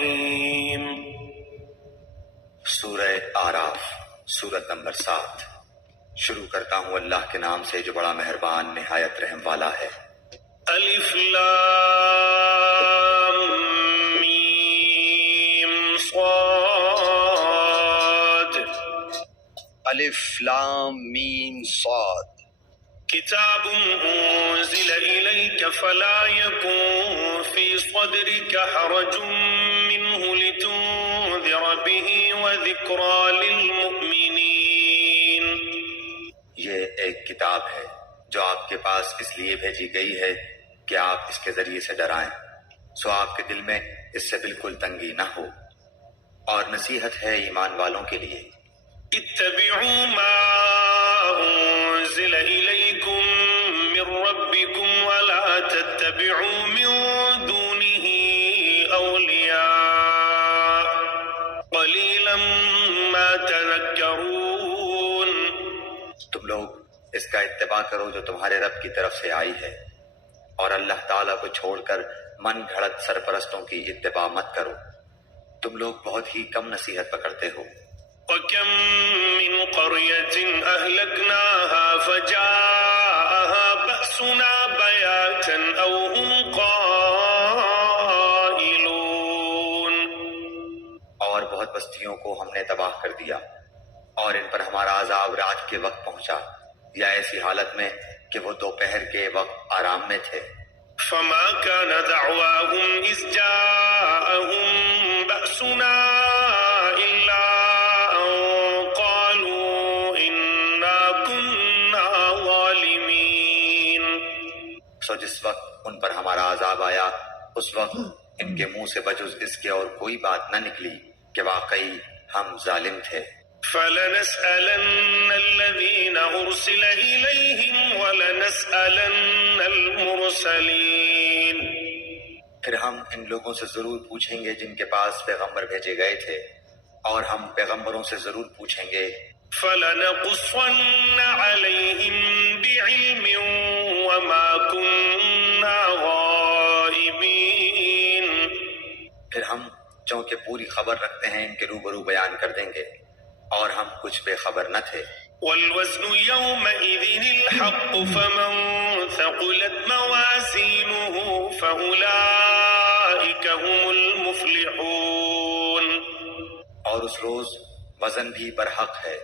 الرحیم۔ سورہ آراف، سورت نمبر 7۔ شروع کرتا ہوں اللہ کے نام سے جو بڑا مہربان نہایت رحم والا ہے۔ الف لام میم صاد۔ الف لام میم صاد۔ کتاب انزل الیک فلا یکن فی صدرک حرج منہ لتنذر به وذکری للمؤمنین۔ یہ ایک کتاب ہے جو آپ کے پاس اس لیے بھیجی گئی ہے کہ آپ اس کے ذریعے سے ڈرائیں، سو آپ کے دل میں اس سے بالکل تنگی نہ ہو، اور نصیحت ہے ایمان والوں کے لیے۔ اتبعوا ما انزل الیکم من ربکم ولا تتبعوا من دونه اولیاء قلیلا ما تذکرون۔ تم لوگ اس کا اتباع کرو جو تمہارے رب کی طرف سے آئی ہے، اور اللہ تعالیٰ کو چھوڑ کر من گھڑت سرپرستوں کی اتباع مت کرو، تم لوگ بہت ہی کم نصیحت پکڑتے ہو۔ وَكَم مِّن قَرْيَةٍ أَهْلَكْنَاهَا فَجَاءَهَا بَأْسُنَا بَيَاتًا أَوْ هُمْ قَائِلُونَ۔ اور بہت بستیوں کو ہم نے تباہ کر دیا، اور ان پر ہمارا عذاب رات کے وقت پہنچا، یا ایسی حالت میں کہ وہ دوپہر کے وقت آرام میں تھے۔ فَمَا كَانَ دَعْوَاهُمْ إِذْ جَاءَهُم بَأْسُنَا إِلَّا أَن قَالُوا إِنَّا كُنَّا ظَالِمِينَ۔ سو جس وقت ان پر ہمارا عذاب آیا، اس وقت ان کے منہ سے بجز اس کے اور کوئی بات نہ نکلی کہ واقعی ہم ظالم تھے۔ فَلَنَسْأَلَنَّ الَّذِينَ أُرْسِلَ إِلَيْهِمْ وَلَنَسْأَلَنَّ الْمُرْسَلِينَ۔ پھر ہم ان لوگوں سے ضرور پوچھیں گے جن کے پاس پیغمبر بھیجے گئے تھے، اور ہم پیغمبروں سے ضرور پوچھیں گے۔ فَلَنَقُصَّنَّ عَلَيْهِمْ بِعِلْمٍ وَمَا كُنَّا غَائِبِينَ۔ پھر ہم چونکہ پوری خبر رکھتے ہیں ان کے روبرو بیان کر دیں گے، اور ہم کچھ بے خبر نہ تھے۔ وَالْوَزْنُ يَوْمَئِذٍ الْحَقُّ فَمَنْ ثَقُلَتْ مَوَازِينُهُ فَأُولَئِكَ هُمُ الْمُفْلِحُونَ۔ اور اس روز وزن بھی برحق ہے،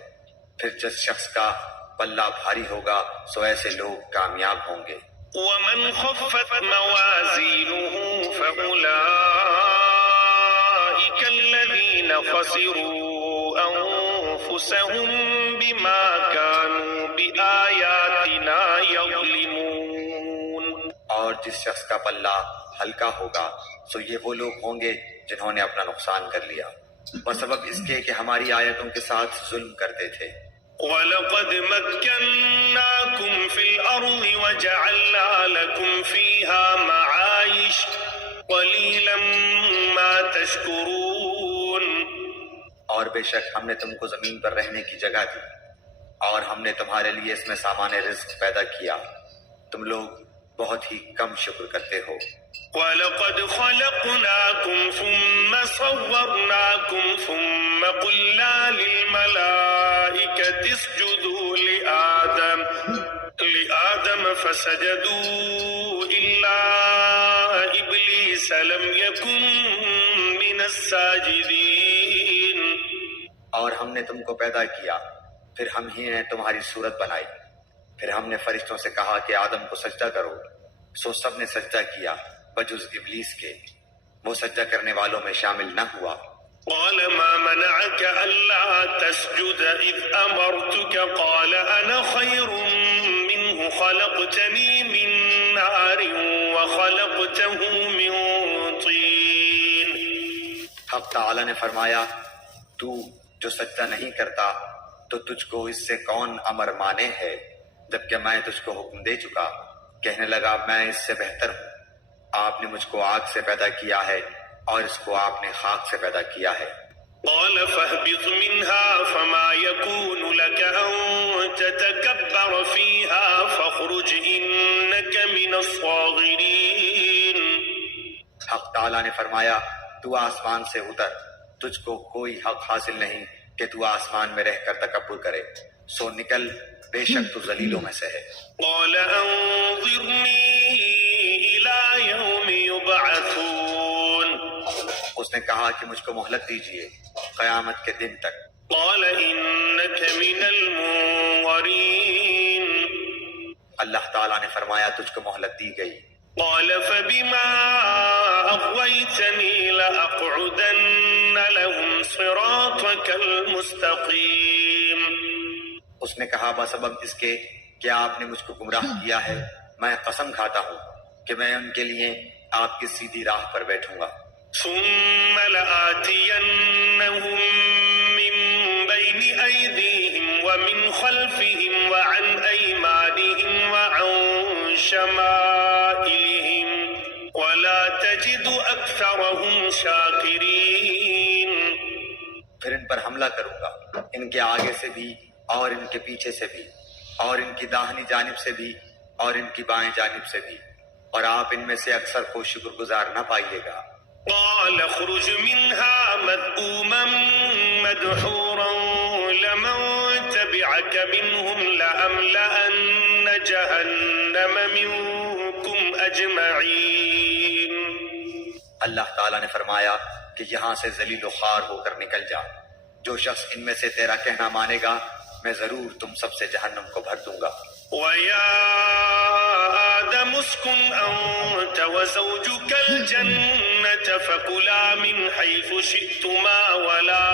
پھر جس شخص کا پلہ بھاری ہوگا سو ایسے لوگ کامیاب ہوں گے۔ وَمَنْ خَفَّتْ مَوَازِينُهُ فَأُولَئِكَ الَّذِينَ خَسِرُوا أَنفُسَهُمْ بِمَا كَانُوا بِآيَاتِنَا يَظْلِمُونَ۔ اور جس شخص کا پلہ ہلکا ہوگا سو یہ وہ لوگ ہوں گے جنہوں نے اپنا نقصان کر لیا بسبب اس کے کہ ہماری آیتوں کے ساتھ ظلم کرتے تھے۔ وَلَقَدْ مَكَّنَّاكُمْ فِي الْأَرْضِ وَجَعَلْنَا لَكُمْ فِيهَا مَعَايِشَ قَلِيلًا مَا تَشْكُرُونَ۔ اور بے شک ہم نے تم کو زمین پر رہنے کی جگہ دی، اور ہم نے تمہارے لیے اس میں سامان رزق پیدا کیا، تم لوگ بہت ہی کم شکر کرتے ہو۔ وَلَقَدْ خَلَقْنَاكُمْ ثُمَّ صَوَّرْنَاكُمْ ثُمَّ قُلْنَا لِلْمَلَائِكَةِ اسْجُدُوا لِآدَمَ فَسَجَدُوا إِلَّا إِبْلِيسَ لَمْ يَكُنْ مِنَ السَّاجِدِينَ۔ اور ہم نے تم کو پیدا کیا، پھر ہم ہی نے تمہاری صورت بنائی، پھر ہم نے فرشتوں سے کہا کہ آدم کو سجدہ کرو، سو سب نے سجدہ کیا بجز ابلیس کے، وہ سجدہ کرنے والوں میں شامل نہ ہوا۔ قال ما منعك ألا تسجد إذ أمرتك قال أنا خير منه خلقتني من نار وخلقته من طين۔ حق تعالی نے فرمایا، تو جو سجدہ نہیں کرتا تو تجھ کو اس سے کون امر مانے ہے، جبکہ میں تجھ کو حکم دے چکا۔ کہنے لگا میں اس سے بہتر ہوں، آپ نے مجھ کو آگ سے پیدا کیا ہے اور اس کو آپ نے خاک سے پیدا کیا ہے۔ قال فاهبط منها فما يكون لك أن تتكبر فيها فاخرج إنك من الصاغرين۔ حق تعالیٰ نے فرمایا تو آسمان سے اتر، تجھ کو کوئی حق حاصل نہیں کہ تو آسمان میں رہ کر تکبر کرے، سو نکل، بے شک تو ذلیلوں میں سے ہے۔ قال انظرني إلى يوم يبعثون اس نے کہا کہ مجھ کو مہلت دیجیے قیامت کے دن تک۔ قال إنك من المنظرين اللہ تعالیٰ نے فرمایا تجھ کو مہلت دی گئی۔ قال فبما أغويتني لأقعدن لهم صراطك المستقيم اس نے کہا بسبب اس کے کہ آپ نے مجھ کو گمراہ کیا ہے، میں قسم کھاتا ہوں کہ میں ان کے لیے آپ کی سیدھی راہ پر بیٹھوں گا۔ ثم لآتينهم من بين أيديهم ومن خلفهم وعن أيمانهم وعن شمائلهم ولا تجد أكثرهم شاكرين پھر ان پر حملہ کروں گا، ان کے آگے سے بھی اور ان کے پیچھے سے بھی، اور ان کی داہنی جانب سے بھی اور ان کی بائیں جانب سے بھی، اور آپ ان میں سے اکثر کو شکر گزار نہ پائیے گا۔ قال اخرج منها مذءوما مدحورا لمن تبعك منهم لأملأن جهنم منكم أجمعين اللہ تعالیٰ نے فرمایا کہ یہاں سے ذلیل و خوار ہو کر نکل جا، جو شخص ان میں سے تیرا کہنا مانے گا میں ضرور تم سب سے جہنم کو بھر دوں گا۔ ويا آدم اسكن أنت وزوجك الجنة فكلا من حيث شئتما ولا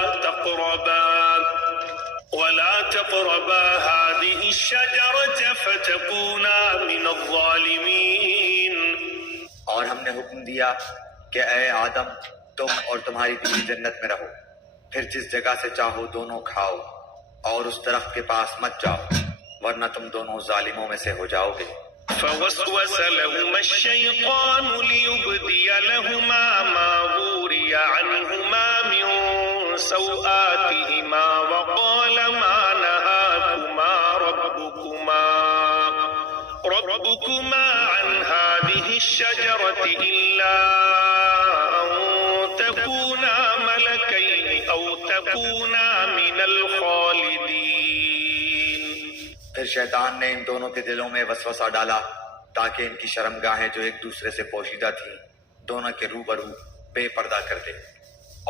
تقربا هذه الشجرة فتكونا من الظالمين اور ہم نے حکم دیا کہ اے آدم تم اور تمہاری بیوی جنت میں رہو، پھر جس جگہ سے چاہو دونوں کھاؤ، اور اس درخت کے پاس مت جاؤ ورنہ تم دونوں ظالموں میں سے ہو جاؤ گے۔ فوسوس لهما الشيطان ليبدي لهما ما وري عنهما من سوآتهما وقال ما نهاكما ربكما عن هذه الشجرة إلا أن تكونا ملكين أو تكونا من الخالدين پھر شیطان نے ان دونوں کے دلوں میں وسوسہ ڈالا تاکہ ان کی شرمگاہیں جو ایک دوسرے سے پوشیدہ تھیں دونوں کے روبرو بے پردہ کر دے،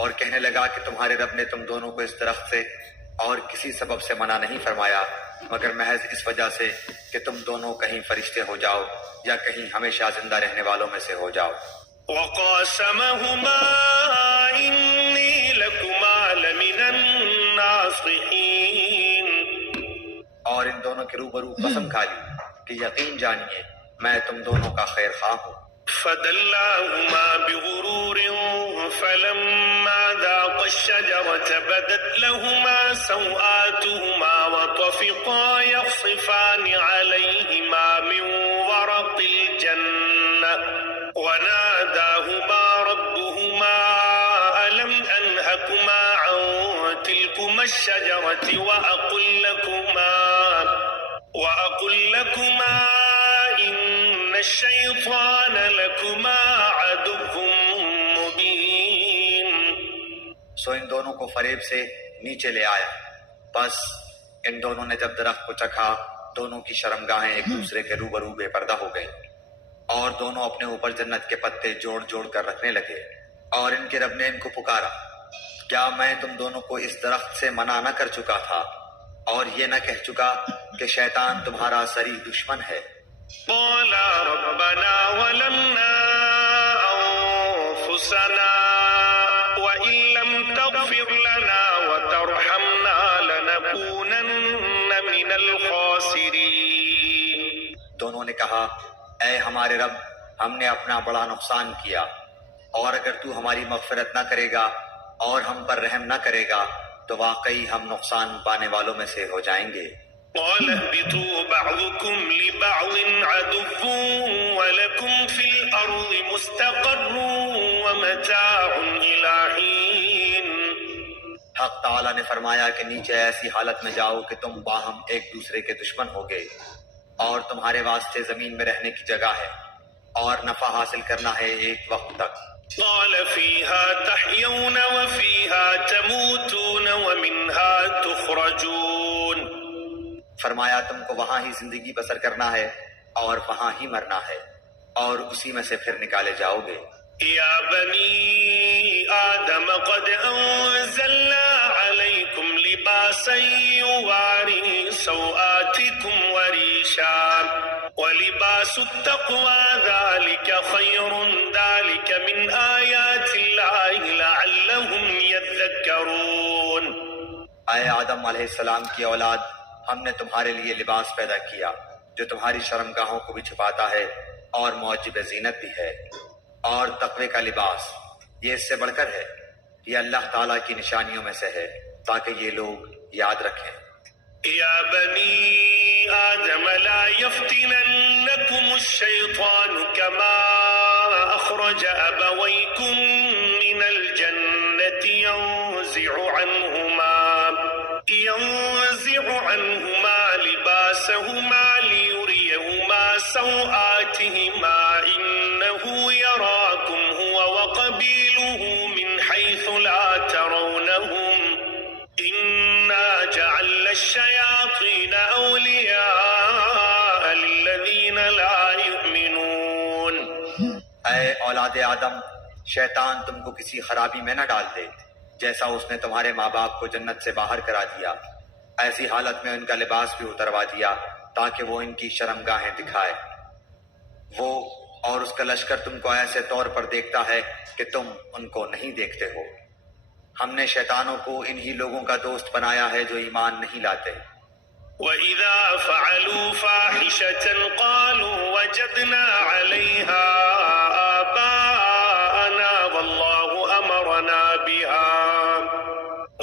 اور کہنے لگا کہ تمہارے رب نے تم دونوں کو اس درخت سے اور کسی سبب سے منع نہیں فرمایا مگر محض اس وجہ سے کہ تم دونوں کہیں فرشتے ہو جاؤ یا کہیں ہمیشہ زندہ رہنے والوں میں سے ہو جاؤ۔ وقاسمهما إني لكما لمن الناصحين اور ان دونوں کے روبرو قسم کھا لی کہ یقین جانیے میں تم دونوں کا خیر خواہ ہوں۔ فدلاهما بغرور فلما ذاقا الشجرة بدت لهما سوآتهما وطفقا يخصفان عليهما من ورق الجنة وناداهما ربهما ألم أنهكما عن تلكما الشجرة وأقل لكما إن الشيطان لكما عدو مبين سو ان دونوں کو فریب سے نیچے لے آیا، بس ان دونوں نے جب درخت کو چکھا دونوں کی شرمگاہیں ایک دوسرے کے روبرو بے پردہ ہو گئیں، اور دونوں اپنے اوپر جنت کے پتے جوڑ جوڑ کر رکھنے لگے، اور ان کے رب نے ان کو پکارا، کیا میں تم دونوں کو اس درخت سے منع نہ کر چکا تھا اور یہ نہ کہہ چکا کہ شیطان تمہارا صریح دشمن ہے؟ قالا ربنا ظلمنا أنفسنا وإن لم تغفر لنا وترحمنا لنكونن من الخاسرين دونوں نے کہا اے ہمارے رب ہم نے اپنا بڑا نقصان کیا، اور اگر تو ہماری مغفرت نہ کرے گا اور ہم پر رحم نہ کرے گا تو واقعی ہم نقصان پانے والوں میں سے ہو جائیں گے۔ قال اهبطوا بعضكم لبعض عدو ولكم في الأرض مستقر ومتاع إلى حين حق تعالیٰ نے فرمایا کہ نیچے ایسی حالت میں جاؤ کہ تم باہم ایک دوسرے کے دشمن ہوگے، اور تمہارے واسطے زمین میں رہنے کی جگہ ہے اور نفع حاصل کرنا ہے ایک وقت تک۔ قال فيها تحيون وفيها تموتون ومنها تخرجون. فرمایا تم کو وہاں ہی زندگی بسر کرنا ہے اور وہاں ہی مرنا ہے اور اسی میں سے پھر نکالے جاؤ گے. يا بني آدم قد أنزلنا عليكم لباسا يواري سوآتكم وريشا ولباس التقوى ذلك خير ذلك من آيات الله لعلهم يذكرون. اے آدم علیہ السلام کی اولاد، ہم نے تمہارے لیے لباس پیدا کیا جو تمہاری شرمگاہوں کو بھی چھپاتا ہے اور موجب زینت بھی ہے، اور تقوی کا لباس یہ اس سے بڑھ کر ہے، یہ اللہ تعالیٰ کی نشانیوں میں سے ہے تاکہ یہ لوگ یاد رکھیں. يا بني آدم لا يفتننكم الشيطان كما أخرج أبويكم من الجنة ينزع عنهما لباسهما ليريهما سوآتهما إنه يراكم هو وقبيله من حيث لا ترونهم إنا جعلنا الشياطين أولياء للذين لا يؤمنون. اے اولاد آدم، شیطان تم کو کسی خرابی میں نہ ڈال دے جیسا اس نے تمہارے ماں باپ کو جنت سے باہر کرا دیا. ایسی حالت میں ان کا لباس بھی اتروا دیا تاکہ وہ ان کی شرمگاہیں دکھائے. وہ اور اس کا لشکر تم کو ایسے طور پر دیکھتا ہے کہ تم ان کو نہیں دیکھتے ہو. ہم نے شیطانوں کو انہی لوگوں کا دوست بنایا ہے جو ایمان نہیں لاتے. وَإِذَا فَعَلُوا فَاحِشَةً قَالُوا وَجَدْنَا عَلَيْهَا آبَاءَنَا وَاللَّهُ أَمَرَنَا بِهَا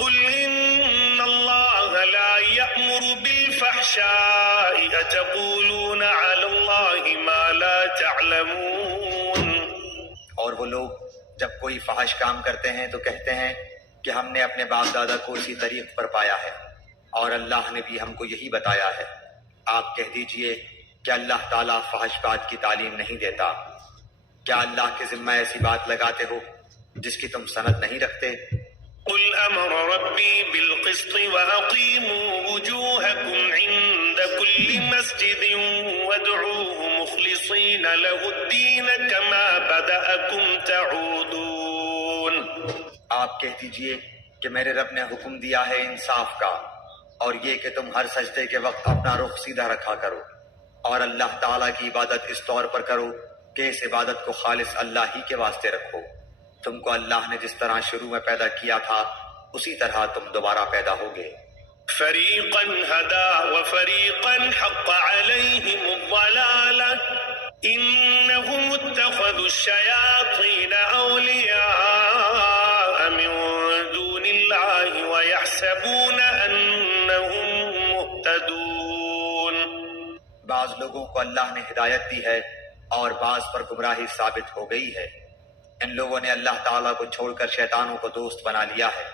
قُلْ إِنَّ اللَّهَ لَا يَأْمُرُ بِالْفَحْشَاءِ أَتَقُولُونَ عَلَى اللَّهِ مَا لَا تَعْلَمُونَ. اور وہ لوگ جب کوئی فحش کام کرتے ہیں تو کہتے ہیں کہ ہم نے اپنے باپ دادا کو اسی طریق پر پایا ہے اور اللہ نے بھی ہم کو یہی بتایا ہے. آپ کہہ دیجئے کہ اللہ تعالیٰ فحش بات کی تعلیم نہیں دیتا. کیا اللہ کے ذمہ ایسی بات لگاتے ہو جس کی تم سند نہیں رکھتے؟ قل امر ربی بالقسط واقیموا وجوهکم عند كل مسجد وادعوه مخلصین له الدین كما بدأکم تعودون. آپ کہہ دیجئے کہ میرے رب نے حکم دیا ہے انصاف کا، اور یہ کہ تم ہر سجدے کے وقت اپنا رخ سیدھا رکھا کرو اور اللہ تعالیٰ کی عبادت اس طور پر کرو کہ اس عبادت کو خالص اللہ ہی کے واسطے رکھو. تم کو اللہ نے جس طرح شروع میں پیدا کیا تھا اسی طرح تم دوبارہ پیدا ہوگے. فریقا هدى وفریقا حق علیہم الضلالة انہم اتخذوا الشیاطین اولیاء من دون اللہ ویحسبون انہم مہتدون. بعض لوگوں کو اللہ نے ہدایت دی ہے اور بعض پر گمراہی ثابت ہو گئی ہے. ان لوگوں نے اللہ تعالیٰ کو چھوڑ کر شیطانوں کو دوست بنا لیا ہے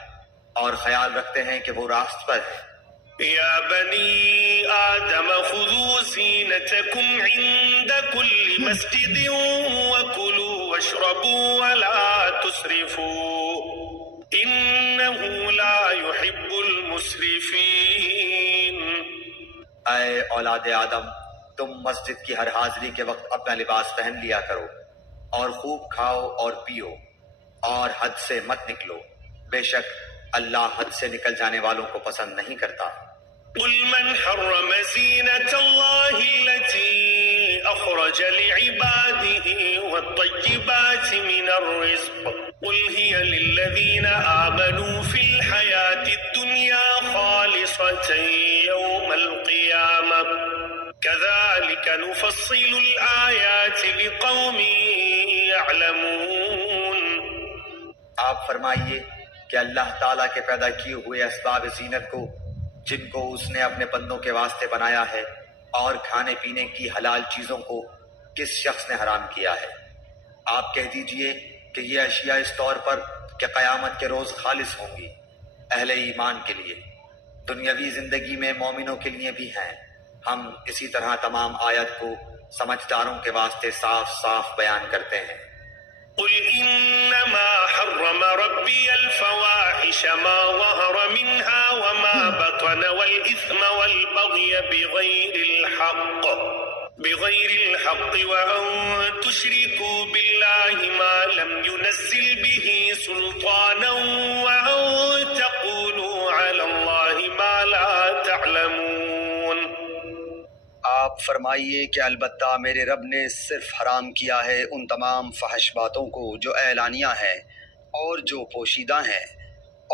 اور خیال رکھتے ہیں کہ وہ راست پر ہے. یا بنی آدم خذوا زینتکم عند كل مسجد وکلوا واشربوا ولا تسرفوا انه لا يحب المسرفین. اے اولاد آدم، تم مسجد کی ہر حاضری کے وقت اپنا لباس پہن لیا کرو اور خوب کھاؤ اور پیو اور حد سے مت نکلو، بے شک اللہ حد سے نکل جانے والوں کو پسند نہیں کرتا. قل من حرم زینة اللہ التي اخرج لعباده والطیبات من الرزق قل هي للذین آمنوا في الحياة الدنيا خالصة يوم القيامة كذلك نفصل الآيات لقوم يعلمون. آپ فرمائیے کہ اللہ تعالیٰ کے پیدا کیے ہوئے اسباب زینت کو جن کو اس نے اپنے بندوں کے واسطے بنایا ہے اور کھانے پینے کی حلال چیزوں کو کس شخص نے حرام کیا ہے. آپ کہہ دیجئے کہ یہ اشیاء اس طور پر کہ قیامت کے روز خالص ہوں گی اہل ایمان کے لیے، دنیاوی زندگی میں مومنوں کے لیے بھی ہیں. ہم اسی طرح تمام آیت کو سمجھداروں کے واسطے صاف صاف بیان کرتے ہیں. قل انما حرم ربی الفواحش ما ظهر منها وما بطن والإثم والبغي بغير الحق وأن تشركوا بالله ما لم ينزل به سلطانا وأن تقولوا على الله ما لا تعلمون۔ آپ فرمائیے کہ البتہ میرے رب نے صرف حرام کیا ہے ان تمام فحش باتوں کو جو اعلانیہ ہیں اور جو پوشیدہ ہیں،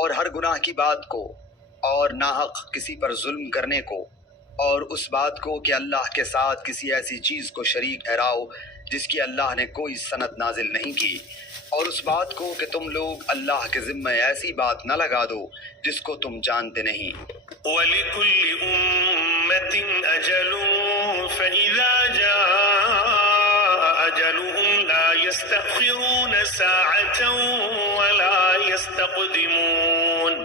اور ہر گناہ کی بات کو، اور ناحق کسی پر ظلم کرنے کو، اور اس بات کو کہ اللہ کے ساتھ کسی ایسی چیز کو شریک ٹھہراؤ جس کی اللہ نے کوئی سند نازل نہیں کی، اور اس بات کو کہ تم لوگ اللہ کے ذمہ ایسی بات نہ لگا دو جس کو تم جانتے نہیں۔ وَلِكُلِّ أُمَّةٍ أَجَلٌ فَإِذَا جَاءَ أَجَلُهُمْ لَا يَسْتَأْخِرُونَ سَاعَةً وَلَا يَسْتَقْدِمُونَ۔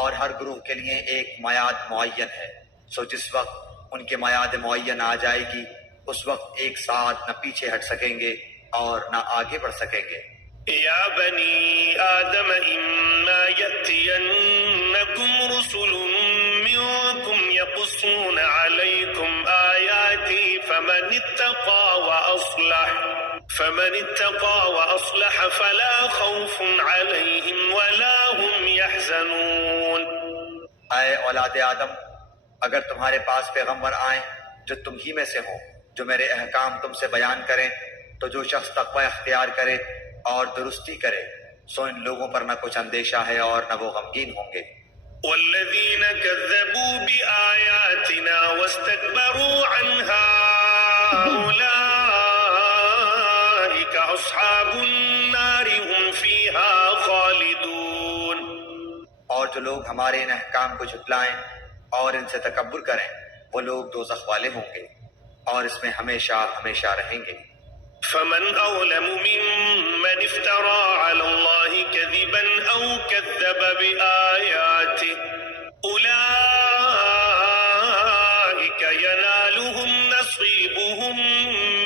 اور ہر گروہ کے لیے ایک میعاد معین ہے، سو جس وقت ان کے میعاد معین آ جائے گی اس وقت ایک ساتھ نہ پیچھے ہٹ سکیں گے اور نہ آگے بڑھ سکیں گے۔ یا بنی آدم اما یأتینکم رسل منکم یقصون علیکم آیاتی فمن اتقى وأصلح فلا خوف عليهم ولا هم يحزنون۔ اے اولاد آدم، اگر تمہارے پاس پیغمبر آئیں جو تم ہی میں سے ہوں، جو میرے احکام تم سے بیان کریں، تو جو شخص تقوی اختیار کرے اور درستی کرے سو ان لوگوں پر نہ کچھ اندیشہ ہے اور نہ وہ غمگین ہوں گے۔ والذین کذبوا بآیاتنا واستکبروا عنها اولئک اصحاب النار هم فیها خالدون۔ اور جو لوگ ہمارے ان احکام کو جھٹلائیں اور ان سے تکبر کریں وہ لوگ دوزخ والے ہوں گے اور اس میں ہمیشہ ہمیشہ رہیں گے۔ فمن أظلم ممن افترى على الله كذبا أو كذب بآياته أولئك ينالهم نصيبهم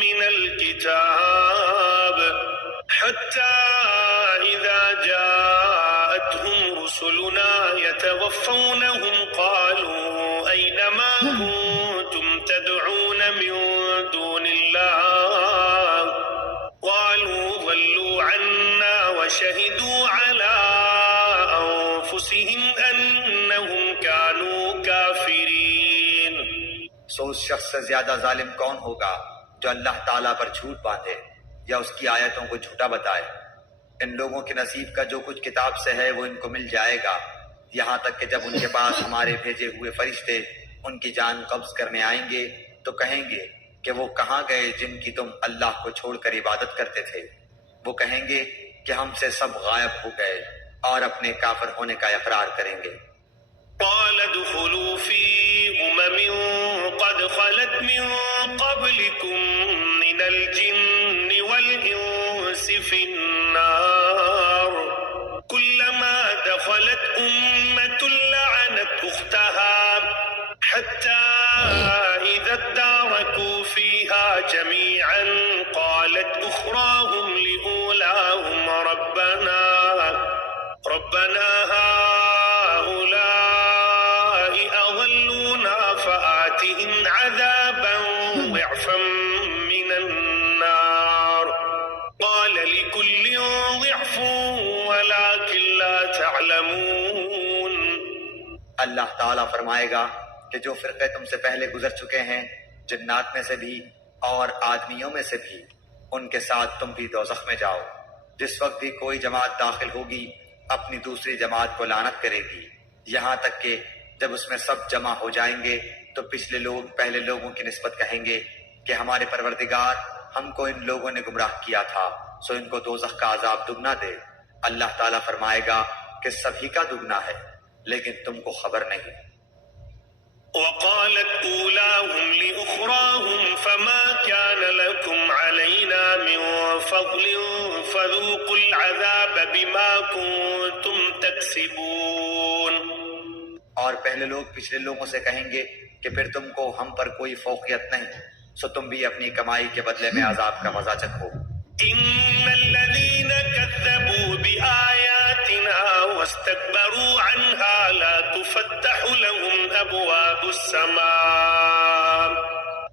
من الكتاب حتى إذا جاءتهم رسلنا يتوفونهم قالوا أين ما كنتم تدعون من دون الله وشهدوا على أنفسهم أنهم كانوا كافرين۔ سو اس شخص سے زیادہ ظالم کون ہوگا جو اللہ تعالیٰ پر جھوٹ باندھے یا اس کی آیتوں کو جھوٹا بتائے۔ ان لوگوں کے نصیب کا جو کچھ کتاب سے ہے وہ ان کو مل جائے گا، یہاں تک کہ جب ان کے پاس ہمارے بھیجے ہوئے فرشتے ان کی جان قبض کرنے آئیں گے تو کہیں گے کہ وہ کہاں گئے جن کی تم اللہ کو چھوڑ کر عبادت کرتے تھے؟ وہ کہیں گے کہ ہم سے سب غائب ہو گئے اور اپنے کافر ہونے کا اقرار کریں گے۔ قال ادخلوا في قد خلت من قبلكم من الجن والإنس في النار كلما دخلت أمة لعنت أختها حتى إذا اداركوا فيها جميعا قالت أخراهم لأولاهم ربنا هؤلاء أضلونا فآتهم عذابا ضعفا من النار قال لكل ضعف ولكن لا تعلمون۔ اللہ تعالیٰ فرمائے گا کہ جو فرقے تم سے پہلے گزر چکے ہیں جنات میں سے بھی اور آدمیوں میں سے بھی، ان کے ساتھ تم بھی دوزخ میں جاؤ۔ جس وقت بھی کوئی جماعت داخل ہوگی اپنی دوسری جماعت کو لعنت کرے گی، یہاں تک کہ جب اس میں سب جمع ہو جائیں گے تو پچھلے لوگ پہلے لوگوں کی نسبت کہیں گے کہ ہمارے پروردگار ہم کو ان لوگوں نے گمراہ کیا تھا سو ان کو دوزخ کا عذاب دگنا دے۔ اللہ تعالیٰ فرمائے گا کہ سبھی کا دگنا ہے لیکن تم کو خبر نہیں۔ وقالت أولاهم لأخراهم فما كان لكم علينا من فضل فذوقوا العذاب بما كنتم تكسبون۔ اور پہلے لوگ پچھلے لوگوں سے کہیں گے کہ پھر تم کو ہم پر کوئی فوقیت نہیں سو تم بھی اپنی کمائی کے بدلے میں عذاب کا مزہ چکھو۔ إن الذين كذبوا بآياتنا واستكبروا عنها لا تفتح لهم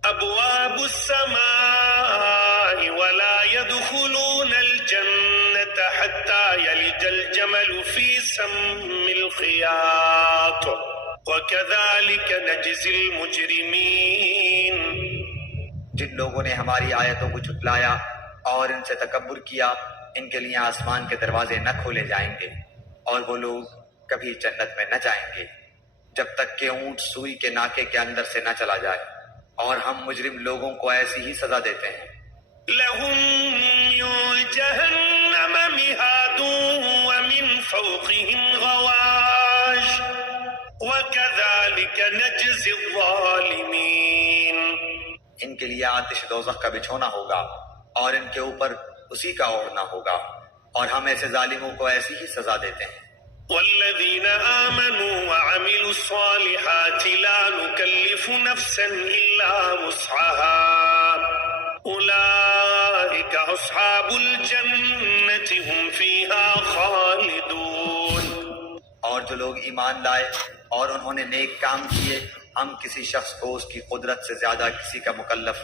أبواب السماء ولا يدخلون الجنة حتى يلج الجمل في سم الخياط وكذلك نجزي المجرمين. جن لوگوں نے ہماری آیتوں کو جھٹلایا اور ان سے تکبر کیا ان کے لیے آسمان کے دروازے نہ کھولے جائیں گے اور وہ لوگ کبھی جنت میں نہ جائیں گے جب تک کہ اونٹ سوئی کے ناکے کے اندر سے نہ چلا جائے، اور ہم مجرم لوگوں کو ایسی ہی سزا دیتے ہیں۔ لهم من جهنم مهاد ومن فوقهم غواش وكذلك نجزي الظالمين. ان کے لیے آتش دوزخ کا بچھونا ہوگا اور ان کے اوپر اسی کا اوڑھنا ہوگا، اور ہم ایسے ظالموں کو ایسی ہی سزا دیتے ہیں۔ والذين آمنوا وعملوا الصالحات لا نكلف نفسا إلا وسعها أولئك أصحاب الجنة هم فيها خالدون. اور جو لوگ ایمان لائے اور انہوں نے نیک کام کیے، ہم کسی شخص کو اس کی قدرت سے زیادہ کسی کا مکلف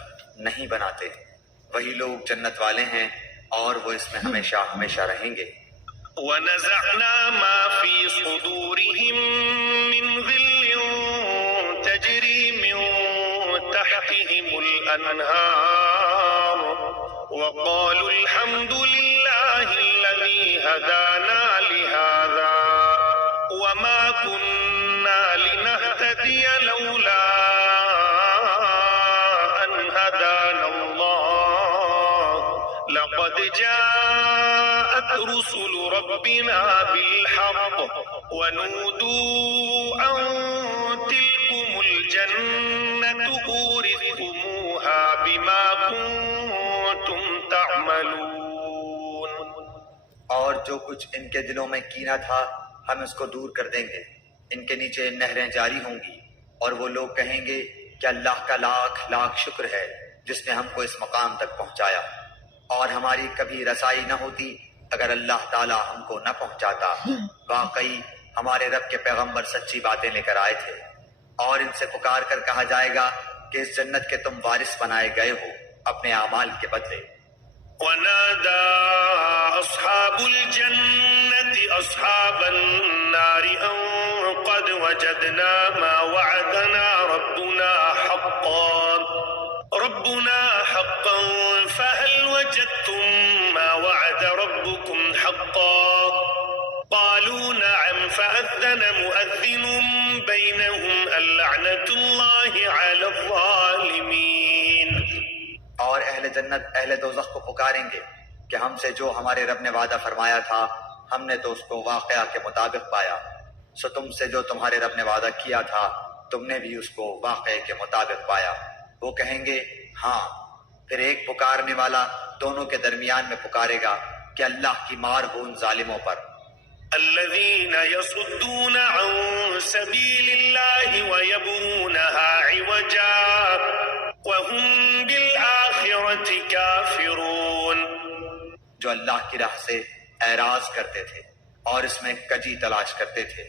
نہیں بناتے، وہی لوگ جنت والے ہیں اور وہ اس میں ہمیشہ ہمیشہ رہیں گے۔ ونزعنا ما في صدورهم من غل تجري من تحتهم الأنهار وقالوا الحمد لله الذي هدانا لهذا وما كنا لنهتدي لولا أن هدانا الله لقد جاءت رسل ربنا بالحق ونودوا أن تلكم الجنة أورثتموها بما كنتم تعملون. اور جو کچھ ان کے دلوں میں کینہ تھا ہم اس کو دور کر دیں گے، ان کے نیچے نہریں جاری ہوں گی، اور وہ لوگ کہیں گے کہ اللہ کا لاکھ لاکھ شکر ہے جس نے ہم کو اس مقام تک پہنچایا، اور ہماری کبھی رسائی نہ ہوتی اگر اللہ تعالیٰ ہم کو نہ پہنچاتا۔ واقعی ہمارے رب کے پیغمبر سچی باتیں لے کر آئے تھے، اور ان سے پکار کر کہا جائے گا کہ اس جنت کے تم وارث بنائے گئے ہو اپنے اعمال کے بدلے۔ ونادى أصحاب الجنة أصحاب النار أن قد وجدنا ما وعدنا ربنا حقا فهل وجدتم ما وعد ربكم حقا قالوا نعم فأذن مؤذن بينهم اللعنة الله على الظالمين. اور اہل جنت اہل دوزخ کو پکاریں گے کہ ہم سے جو ہمارے رب نے وعدہ فرمایا تھا ہم نے تو اس کو واقعہ کے مطابق پایا، سو تم سے جو تمہارے رب نے وعدہ کیا تھا تم نے بھی اس کو واقعے کے مطابق پایا۔ وہ کہیں گے ہاں، پھر ایک پکارنے والا دونوں کے درمیان میں پکارے گا کہ اللہ کی مار ہو ان ظالموں پر۔ الذين يصدون عن سبيل الله ويبغونها عوجا وهم بالآخرة كافرون. جو اللہ کی راہ سے اعراض کرتے تھے اور اس میں کجی تلاش کرتے تھے،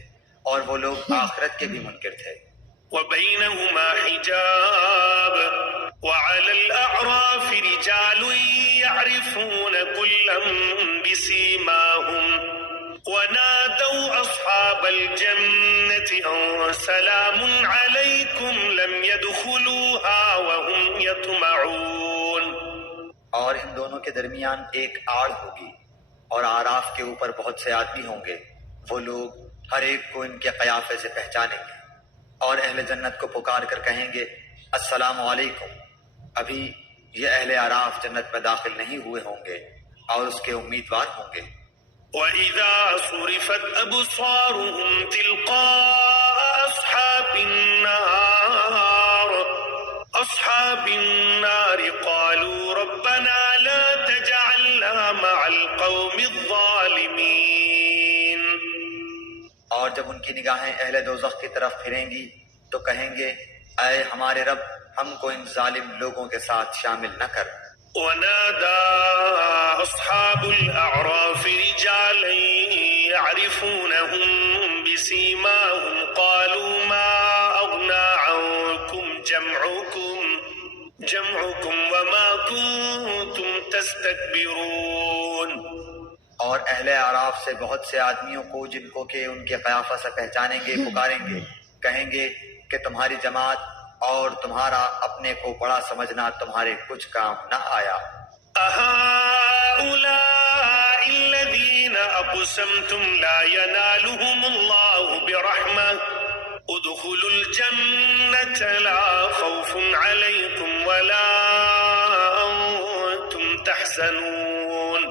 اور وہ لوگ آخرت کے بھی منکر تھے۔ وبينهما حجاب وعلى الأعراف رجال يعرفون كلا بسيماهم ونادوا أصحاب الجنة أن سلام عليكم لم يدخلوها وهم يطمعون. اور ان دونوں کے درمیان ایک آڑ ہوگی، اور آراف کے اوپر بہت سے آدمی ہوں گے، وہ لوگ ہر ایک کو ان کے قیافے سے پہچانیں گے، اور اہل جنت کو پکار کر کہیں گے السلام علیکم۔ ابھی یہ اہل آراف جنت میں داخل نہیں ہوئے ہوں گے اور اس کے امیدوار ہوں گے۔ وَإِذَا صُرِفَتْ أَبْصَارُهُمْ تِلْقَاءَ أَصْحَابِ النَّارِ قَالُوا رَبَّنَا لَا تَجْعَلْنَا مَعَ الْقَوْمِ الظَّالِمِينَ. اور جب ان کی نگاہیں اہل دوزخ کی طرف پھریں گی تو کہیں گے اے ہمارے رب ہم کو ان ظالم لوگوں کے ساتھ شامل نہ کر۔ ونادى أصحاب الأعراف رجالا تعرفونهم بسيماهم قالوا ما أغنى عنكم جمعكم وما كنتم تستكبرون. اور اہل اعراف سے بہت سے آدمیوں کو جن کو کہ ان کے قیافہ سے پہچانیں گے پکاریں گے، کہیں گے کہ تمہاری جماعت اور تمہارا اپنے کو بڑا سمجھنا تمہارے کچھ کام نہ آیا. أهؤلاء الذين أقسمتم لا ينالهم الله برحمة ادخلوا الجنة لا خوف عليكم ولا أنتم تحزنون.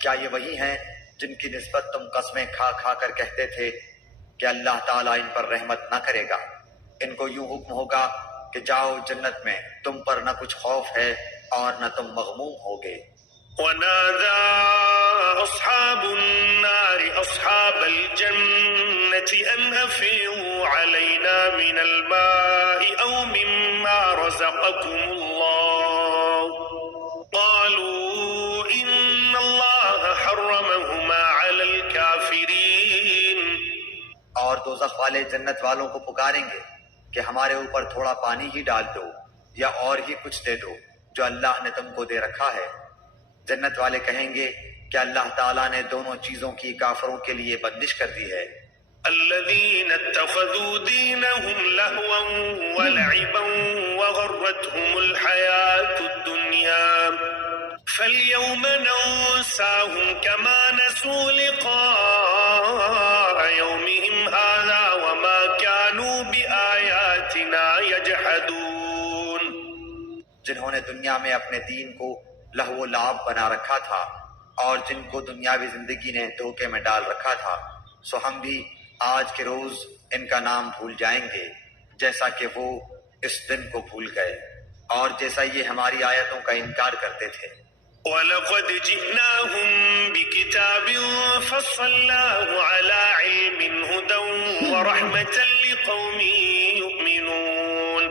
کیا یہ وہی ہیں جن کی نسبت تم قسمیں کھا کھا کر کہتے تھے کہ اللہ تعالیٰ ان پر رحمت نہ کرے گا؟ ان کو یوں حکم ہوگا کہ جاؤ جنت میں، تم پر نہ کچھ خوف ہے اور نہ تم مغموم ہوگے. ونادى أصحاب النار أصحاب الجنة أن أفيضوا علينا من الماء أو مما رزقكم الله قالوا إن الله حرمهما على الكافرين. اور دوزخ والے جنت والوں کو پکاریں گے کہ ہمارے اوپر تھوڑا پانی ہی ڈال دو یا اور ہی کچھ دے دو جو اللہ نے تم کو دے رکھا ہے. جنت والے کہیں گے کہ اللہ تعالیٰ نے دونوں چیزوں کی کافروں کے لیے بندش کر دی ہے. الذين اتخذوا دينهم لهوا ولعبا وغرتهم الحياة الدنيا فاليوم ننساهم كما نسوا لقاء يومهم هذا وما كانوا بآياتنا يجحدون. جنہوں نے دنیا میں اپنے دین کو لہو و لعب بنا رکھا تھا اور جن کو دنیاوی زندگی نے دھوکے میں ڈال رکھا تھا، سو ہم بھی آج کے روز ان کا نام بھول جائیں گے جیسا کہ وہ اس دن کو بھول گئے اور جیسا یہ ہماری آیتوں کا انکار کرتے تھے. وَلَقَدْ جِئْنَاهُمْ بِكِتَابٍ فَصَّلْنَاهُ عَلَى عِلْمٍ هُدًى وَرَحْمَةً لِقَوْمٍ يُؤْمِنُونَ.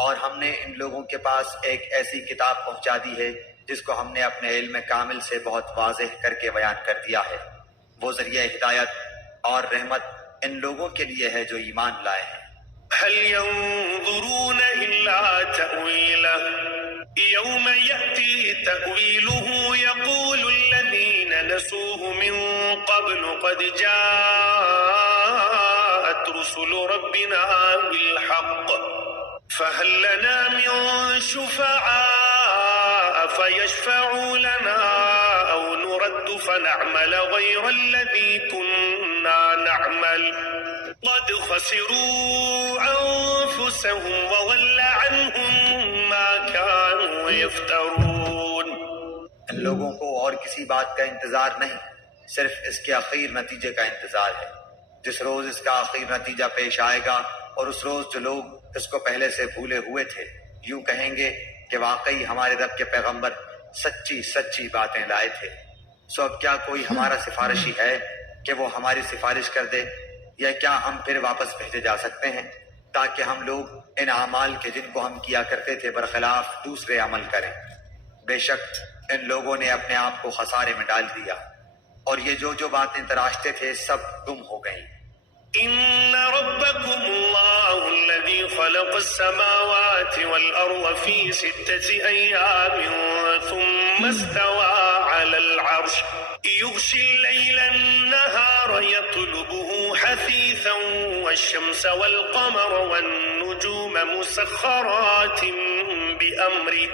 اور ہم نے ان لوگوں کے پاس ایک ایسی کتاب پہنچا دی ہے جس کو ہم نے اپنے علم کامل سے بہت واضح کر کے بیان کر دیا ہے. وہ ذریعہ ہدایت اور رحمت ان لوگوں کے لیے ہے جو ایمان لائے ہیں. هل ينظرون إلا تأويله يوم يأتي تأويله يقول الذين نسوه من قبل قد جاءت رسل ربنا بالحق فهل لنا من شفعاء فيشفعوا لنا أو نرد فنعمل غير الذي كنا نعمل قد خسروا أنفسهم وضل عنهم ما كانوا يفترون. ان لوگوں کو اور کسی بات کا انتظار نہیں، صرف اس کے اخیر نتیجے کا انتظار ہے. جس روز اس کا اخیر نتیجہ پیش آئے گا اور اس روز جو لوگ اس کو پہلے سے بھولے ہوئے تھے یوں کہیں گے کہ واقعی ہمارے رب کے پیغمبر سچی سچی باتیں لائے تھے. سو اب کیا کوئی ہمارا سفارشی ہے کہ وہ ہماری سفارش کر دے، یا کیا ہم پھر واپس بھیجے جا سکتے ہیں تاکہ ہم لوگ ان اعمال کے جن کو ہم کیا کرتے تھے برخلاف دوسرے عمل کریں؟ بے شک ان لوگوں نے اپنے آپ کو خسارے میں ڈال دیا اور یہ جو باتیں تراشتے تھے سب گم ہو گئیں. إن ربكم الله الذي خلق السماوات والأرض في 6 أيام ثم استوى على العرش يغشي الليل النهار يطلبه حثيثا والشمس والقمر والنجوم مسخرات بأمره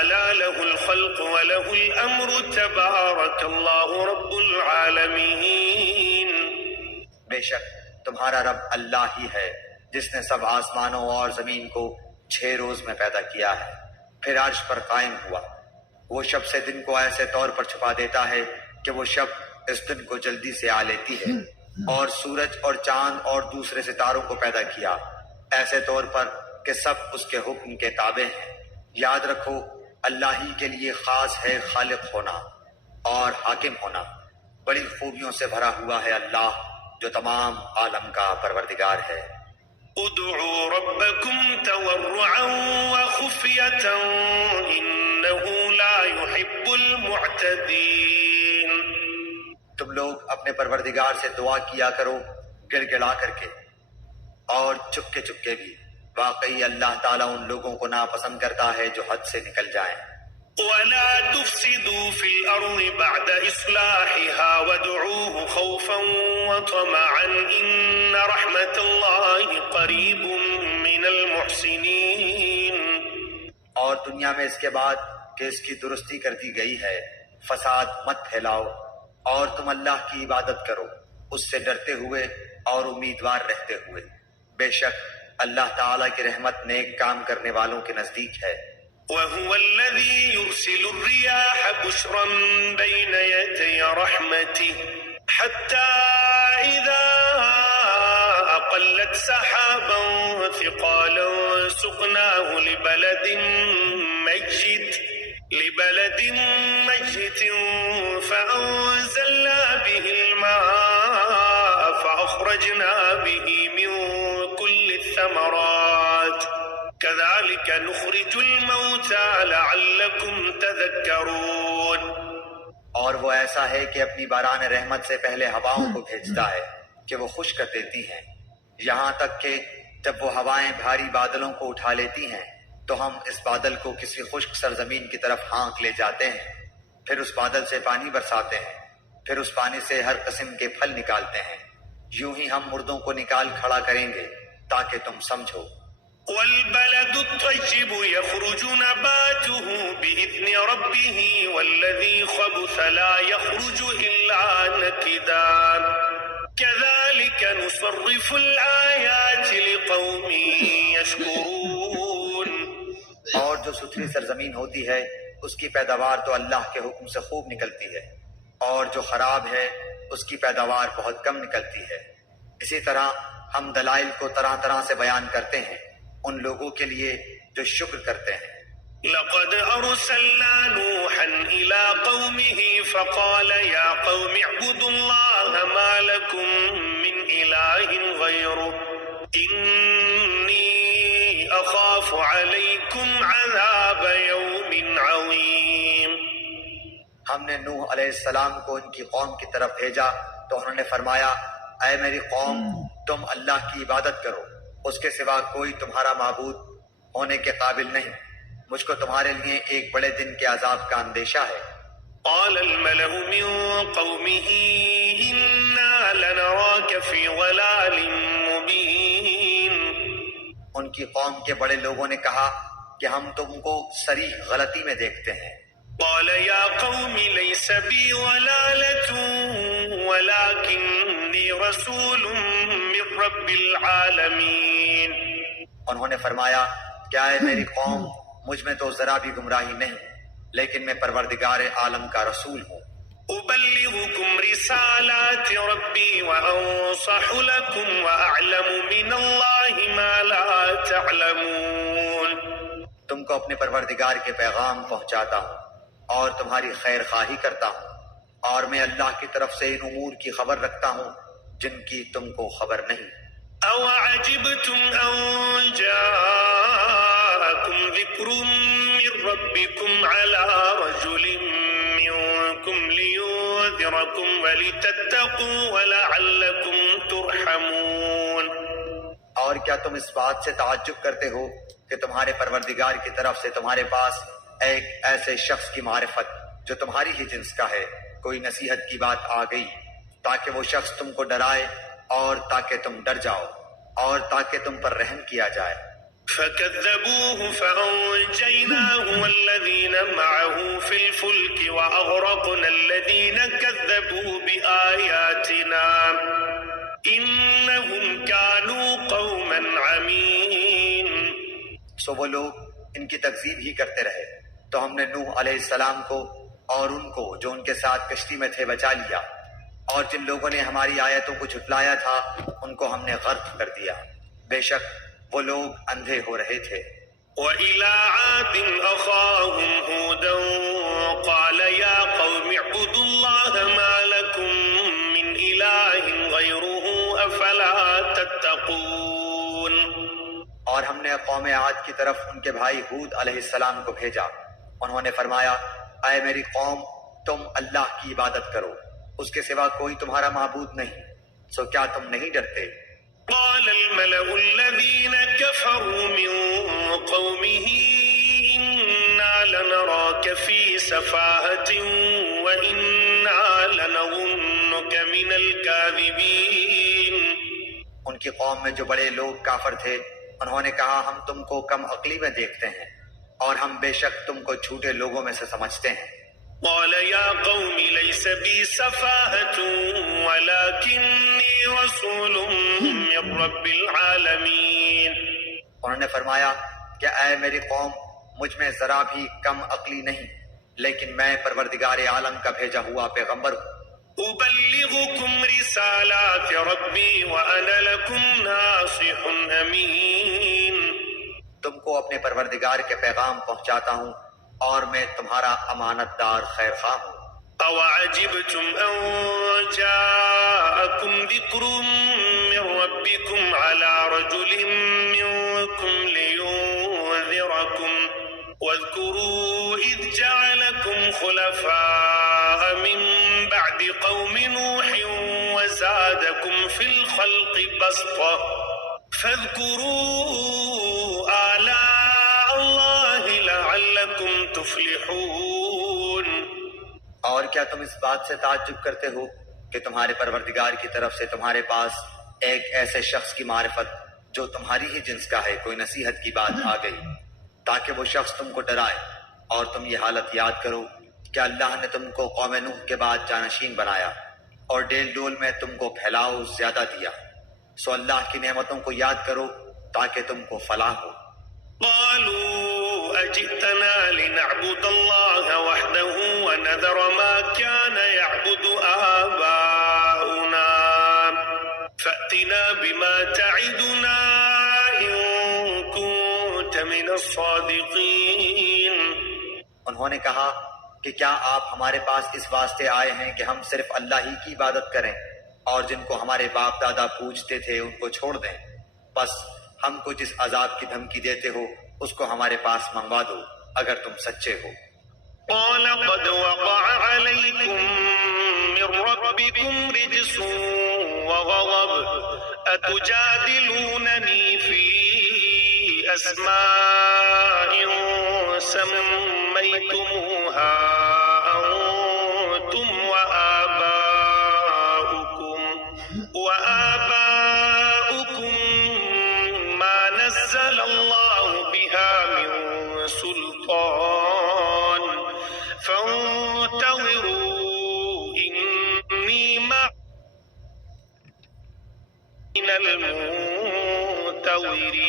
ألا له الخلق وله الأمر تبارك الله رب العالمين. بے شک تمہارا رب اللہ ہی ہے جس نے سب آسمانوں اور زمین کو 6 روز میں پیدا کیا ہے، پھر عرش پر قائم ہوا. وہ شب سے دن کو ایسے طور پر چھپا دیتا ہے کہ وہ شب اس دن کو جلدی سے آ لیتی ہے، اور سورج اور چاند اور دوسرے ستاروں کو پیدا کیا ایسے طور پر کہ سب اس کے حکم کے تابع ہیں. یاد رکھو اللہ ہی کے لیے خاص ہے خالق ہونا اور حاکم ہونا. بڑی خوبیوں سے بھرا ہوا ہے اللہ جو تمام عالم کا پروردگار ہے. ادعوا ربكم تضرعا وخفية إنه لا يحب المعتدين. تم تم لوگ اپنے پروردگار سے دعا کیا کرو گڑ گڑا کر کے اور چپکے چپکے بھی، واقعی اللہ تعالیٰ ان لوگوں کو ناپسند کرتا ہے جو حد سے نکل جائیں۔ ولا تفسدوا في الأرض بعد إصلاحها وادعوه خوفا وطمعا إن رحمة الله قريب من المحسنين۔ اور دنیا میں اس کے بعد کہ اس کی درستی کر دی گئی ہے فساد مت پھیلاؤ، اور تم اللہ کی عبادت کرو اس سے ڈرتے ہوئے اور امیدوار رہتے ہوئے، بے شک اللہ تعالیٰ کی رحمت نیک کام کرنے والوں کے نزدیک ہے۔ وهو الذي يرسل الرياح بشرا بين يدي رحمته حتى إذا أقلت سحابا ثقالا سقناه لبلد ميت فأنزلنا به الماء فأخرجنا به من كل الثمرات كذلك نخرج الموتى لعلكم تذكرون۔ اور وہ ایسا ہے کہ اپنی باران رحمت سے پہلے ہواؤں کو بھیجتا ہے کہ وہ خشک کر دیتی ہیں، یہاں تک کہ جب وہ ہوائیں بھاری بادلوں کو اٹھا لیتی ہیں تو ہم اس بادل کو کسی خشک سرزمین کی طرف ہانک لے جاتے ہیں، پھر اس بادل سے پانی برساتے ہیں، پھر اس پانی سے ہر قسم کے پھل نکالتے ہیں، یوں ہی ہم مردوں کو نکال کھڑا کریں گے تاکہ تم سمجھو۔ والبلد الطيب يخرج نباته بإذن ربه والذي خبث لا يخرج إلا نكدا كذلك نصرف الآيات لقوم يشكرون۔ اور جو ستھری سرزمین ہوتی ہے اس کی پیداوار تو اللہ کے حکم سے خوب نکلتی ہے، اور جو خراب ہے اس کی پیداوار بہت کم نکلتی ہے۔ اسی طرح ہم دلائل کو طرح طرح سے بیان کرتے ہیں ان لوگوں کے لیے جو شکر کرتے ہیں۔ لقد أرسلنا نوحا إلى قومه فقال يا قوم اعبدوا الله ما لكم من إله غيره إني أخاف عليكم عذاب يوم عظيم۔ ہم نے نوح علیہ السلام کو ان کی قوم کی طرف بھیجا تو انہوں نے فرمایا، اے میری قوم، تم اللہ کی عبادت کرو، اس کے سوا کوئی تمہارا معبود ہونے کے قابل نہیں، مجھ کو تمہارے لیے ایک بڑے دن کے عذاب کا اندیشہ ہے۔ قال الملأ من قومه إنا لنراك في ضلال مبين۔ ان کی قوم کے بڑے لوگوں نے کہا کہ ہم تم کو صریح غلطی میں دیکھتے ہیں۔ قال يا قوم ليس بي ضلالة ولكني رسول من رب العالمين۔ انہوں نے فرمایا، کیا ہے میری قوم، مجھ میں تو ذرا بھی گمراہی نہیں، لیکن میں پروردگار عالم کا رسول ہوں۔ أبلغكم رسالات ربي وأنصح لكم وأعلم من الله ما لا تعلمون۔ تم کو اپنے پروردگار کے پیغام پہنچاتا ہوں اور تمہاری خیر خواہی کرتا ہوں، اور میں اللہ کی طرف سے ان امور کی خبر رکھتا ہوں جن کی تم کو خبر نہیں۔ أَوَعَجِبْتُمْ أَن جَاءَكُمْ ذِكْرٌ مِّن رَّبِّكُمْ عَلَىٰ رَجُلٍ مِّنكُمْ لِيُنذِرَكُمْ وَلِتَتَّقُوا وَلَعَلَّكُمْ تُرْحَمُونَ۔ اور کیا تم اس بات سے تعجب کرتے ہو کہ تمہارے پروردگار کی طرف سے تمہارے پاس ایک ایسے شخص کی معرفت جو تمہاری ہی جنس کا ہے کوئی نصیحت کی بات آ گئی تاکہ وہ شخص تم کو ڈرائے اور تاکہ تم ڈر جاؤ اور تاکہ تم پر رحم کیا جائے۔ فَكَذَّبُوهُ فَأَنجَيْنَاهُ وَالَّذِينَ مَعَهُ فِي الْفُلْكِ وَأَغْرَقْنَا الَّذِينَ كَذَّبُوا بِآيَاتِنَا إِنَّهُمْ كَانُوا قَوْمًا عَمِينَ۔ سو وہ لوگ ان کی تکذیب ہی کرتے رہے تو ہم نے نوح علیہ السلام کو اور ان کو جو ان کے ساتھ کشتی میں تھے بچا لیا، اور جن لوگوں نے ہماری آیتوں کو جھٹلایا تھا ان کو ہم نے غرق کر دیا، بے شک وہ لوگ اندھے ہو رہے تھے۔ وَإِلَىٰ عَادٍ أَخَاهُمْ هُودًا قَالَ يَا قَوْمِ اعْبُدُوا اللَّهَ مَا لَكُم مِّنْ إِلَٰهٍ غَيْرُهُ أَفَلَا تَتَّقُونَ۔ اور ہم نے قوم عاد کی طرف ان کے بھائی ہود علیہ السلام کو بھیجا، انہوں نے فرمایا، اے میری قوم، تم اللہ کی عبادت کرو، اس کے سوا کوئی تمہارا معبود نہیں، سو کیا تم نہیں ڈرتے؟ قال الملأ الذين كفروا من قومه إنا لنراك في سفاهة وإنا لنظنك من الكاذبين۔ ان کی قوم میں جو بڑے لوگ کافر تھے انہوں نے کہا ہم تم کو کم عقلی میں دیکھتے ہیں اور ہم بے شک تم کو جھوٹے لوگوں میں سے سمجھتے ہیں۔ قال يا قوم ليس بي سفاهة ولكني رسول من رب العالمين۔ انہوں نے فرمایا کہ اے میری قوم، مجھ میں ذرا بھی کم عقلی نہیں، لیکن میں پروردگار عالم کا بھیجا ہوا پیغمبر ہوں۔ أبلغكم رسالات ربي وأنا لكم ناصح أمين۔ تم کو اپنے پروردگار کے پیغام پہنچاتا ہوں اور میں تمہارا امانت دار خیر خواہ ہوں۔ أوعجبتم أن جاءكم ذكر من ربكم على رجل منكم لينذركم واذكروا إذ جعلكم خلفاء من بعد قوم نوح وزادكم في الخلق بسطة فاذكروا آلاء الله لعلكم تفلحون۔ اور کیا تم اس بات سے تعجب کرتے ہو کہ تمہارے پروردگار کی طرف سے تمہارے پاس ایک ایسے شخص کی معرفت جو تمہاری ہی جنس کا ہے کوئی نصیحت کی بات آ گئی تاکہ وہ شخص تم کو ڈرائے، اور تم یہ حالت یاد کرو کہ اللہ نے تم کو قوم نوح کے بعد جانشین بنایا اور ڈیل ڈول میں تم کو پھیلاؤ زیادہ دیا، سو اللہ کی نعمتوں کو یاد کرو تاکہ تم کو فلاح ہو۔ قالوا أجئتنا لنعبد الله وحده ونذر ما كان يعبد آباؤنا فأتنا بما تعدنا إن كنت من الصادقين۔ انہوں نے کہا کہ کیا آپ ہمارے پاس اس واسطے آئے ہیں کہ ہم صرف اللہ ہی کی عبادت کریں اور جن کو ہمارے باپ دادا پوجتے تھے ان کو چھوڑ دیں؟ بس ہم کو جس عذاب کی دھمکی دیتے ہو اس کو ہمارے پاس منگوا دو اگر تم سچے ہو۔ قال قد وقع عليكم من ربكم رجس وغضب أتجادلونني في أسماء سميتموها أنتم وآباؤكم ما نزل الله بها من سلطان فانتظروا إني من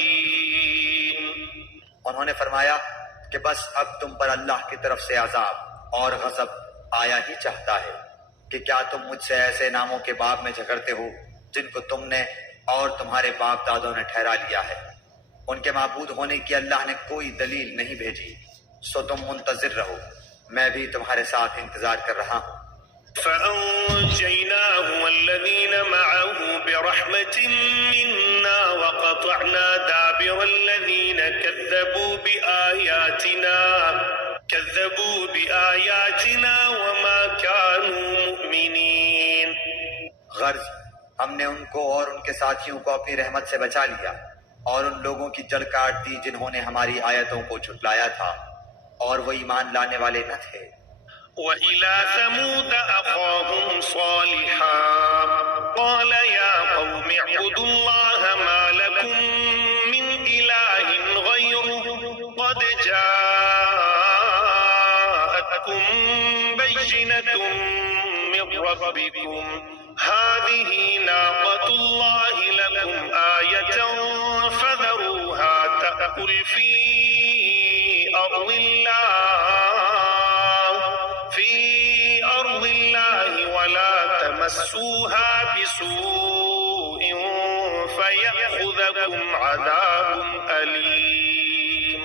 المنتظرين۔ انہوں نے فرمایا کہ بس اب تم پر اللہ کی طرف سے عذاب اور غضب آیا ہی چاہتا ہے کہ کیا تم مجھ سے ایسے ناموں کے باب میں جھگڑتے ہو جن کو تم نے اور تمہارے باپ دادوں نے ٹھہرا لیا ہے۔ ان کے معبود ہونے کی اللہ نے کوئی دلیل نہیں بھیجی، سو تم منتظر رہو، میں بھی تمہارے ساتھ انتظار کر رہا ہوں۔ فأنجيناه والذين معه برحمة منا وقطعنا دابر الذين كذبوا بآياتنا وما كانوا مؤمنين۔ غرض ہم نے ان کو اور ان کے ساتھیوں کو اپنی رحمت سے بچا لیا اور ان لوگوں کی جڑ کاٹ دی جنہوں نے ہماری آیتوں کو جھٹلایا تھا اور وہ ایمان لانے والے نہ تھے۔ وإلى ثمود أخاهم صالحا قال يا قوم اعبدوا الله ما لكم من إله غيره قد جاءتكم بينة من ربكم هذه ناقة الله لكم آية فذروها تأكل في أرض الله ولا تمسوها بسوء فيأخذكم عذاب أليم۔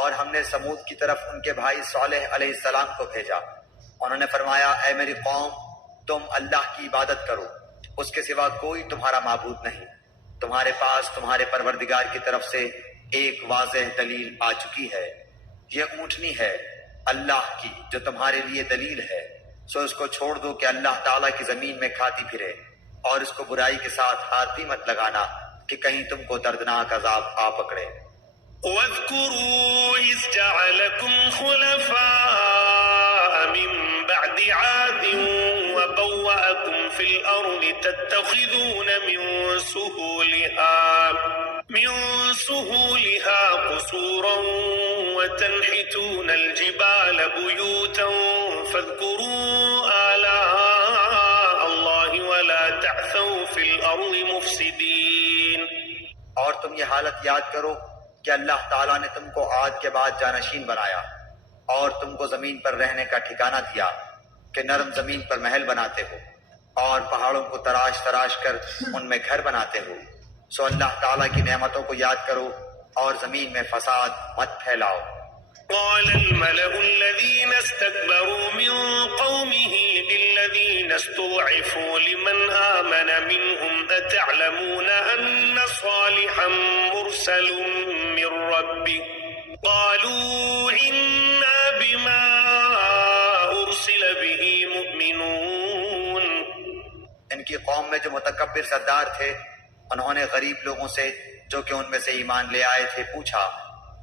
اور ہم نے سمود کی طرف ان کے بھائی صالح علیہ السلام کو بھیجا، انہوں نے فرمایا اے میری قوم تم اللہ کی عبادت کرو، اس کے سوا کوئی تمہارا معبود نہیں، تمہارے پاس تمہارے پروردگار کی طرف سے ایک واضح دلیل آ چکی ہے، یہ اونٹنی ہے اللہ کی جو تمہارے لیے دلیل ہے، سو اس کو چھوڑ دو کہ اللہ تعالیٰ کی زمین میں کھاتی پھرے، اور اس کو برائی کے ساتھ ہاتھ بھی مت لگانا کہ کہیں تم کو دردناک عذاب آ پکڑے۔ واذكروا إذ جعلكم خلفاء من بعد عاد وبوأكم في الأرض تتخذون من سهولها قصورا وتنحتون الجبال بيوتا فاذكروا آلاء الله ولا تعثوا في الأرض مفسدين۔ اور تم یہ حالت یاد کرو کہ اللہ تعالیٰ نے تم کو عاد کے بعد جانشین بنایا اور تم کو زمین پر رہنے کا ٹھکانہ دیا کہ نرم زمین پر محل بناتے ہو اور پہاڑوں کو تراش تراش کر ان میں گھر بناتے ہو۔ سو اللہ تعالیٰ کی نعمتوں کو یاد کرو اور زمین میں فساد مت پھیلاؤ۔ قال الملأ الذين استكبروا من قومه للذين استضعفوا لمن آمن منهم أتعلمون أن صالحا مرسل من ربه قالوا إنا بما أرسل به مؤمنون۔ ان کی قوم میں جو متکبر سردار تھے انہوں نے غریب لوگوں سے جو کہ ان میں سے ایمان لے آئے تھے پوچھا،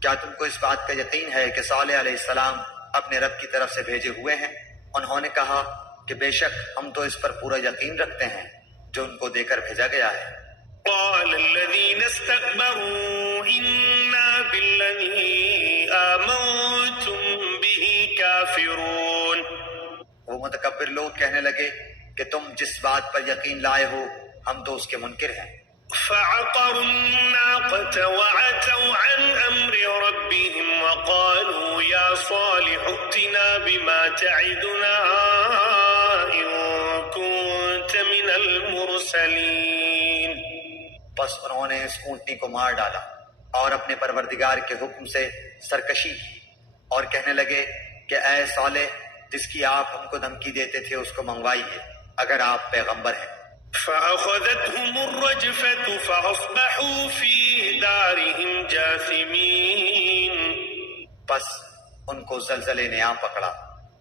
کیا تم کو اس بات کا یقین ہے کہ صالح علیہ السلام اپنے رب کی طرف سے بھیجے ہوئے ہیں؟ انہوں نے کہا کہ بے شک ہم تو اس پر پورا یقین رکھتے ہیں جو ان کو دے کر بھیجا گیا ہے۔ قال الذين استكبروا إنا بالذي آمنتم به كافرون۔ وہ متکبر لوگ کہنے لگے کہ تم جس بات پر یقین لائے ہو ہم تو اس کے منکر ہیں۔ فعقروا الناقة وعتوا عن أمر ربهم وقالوا يا صالح ائتنا بما تعدنا إن كنت من المرسلين۔ بس انہوں نے اس اونٹنی کو مار ڈالا اور اپنے پروردگار کے حکم سے سرکشی کی اور کہنے لگے کہ اے صالح جس کی آپ ہم کو دھمکی دیتے تھے اس کو منگوائیے اگر آپ پیغمبر ہیں۔ فأخذتهم الرجفة فأصبحوا في دارهم جاثمين۔ بس ان کو زلزلے نے آ پکڑا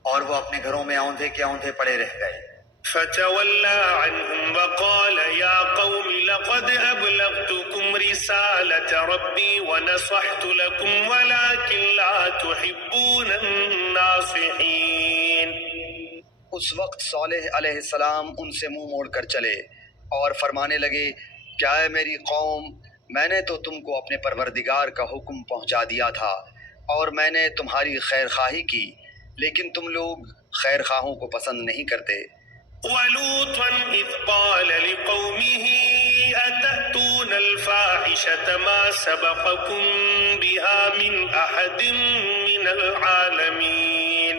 اور وہ اپنے گھروں میں اوندھے کے اوندھے پڑے رہ گئے۔ فتولى عنهم وقال يا قوم لقد أبلغتكم رسالة ربي ونصحت لكم ولكن لا تحبون الناصحين۔ اس وقت صالح علیہ السلام ان سے منہ موڑ کر چلے اور فرمانے لگے، کیا ہے میری قوم، میں نے تو تم کو اپنے پروردگار کا حکم پہنچا دیا تھا اور میں نے تمہاری خیر خواہی کی، لیکن تم لوگ خیر خواہوں کو پسند نہیں کرتے۔ ولوطا إذ قال لقومه أتأتون الفاحشة ما سبقكم بها من أحد من العالمين۔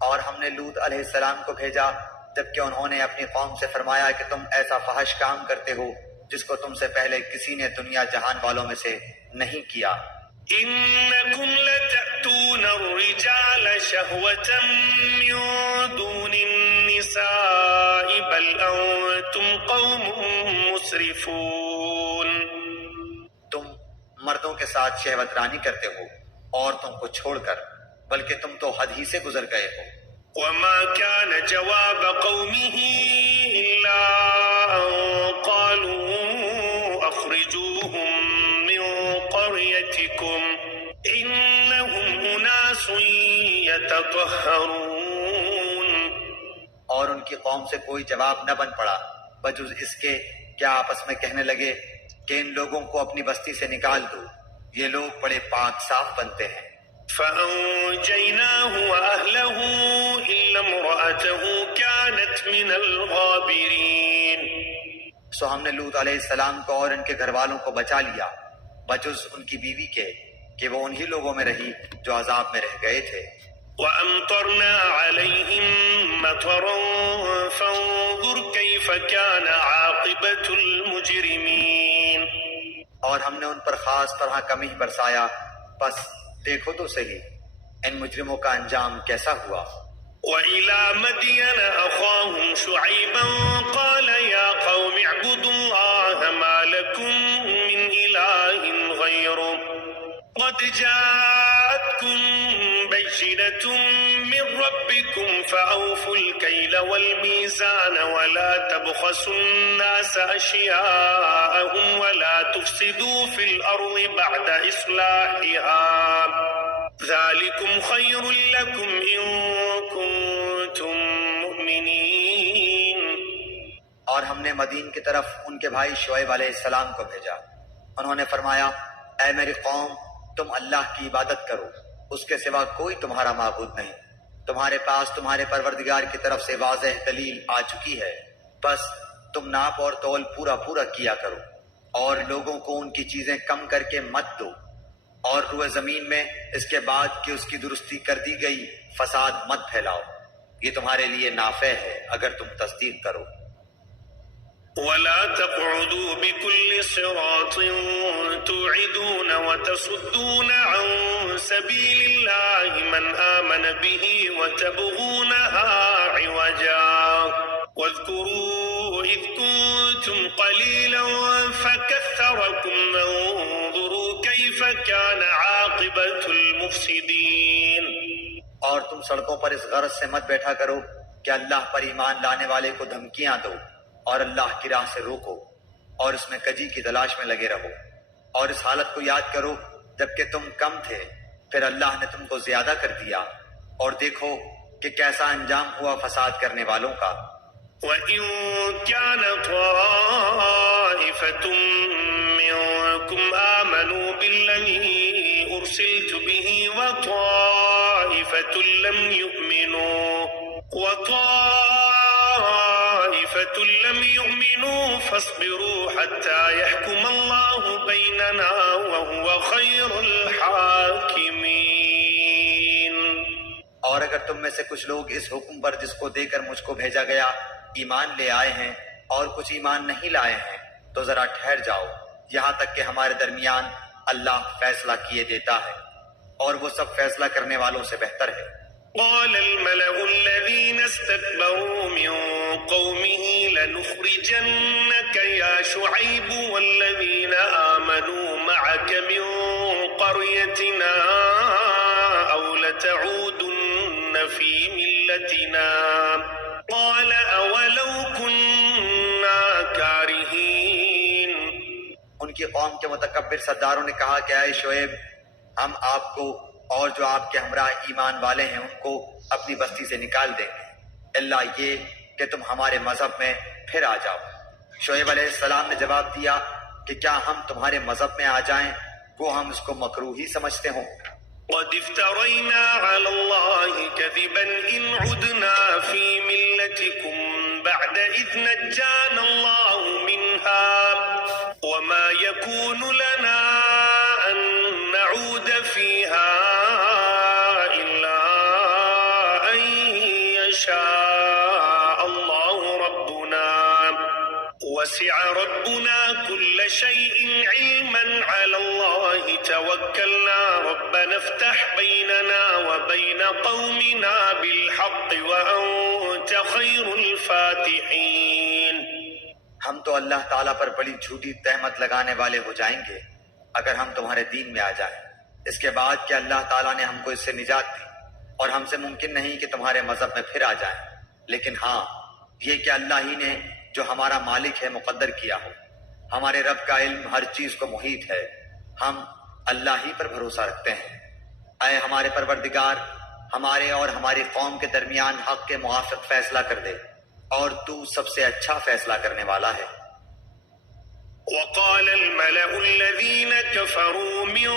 اور ہم نے لوط علیہ السلام کو بھیجا جبکہ انہوں نے اپنی قوم سے فرمایا کہ تم ایسا فحش کام کرتے ہو جس کو تم سے پہلے کسی نے دنیا جہان والوں میں سے نہیں کیا۔ إنكم لتأتون الرجال شهوة من دون النساء بل أنتم قوم مسرفون۔ تم مردوں کے ساتھ شہوت رانی کرتے ہو عورتوں کو چھوڑ کر، بلکہ تم تو حد ہی سے گزر گئے ہو۔ وما كان جواب قومه إلا أن قالوا أخرجوهم من قريتكم إنهم أناس يتطهرون۔ اور ان کی قوم سے کوئی جواب نہ بن پڑا بجز اس کے کیا آپس میں کہنے لگے کہ ان لوگوں کو اپنی بستی سے نکال دو، یہ لوگ بڑے پاک صاف بنتے ہیں۔ فأنجيناه وأهله إلا امرأته كانت من الغابرين۔ سو ہم نے لوط علیہ السلام کو اور ان کے گھر والوں کو بچا لیا بجز ان کی بیوی کے کہ وہ انہی لوگوں میں رہی جو عذاب میں رہ گئے تھے۔ وأمطرنا عليهم مطرا فانظر كيف كان عاقبة المجرمين۔ اور ہم نے ان پر خاص طرح کا مہ برسایا، بس دیکھو تو صحیح ان مجرموں کا انجام کیسا ہوا۔ وإلى مدين أخاهم شعيبا قال يا قوم اعبدوا الله ما لكم من إله غيره قد جاءتكم بينة من ربكم فأوفوا الكيل والميزان ولا تبخسوا الناس أشياءهم ولا تفسدوا في الأرض بعد إصلاحها ذلكم خير لكم إن كنتم مؤمنين۔ اور ہم نے مدین کی طرف ان کے بھائی شعیب علیہ السلام کو بھیجا۔ انہوں نے فرمایا، اے میری قوم، تم اللہ کی عبادت کرو، اس کے سوا کوئی تمہارا معبود نہیں۔ تمہارے پاس تمہارے پروردگار کی طرف سے واضح دلیل آ چکی ہے، بس تم ناپ اور تول پورا پورا کیا کرو، اور لوگوں کو ان کی چیزیں کم کر کے مت دو، اور روئے زمین میں اس کے بعد کہ اس کی درستی کر دی گئی فساد مت پھیلاؤ، یہ تمہارے لیے نافع ہے اگر تم تصدیق کرو۔ ولا تقعدوا بكل صراط توعدون وتصدون عن سبيل الله من آمن به وتبغونها عوجا واذكروا إذ كنتم قليلا فكثركم وانظروا كيف كان عاقبة المفسدين۔ اور تم سڑکوں پر اس غرض سے مت بیٹھا کرو کہ اللہ پر ایمان لانے والے کو دھمکیاں دو اور اللہ کی راہ سے روکو، اور اس میں کجی کی تلاش میں لگے رہو، اور اس حالت کو یاد کرو جبکہ تم کم تھے، پھر اللہ نے تم کو زیادہ کر دیا، اور دیکھو کہ کیسا انجام ہوا فساد کرنے والوں کا۔ وَإِن كَانَ طَائِفَةٌ مِّنكُمْ آمَنُوا بِالَّذِي أُرْسِلْتُ بِهِ وَطَائِفَةٌ لَّمْ يُؤْمِنُوا فَاصْبِرُوا حَتَّى يَحْكُمَ اللَّهُ بَيْنَنَا وَهُوَ خَيْرُ الْحَاكِمِينَ۔ اور اگر تم میں سے کچھ لوگ اس حکم پر جس کو دے کر مجھ کو بھیجا گیا ایمان لے آئے ہیں اور کچھ ایمان نہیں لائے ہیں تو ذرا ٹھہر جاؤ یہاں تک کہ ہمارے درمیان اللہ فیصلہ کیے دیتا ہے، اور وہ سب فیصلہ کرنے والوں سے بہتر ہے۔ قال الملأ الذين استكبروا من قومه لنخرجنك يا شعيب والذين آمنوا معك من قريتنا أو لتعودن في ملتنا قال أولو كنا كارهين۔ ان کی قوم کے متکبر سرداروں نے کہا کہ اے شعیب، ہم آپ کو اور جو آپ کے ہمراہ ایمان والے ہیں ان کو اپنی بستی سے نکال دیں گے، اللہ یہ کہ تم ہمارے مذہب میں پھر آ جاؤ۔ شعیب علیہ السلام نے جواب دیا کہ کیا ہم تمہارے مذہب میں آ جائیں وہ ہم اس کو مکروہی سمجھتے ہوں؟ قد افترينا على الله كذبا إن عدنا في ملتكم بعد إذ نجانا الله منها وما يكون لنا أن نعود فيها إلا أن يشاء الله ربنا وسع ربنا كل شيء علما على الله توكلنا ربنا افتح بيننا وبين قومنا بالحق وأنت خير الفاتحين۔ ہم تو اللہ تعالیٰ پر بڑی جھوٹی تہمت لگانے والے ہو جائیں گے اگر ہم تمہارے دین میں آ جائیں، اس کے بعد کہ اللہ تعالیٰ نے ہم کو اس سے نجات دی، اور ہم سے ممکن نہیں کہ تمہارے مذہب میں پھر آ جائیں، لیکن ہاں یہ کہ اللہ ہی نے جو ہمارا مالک ہے مقدر کیا ہو۔ ہمارے رب کا علم ہر چیز کو محیط ہے، ہم اللہ ہی پر بھروسہ رکھتے ہیں۔ اے ہمارے پروردگار، ہمارے اور ہماری قوم کے درمیان حق کے موافق فیصلہ کر دے، اور تو سب سے اچھا فیصلہ کرنے والا ہے۔ وقال الملأ الذين كفروا من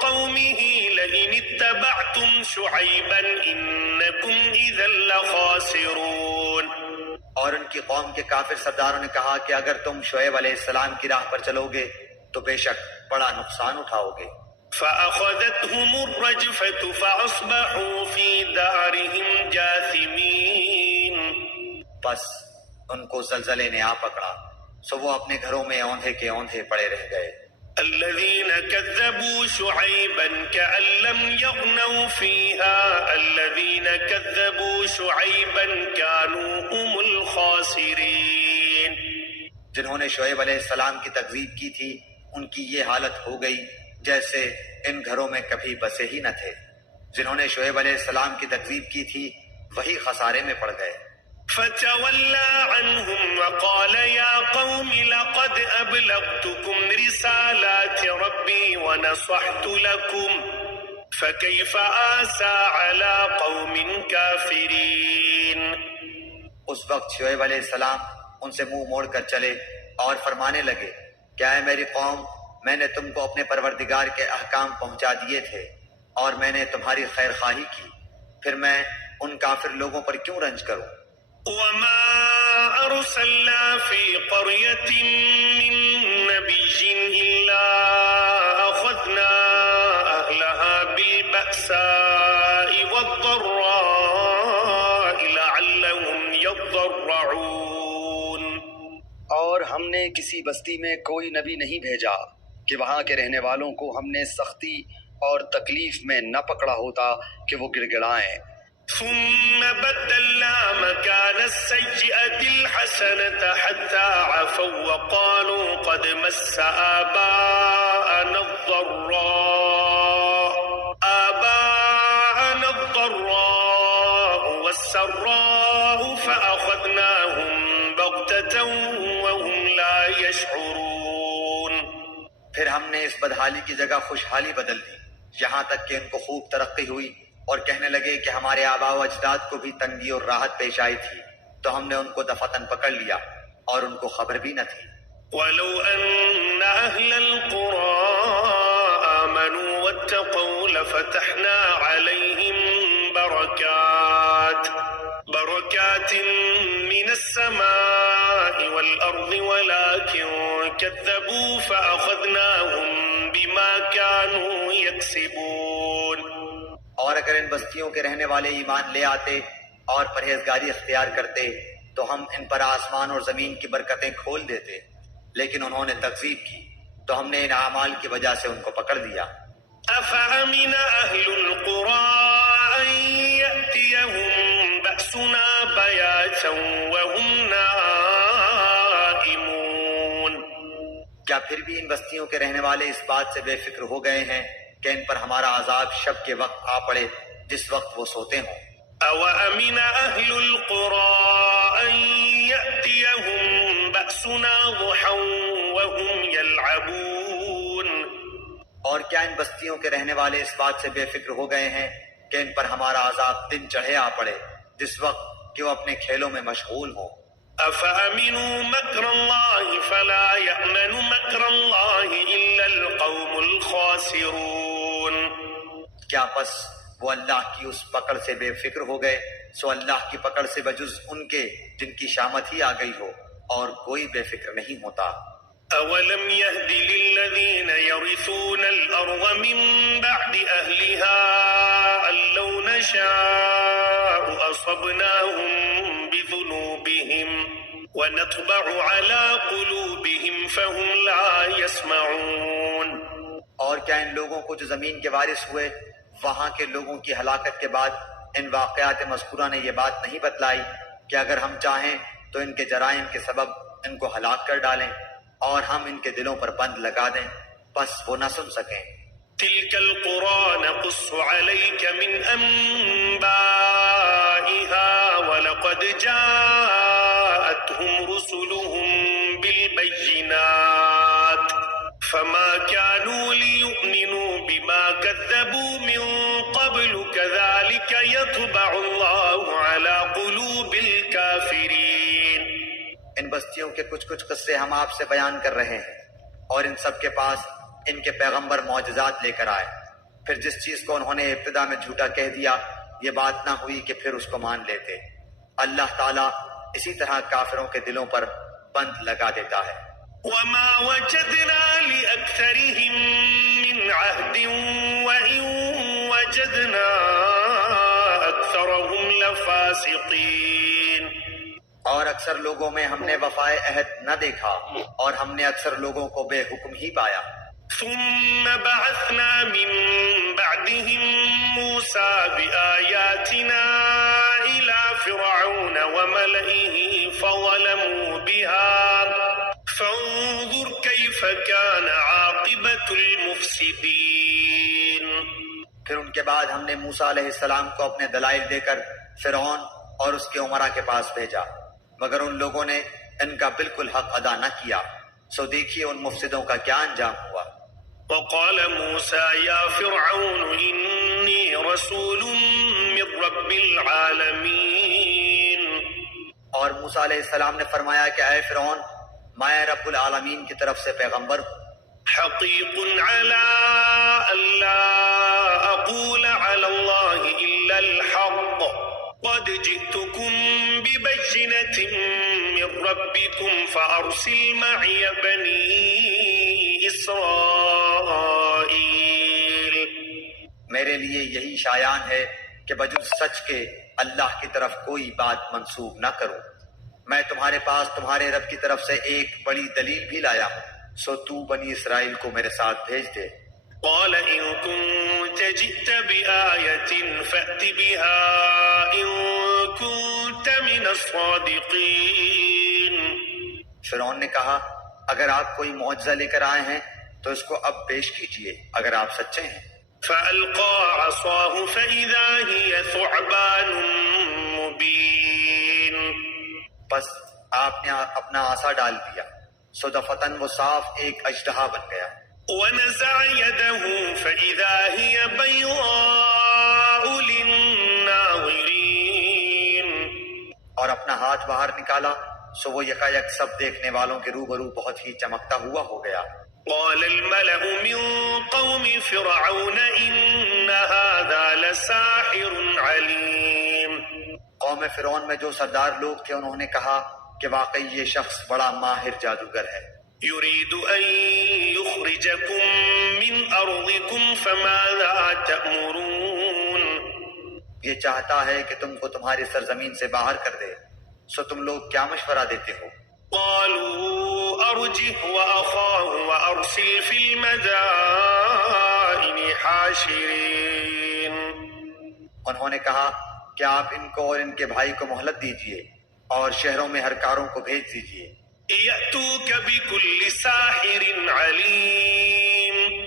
قومه لئن اتبعتم شعيبا إنكم إذا لخاسرون۔ اور ان کی قوم کے کافر سرداروں نے کہا کہ اگر تم شعیب علیہ السلام کی راہ پر چلو گے تو بے شک بڑا نقصان اٹھاؤ گے۔ فأخذتهم الرجفة فأصبحوا في دارهم جاثمين۔ بس ان کو زلزلے نے آ پکڑا، سو وہ اپنے گھروں میں اوندھے کے اوندھے پڑے رہ گئے۔ الذين كذبوا شعيبا كأن لم يغنوا فيها الذين كذبوا شعيبا كانوا هم الخاسرين۔ جنہوں نے شعیب علیہ السلام کی تکذیب کی تھی ان کی یہ حالت ہو گئی جیسے ان گھروں میں کبھی بسے ہی نہ تھے۔ جنہوں نے شعیب علیہ السلام کی تکذیب کی تھی وہی خسارے میں پڑ گئے۔ فتولى عنهم وقال يا قوم لقد أبلغتكم رسالات ربي ونصحت لكم فكيف آسى على قوم كافرين۔ اس وقت شعیب علیہ السلام ان سے منہ موڑ کر چلے اور فرمانے لگے، کیا ہے میری قوم، میں نے تم کو اپنے پروردگار کے احکام پہنچا دیے تھے اور میں نے تمہاری خیر خواہی کی، پھر میں ان کافر لوگوں پر کیوں رنج کروں؟ وما أرسلنا في قرية من نبي إلا أخذنا أهلها بالبأساء والضراء لعلهم يضرعون۔ اور ہم نے کسی بستی میں کوئی نبی نہیں بھیجا کہ وہاں کے رہنے والوں کو ہم نے سختی اور تکلیف میں نہ پکڑا ہوتا کہ وہ گڑ گڑائیں۔ ثم بدلنا مكان السيئة الحسنة حتى عفوا وقالوا قد مس آباءنا الضراء والسراء فأخذناهم بغتة وهم لا يشعرون۔ پھر ہم نے اس بدحالی کی جگہ خوشحالی بدل دی، یہاں تک کہ ان کو خوب ترقی ہوئی اور کہنے لگے کہ ہمارے آباء و اجداد کو بھی تنگی اور راحت پیش آئی تھی، تو ہم نے ان کو دفعتاً پکڑ لیا اور ان کو خبر بھی نہ تھی۔ ولو أن أهل القرى آمنوا واتقوا لفتحنا عليهم بركات من السماء والأرض ولكن كذبوا فأخذناهم بما كانوا يكسبون۔ اور اگر ان بستیوں کے رہنے والے ایمان لے آتے اور پرہیزگاری اختیار کرتے تو ہم ان پر آسمان اور زمین کی برکتیں کھول دیتے، لیکن انہوں نے تکذیب کی تو ہم نے ان اعمال کی وجہ سے ان کو پکڑ لیا۔ أفأمن أهل القرى أن يأتيهم بأسنا بياتا وهم نائمون۔ کیا پھر بھی ان بستیوں کے رہنے والے اس بات سے بے فکر ہو گئے ہیں کہ ان پر ہمارا عذاب شب کے وقت آ پڑے جس وقت وہ سوتے ہوں؟ أَوَأَمِنَ أَهْلُ الْقُرَىٰ أَن يَأْتِيَهُم بَأْسُنَا ضُحًى وَهُمْ يَلْعَبُونَ۔ اور کیا ان بستیوں کے رہنے والے اس بات سے بے فکر ہو گئے ہیں کہ ان پر ہمارا عذاب دن چڑھے آ پڑے جس وقت کہ وہ اپنے کھیلوں میں مشغول ہوں؟ أَفَأَمِنُوا مَكْرَ اللَّهِ فَلَا يَأْمَنُ مَكْرَ اللَّهِ إِلَّا الْقَوْمُ الْخَاسِرُونَ۔ کیا پس وہ اللہ کی اس پکڑ سے بے فکر ہو گئے، سو اللہ کی پکڑ سے بجز ان کے جن کی شامت ہی آ گئی ہو اور کوئی بے فکر نہیں ہوتا۔ أَوَلَمْ يَهْدِ لِلَّذِينَ يَرِثُونَ الْأَرْضَ مِن بَعْدِ أَهْلِهَا أَن لَّوْ نَشَاءُ أَصَبْنَاهُم بِذُنُوبِهِمْ وَنَطْبَعُ عَلَىٰ قُلُوبِهِمْ فَهُمْ لَا يَسْمَعُونَ۔ اور کیا ان لوگوں کو جو زمین کے وارث ہوئے وہاں کے لوگوں کی ہلاکت کے بعد ان واقعات مذکورہ نے یہ بات نہیں بتلائی کہ اگر ہم چاہیں تو ان کے جرائم کے سبب ان کو ہلاک کر ڈالیں اور ہم ان کے دلوں پر بند لگا دیں، پس وہ نہ سن سکیں۔ تِلْكَ الْقُرَىٰ نَقُصُّ عَلَيْكَ مِنْ أَنبَائِهَا وَلَقَدْ جَاءَتْهُمْ رُسُلُهُم بِالْبَيِّنَاتِ فَمَا كَانُوا لِيُؤْمِنُوا بِمَا كَذَّبُوا مِن قَبْلُ كَذَٰلِكَ يَطْبَعُ اللَّهُ عَلَىٰ قُلُوبِ الْكَافِرِينَ۔ ان بستیوں کے کچھ قصے ہم آپ سے بیان کر رہے ہیں، اور ان سب کے پاس ان کے پیغمبر معجزات لے کر آئے، پھر جس چیز کو انہوں نے ابتدا میں جھوٹا کہہ دیا یہ بات نہ ہوئی کہ پھر اس کو مان لیتے۔ اللہ تعالیٰ اسی طرح کافروں کے دلوں پر بند لگا دیتا ہے۔ وَمَا وَجَدْنَا لِأَكْثَرِهِم مِّنْ عَهْدٍ وَإِن وَجَدْنَا أَكْثَرَهُمْ لَفَاسِقِينَ۔ اور اکثر لوگوں میں ہم نے وفائے عہد نہ دیکھا اور ہم نے اکثر لوگوں کو بے حکم ہی پایا۔ ثُمَّ بَعَثْنَا مِن بَعْدِهِم مُّوسَىٰ بِآيَاتِنَا إِلَىٰ فِرْعَوْنَ وَمَلَئِهِ فَظَلَمُوا بِهَا فَانظُرْ كَيْفَ كَانَ عَاقِبَةُ الْمُفْسِدِينَ۔ پھر ان کے بعد ہم نے موسیٰ علیہ السلام کو اپنے دلائل دے کر فرعون اور اس کے امراء کے پاس بھیجا، مگر ان لوگوں نے ان کا بالکل حق ادا نہ کیا، سو دیکھیے ان مفسدوں کا کیا انجام ہوا۔ وقال موسى يا فرعون إني رسول من رب العالمين اور موسیٰ علیہ السلام نے فرمایا کہ اے فرعون، میں رب العالمین کی طرف سے پیغمبر ہوں، حقيق على ألا أقول على الله إلا الحق قد جئتكم ببينة من ربكم فأرسل معي بني إسرائيل۔ میرے لیے یہی شایان ہے کہ بجز سچ کے اللہ کی طرف کوئی بات منسوب نہ کروں، میں تمہارے پاس تمہارے رب کی طرف سے ایک بڑی دلیل بھی لایا ہوں، سو تو بنی اسرائیل کو میرے ساتھ بھیج دے۔ قال إن كنت جئت بآية فأت بها إن كنت من الصادقين۔ فرعون نے کہا اگر آپ کوئی معجزہ لے کر آئے ہیں تو اس کو اب پیش کیجئے اگر آپ سچے ہیں۔ فألقى عصاه فإذا هي ثعبان مبين۔ بس آپ نے اپنا عصا ڈال دیا، سو دفتن وہ صاف ایک اژدہا بن گیا۔ ونزع يده فإذا هي بيضاء للناظرين۔ اور اپنا ہاتھ باہر نکالا، سو وہ یکایک سب دیکھنے والوں کے روبرو بہت ہی چمکتا ہوا ہو گیا۔ قال الملأ من قوم فرعون إن هذا لساحر عليم۔ قوم فرعون میں جو سردار لوگ تھے انہوں نے کہا کہ واقعی یہ شخص بڑا ماہر جادوگر ہے، يريد أن يخرجكم من أرضكم فماذا تأمرون۔ یہ چاہتا ہے کہ تم کو تمہاری سرزمین سے باہر کر دے، سو تم لوگ کیا مشورہ دیتے ہو؟ قالوا أرجه وأخاه وأرسل في المدائن حاشرين۔ انہوں نے کہا کہ آپ ان کو اور ان کے بھائی کو مہلت دیجئے اور شہروں میں ہر کاروں کو بھیج دیجئے يأتوك بكل ساحر عليم۔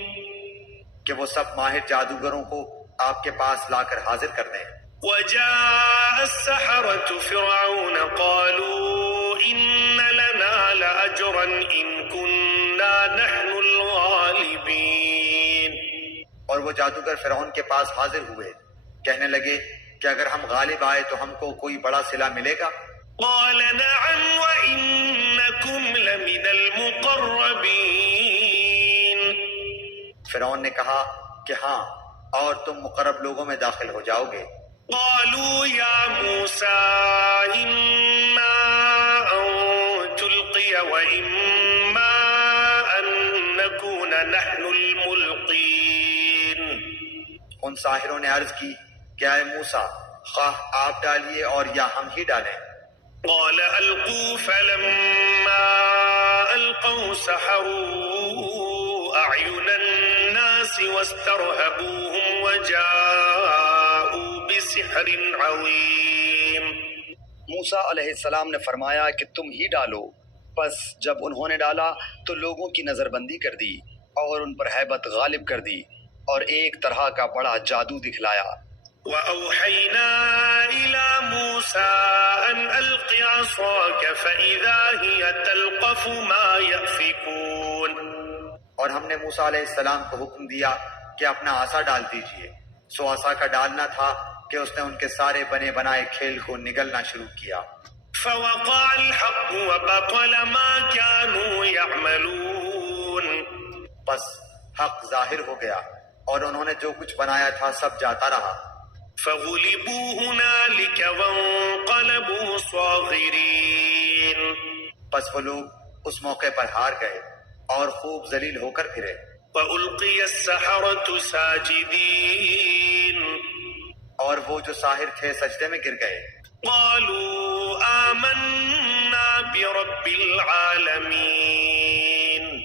کہ وہ سب ماہر جادوگروں کو آپ کے پاس لا کر حاضر کر دیں۔ وجاء السحرة فرعون قالوا إن لنا لأجرا إن كنا نحن الغالبين۔ اور وہ جادوگر فرعون کے پاس حاضر ہوئے، کہنے لگے کہ اگر ہم غالب آئے تو ہم کو کوئی بڑا صلہ ملے گا۔ قال نعم وإنكم لمن المقربين۔ فرعون نے کہا کہ ہاں، اور تم مقرب لوگوں میں داخل ہو جاؤ گے۔ قالوا يا موسى إما أن تلقي وإما أن نكون نحن الملقين۔ ان ساحروں نے عرض کی کہ اے موسیٰ، خواہ آپ ڈالیے اور یا ہم ہی ڈالیں۔ قال ألقوا فلما ألقوا سحروا أعين الناس واسترهبوهم وجاءوا بسحر عظيم۔ موسیٰ علیہ السلام نے فرمایا کہ تم ہی ڈالو، پس جب انہوں نے ڈالا تو لوگوں کی نظر بندی کر دی اور ان پر ہیبت غالب کر دی اور ایک طرح کا بڑا جادو دکھلایا۔ وأوحينا إلى موسى أن ألق عصاك فإذا هي تلقف ما يأفكون۔ اور ہم نے موسیٰ علیہ السلام کو حکم دیا کہ اپنا عصا ڈال دیجئے، سو عصا کا ڈالنا تھا کہ اس نے ان کے سارے بنے بنائے کھیل کو نگلنا شروع کیا۔ فوقع الحق وبطل ما كانوا يعملون۔ بس حق ظاہر ہو گیا اور انہوں نے جو کچھ بنایا تھا سب جاتا رہا۔ فغلبوا هنالك وانقلبوا صاغرين۔ بس وہ لوگ اس موقع پر ہار گئے اور خوب ذلیل ہو کر پھرے۔ وألقي السحرة ساجدين۔ اور وہ جو ساحر تھے سجدے میں گر گئے۔ قالوا آمنا برب العالمين۔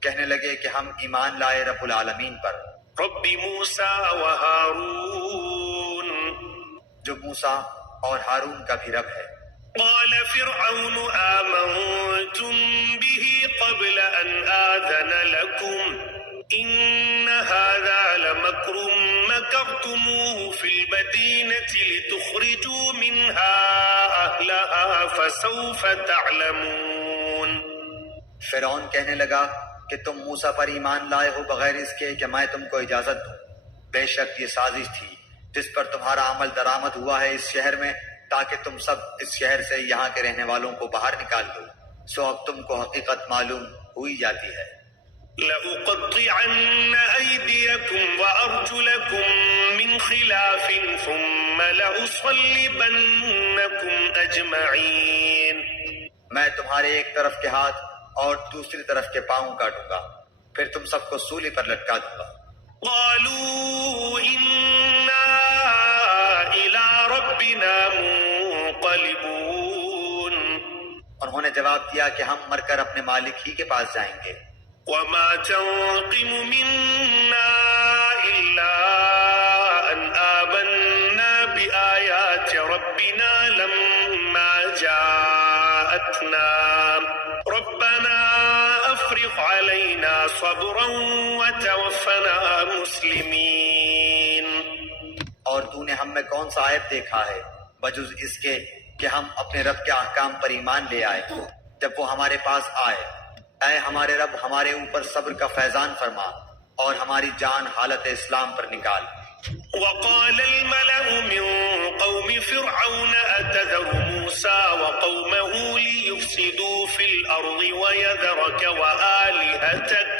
کہنے لگے کہ ہم ایمان لائے رب العالمین پر، رب موسى وهارون۔ جو موسیٰ اور ہارون کا بھی رب ہے۔ قال فرعون آمنتم به قبل أن آذن لكم إن هذا لمكر المدينة لتخرجوا منها أهلها فسوف تعلمون. فرعون کہنے لگا کہ تم موسیٰ پر ایمان لائے ہو بغیر اس کے کہ میں تم کو اجازت دوں. بے شک یہ سازش تھی جس پر تمہارا عمل درآمد ہوا ہے اس شہر میں، تاکہ تم سب اس شہر سے یہاں کے رہنے والوں کو باہر نکال دو. سو اب تم کو حقیقت معلوم ہوئی جاتی ہے. لأقطعن أيديكم وأرجلكم من خلاف ثم لأصلبنكم أجمعين. میں تمہارے ایک طرف کے ہاتھ اور دوسری طرف کے پاؤں کاٹوں گا، پھر تم سب کو سولی پر لٹکا دوں گا. قالوا إنا إلى ربنا منقلبون. انہوں نے جواب دیا کہ ہم مر کر اپنے مالک ہی کے پاس جائیں گے. وما تنقم منا إلا أن آمنا بآيات ربنا لما جاءتنا ربنا أفرغ علينا صبرا وتوفنا مسلمين. اور تو نے ہم میں کون سا عیب دیکھا ہے بجز اس کے کہ ہم اپنے رب کے احکام پر ایمان لے آئے جب وہ ہمارے پاس آئے. اے ہمارے رب ہمارے اوپر صبر کا فیضان فرما اور ہماری جان حالت اسلام پر نکال. وقال الملأ من قوم فرعون أتذر موسى وقومه ليفسدوا في الأرض ويذرك وآلهتك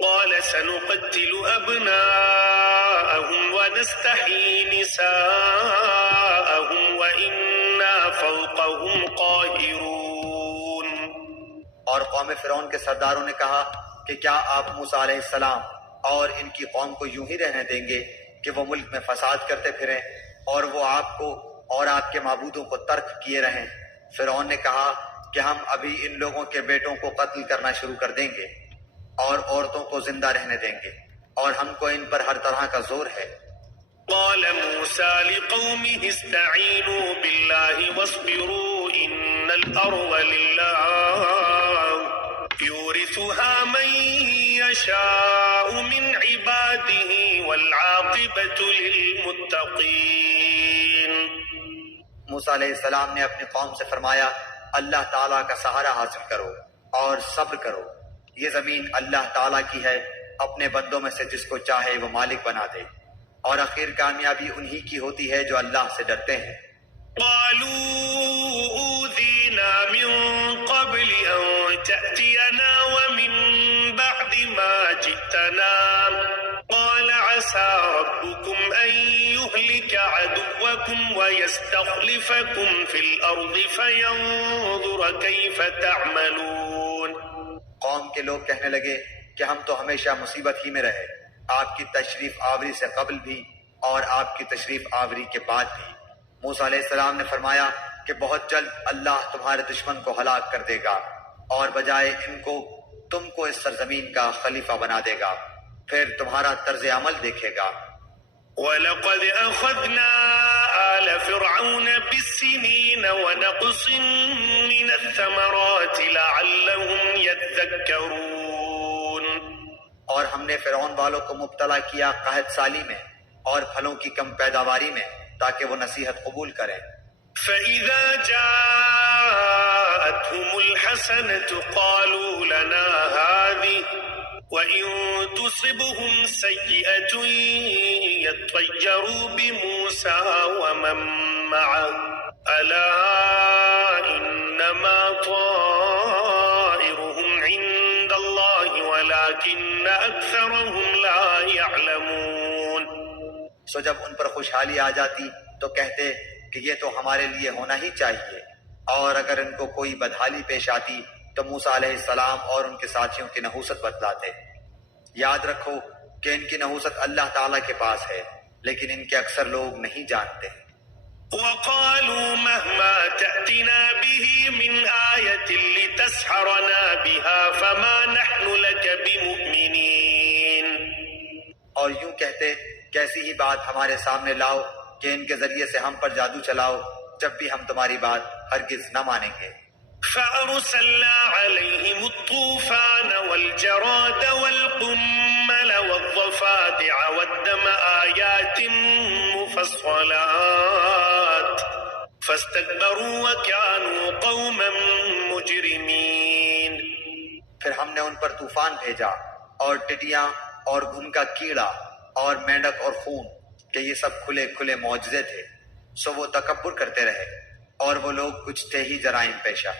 قال سنقتل أبناءهم ونستحيي نساءهم وإنا فوقهم قاهرون. اور قوم فرعون کے سرداروں نے کہا کہ کیا آپ موسیٰ علیہ السلام اور ان کی قوم کو یوں ہی رہنے دیں گے کہ وہ ملک میں فساد کرتے پھریں اور وہ آپ کو اور آپ کے معبودوں کو ترک کیے رہیں؟ فرعون نے کہا کہ ہم ابھی ان لوگوں کے بیٹوں کو قتل کرنا شروع کر دیں گے اور عورتوں کو زندہ رہنے دیں گے اور ہم کو ان پر ہر طرح کا زور ہے. قال موسى لقومه استعينوا بالله واصبروا إن الأرض لله يورثها من يشاء من عباده والعاقبة للمتقين. موسیٰ علیہ السلام نے اپنی قوم سے فرمایا اللہ تعالیٰ کا سہارا حاصل کرو اور صبر کرو. یہ زمین اللہ تعالیٰ کی ہے، اپنے بندوں میں سے جس کو چاہے وہ مالک بنا دے اور آخر کامیابی انہی کی ہوتی ہے جو اللہ سے ڈرتے ہیں. قالوا أوذينا من قبل أن تأتينا ومن بعد ما جئتنا قال عسى ربكم أن يهلك عدوكم ويستخلفكم في الأرض فينظر كيف تعملون. قوم کے لوگ کہنے لگے کہ ہم تو ہمیشہ مصیبت ہی میں رہے، آپ کی تشریف آوری سے قبل بھی اور آپ کی تشریف آوری کے بعد بھی. موسیٰ علیہ السلام نے فرمایا کہ بہت جلد اللہ تمہارے دشمن کو ہلاک کر دے گا اور بجائے ان کو تم کو اس سرزمین کا خلیفہ بنا دے گا، پھر تمہارا طرز عمل دیکھے گا. وَلَقَدْ أَخَذْنَا آلَ فِرْعَوْنَ بِالسِّنِينَ وَنَقْصٍ مِّنَ الثَّمَرَاتِ لَعَلَّهُمْ يَذَّكَّرُونَ. اور ہم نے فرعون والوں کو مبتلا کیا قحط سالی میں اور پھلوں کی کم پیداواری میں تاکہ وہ نصیحت قبول کریں. فَإِذَا جَاءَتْهُمُ الْحَسَنَةُ قَالُوا لَنَا هَٰذِهِ وَإِن تُصِبْهُمْ سَيِّئَةٌ يَطَّيَّرُوا بِمُوسَىٰ وَمَن مَّعَهُ أَلَا إِنَّمَا طَائِرُهُمْ عِندَ اللَّهِ وَلَٰكِنَّ أَكْثَرَهُمْ لَا يَعْلَمُونَ. سو جب ان پر خوشحالی آ جاتی تو کہتے کہ یہ تو ہمارے لیے ہونا ہی چاہیے، اور اگر ان کو کوئی بدحالی پیش آتی تو موسیٰ علیہ السلام اور ان کے ساتھیوں کی نحوست بتلاتے. یاد رکھو کہ ان کی نحوست اللہ تعالیٰ کے پاس ہے، لیکن ان کے اکثر لوگ نہیں جانتے. وَقَالُوا مَهْمَا تَأْتِنَا بِهِ مِنْ آيَةٍ لِتَسْحَرَنَا بِهَا فَمَا نَحْنُ لَكَ بِمُؤْمِنِينَ. اور یوں کہتے کیسی ہی بات ہمارے سامنے لاؤ کہ ان کے ذریعے سے ہم پر جادو چلاؤ، جب بھی ہم تمہاری بات ہرگز نہ مانیں گے. فأرسلنا عليهم الطوفان والجراد والقمل والضفادع والدم آيات الصلاة فاستكبروا وكانوا قوما مجرمين. پھر ہم نے ان پر طوفان بھیجا اور ٹڈیاں اور گھن کا کیڑا اور مینڈک اور خون کہ یہ سب کھلے کھلے معجزے تھے، سو وہ تکبر کرتے رہے اور وہ لوگ کچھ تھے ہی جرائم پیشہ.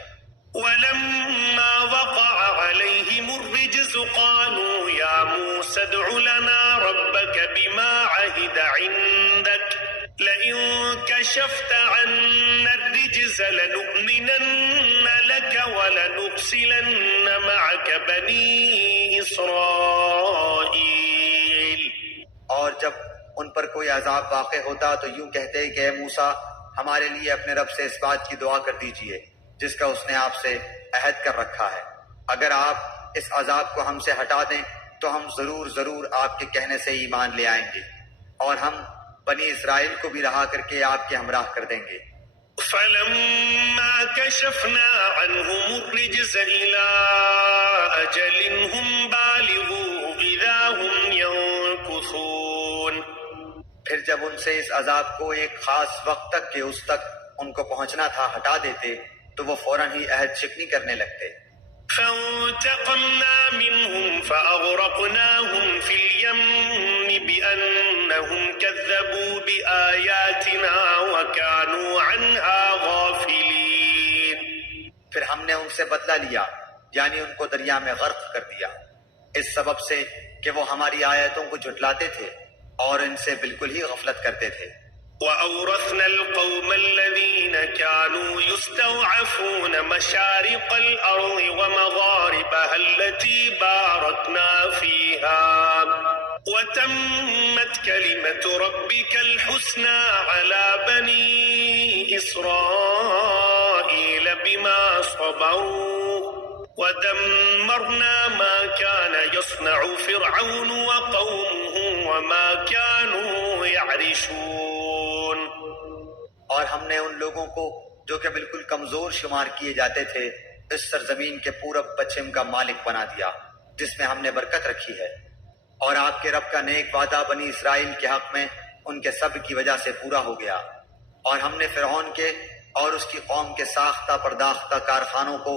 ولما وقع عليهم الرجز قالوا يا موسى ادع لنا ربك بما عهد عندك لئن كشفت عنا الرجز لنؤمنن لك ولنرسلن معك بني إسرائيل. اور جب ان پر کوئی عذاب واقع ہوتا تو یوں کہتے کہ اے موسیٰ ہمارے لیے اپنے رب سے اس بات کی دعا کر دیجئے جس کا اس نے آپ سے عہد کر رکھا ہے، اگر آپ اس عذاب کو ہم سے ہٹا دیں تو ہم ضرور آپ کے کہنے سے ایمان لے آئیں گے اور ہم بنی اسرائیل کو بھی رہا کر کے آپ کے ہمراہ کر دیں گے. فلما كشفنا عنهم الرجز إلى أجل هم بالغوه إذا هم ينكثون. پھر جب ان سے اس عذاب کو ایک خاص وقت تک کہ اس تک ان کو پہنچنا تھا ہٹا دیتے تو وہ فوراً ہی عہد شکنی کرنے لگتے. فانتقمنا منهم فأغرقناهم في اليم بأنهم كذبوا بآياتنا وكانوا عنها غافلين. پھر ہم نے ان سے بدلہ لیا یعنی ان کو دریا میں غرق کر دیا اس سبب سے کہ وہ ہماری آیتوں کو جھٹلاتے تھے اور ان سے بالکل ہی غفلت کرتے تھے. وأورثنا القوم الذين كانوا يستضعفون مشارق الأرض ومغاربها التي باركنا فيها وتمت كلمة ربك الحسنى على بني إسرائيل بما صبروا ودمرنا ما كان يصنع فرعون وقومه وما كانوا يعرشون. اور ہم نے ان لوگوں کو جو کہ بالکل کمزور شمار کیے جاتے تھے اس سرزمین کے پورب پچھم کا مالک بنا دیا جس میں ہم نے برکت رکھی ہے، اور آپ کے رب کا نیک وعدہ بنی اسرائیل کے حق میں ان کے سب کی وجہ سے پورا ہو گیا، اور ہم نے فرعون کے اور اس کی قوم کے ساختہ پرداختہ کارخانوں کو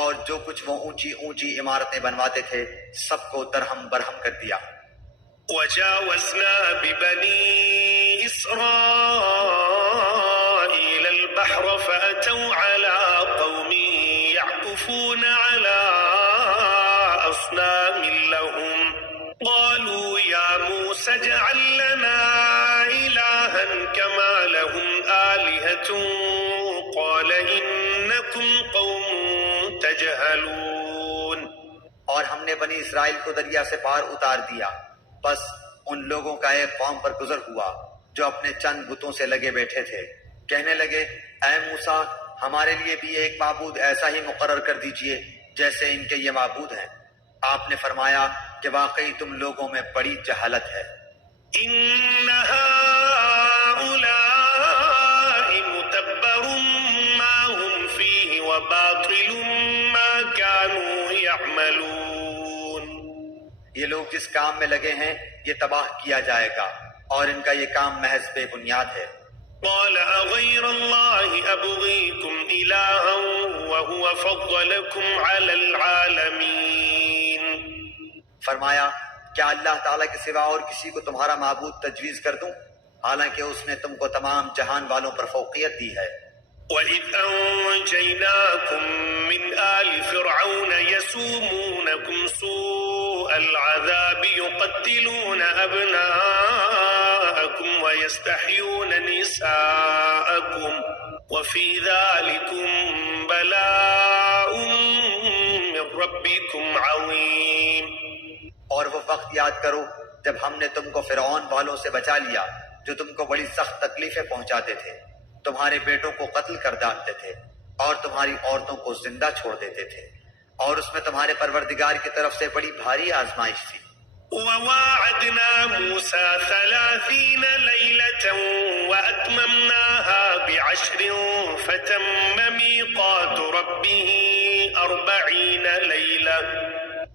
اور جو کچھ وہ اونچی اونچی عمارتیں بنواتے تھے سب کو درہم برہم کر دیا. وجاوزنا ببني إسرائيل البحر فأتوا على قوم يعكفون على أصنام لهم قالوا يا موسى اجعل لنا إلها كما لهم آلهة قال إنكم قوم تجهلون. اور ہم نے بنی اسرائیل کو دریا سے پار اتار دیا، بس ان لوگوں کا ایک قوم پر گزر ہوا جو اپنے چند بتوں سے لگے بیٹھے تھے، کہنے لگے اے موسیٰ ہمارے لیے بھی ایک معبود ایسا ہی مقرر کر دیجئے جیسے ان کے یہ معبود ہیں. آپ نے فرمایا کہ واقعی تم لوگوں میں بڑی جہالت ہے. إن هؤلاء متبر ما هم فيه وباطل ما كانوا يعملون. یہ لوگ جس کام میں لگے ہیں یہ تباہ کیا جائے گا اور ان کا یہ کام محض بے بنیاد ہے. قال أغير الله أبغيكم إلها وهو فضلكم على العالمين. فرمایا کیا اللہ تعالیٰ کے سوا اور کسی کو تمہارا معبود تجویز کر دوں حالانکہ اس نے تم کو تمام جہان والوں پر فوقیت دی ہے. وَإِذْ أَنْجَيْنَاكُمْ مِنْ آلِ فِرْعَوْنَ يَسُومُونَكُمْ سُوءَ الْعَذَابِ يُقَتِّلُونَ أَبْنَاءَكُمْ وَيَسْتَحْيُونَ نِسَاءَكُمْ وَفِي ذَلِكُمْ بَلَاءٌ مِّن رَبِّكُمْ عَظِيمٌ. اور وہ وقت یاد کرو جب ہم نے تم کو فرعون والوں سے بچا لیا جو تم کو بڑی سخت تکلیفیں پہنچاتے تھے، تمہارے بیٹوں کو قتل کر ڈالتے تھے اور تمہاری عورتوں کو زندہ چھوڑ دیتے تھے، اور اس میں تمہارے پروردگار کی طرف سے بڑی بھاری آزمائش تھی. وَوَاعَدْنَا مُوسَى 30 لَيْلَةً وَأَتْمَمْنَاهَا ب10 فَتَمَّ مِيقَاتُ رَبِّهِ 40 لَيْلَةً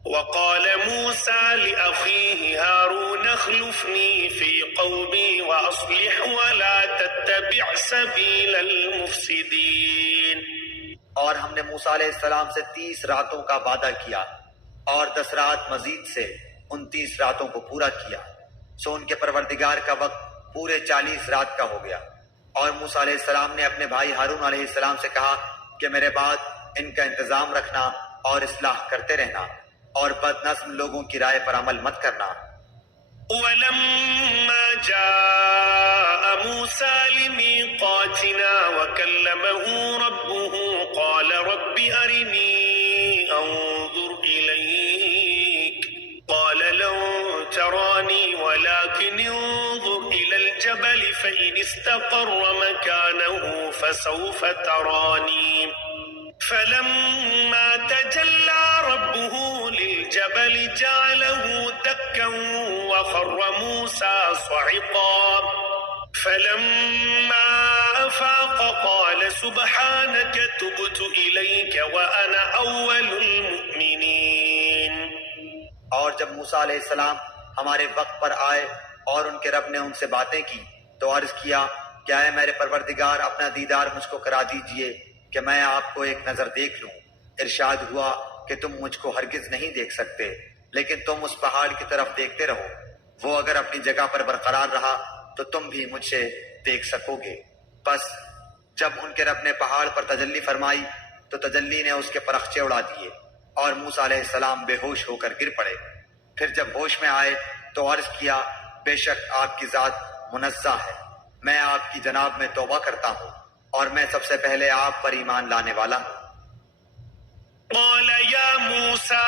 وقال موسى لأخيه هارون اخلفني في قومي وأصلح ولا تتبع سبيل المفسدين. اور ہم نے موسیٰ علیہ السلام سے 30 راتوں کا وعدہ کیا اور 10 رات مزید سے 29 راتوں کو پورا کیا، سو ان کے پروردگار کا وقت پورے 40 رات کا ہو گیا۔ اور موسیٰ علیہ السلام نے اپنے بھائی ہارون علیہ السلام سے کہا کہ میرے بعد ان کا انتظام رکھنا اور اصلاح کرتے رہنا اور بد نظم لوگوں کی رائے پر عمل مت کرنا۔ ولما جاء موسى لميقاتنا وكلمه ربه قال رب أرني أنظر إليك قال لن تراني ولكن انظر إلى الجبل فإن استقر مكانه فسوف تراني فلما تجلى ربه للجبل جعله دكا وخر موسى صعقا فلما أفاق قال سبحانك تبت إليك وأنا أول المؤمنين۔ اور جب موسیٰ علیہ السلام ہمارے وقت پر آئے اور ان کے رب نے ان سے باتیں کی تو عرض کیا کہ اے میرے پروردگار اپنا دیدار مجھ کو کرا دیجئے کہ میں آپ کو ایک نظر دیکھ لوں۔ ارشاد ہوا کہ تم مجھ کو ہرگز نہیں دیکھ سکتے، لیکن تم اس پہاڑ کی طرف دیکھتے رہو، وہ اگر اپنی جگہ پر برقرار رہا تو تم بھی مجھ سے دیکھ سکو گے۔ بس جب ان کے رب نے پہاڑ پر تجلی فرمائی تو تجلی نے اس کے پرخچے اڑا دیے اور موسیٰ علیہ السلام بے ہوش ہو کر گر پڑے۔ پھر جب ہوش میں آئے تو عرض کیا بے شک آپ کی ذات منزہ ہے، میں آپ کی جناب میں توبہ کرتا ہوں اور میں سب سے پہلے آپ پر ایمان لانے والا ہوں۔ قال يا موسى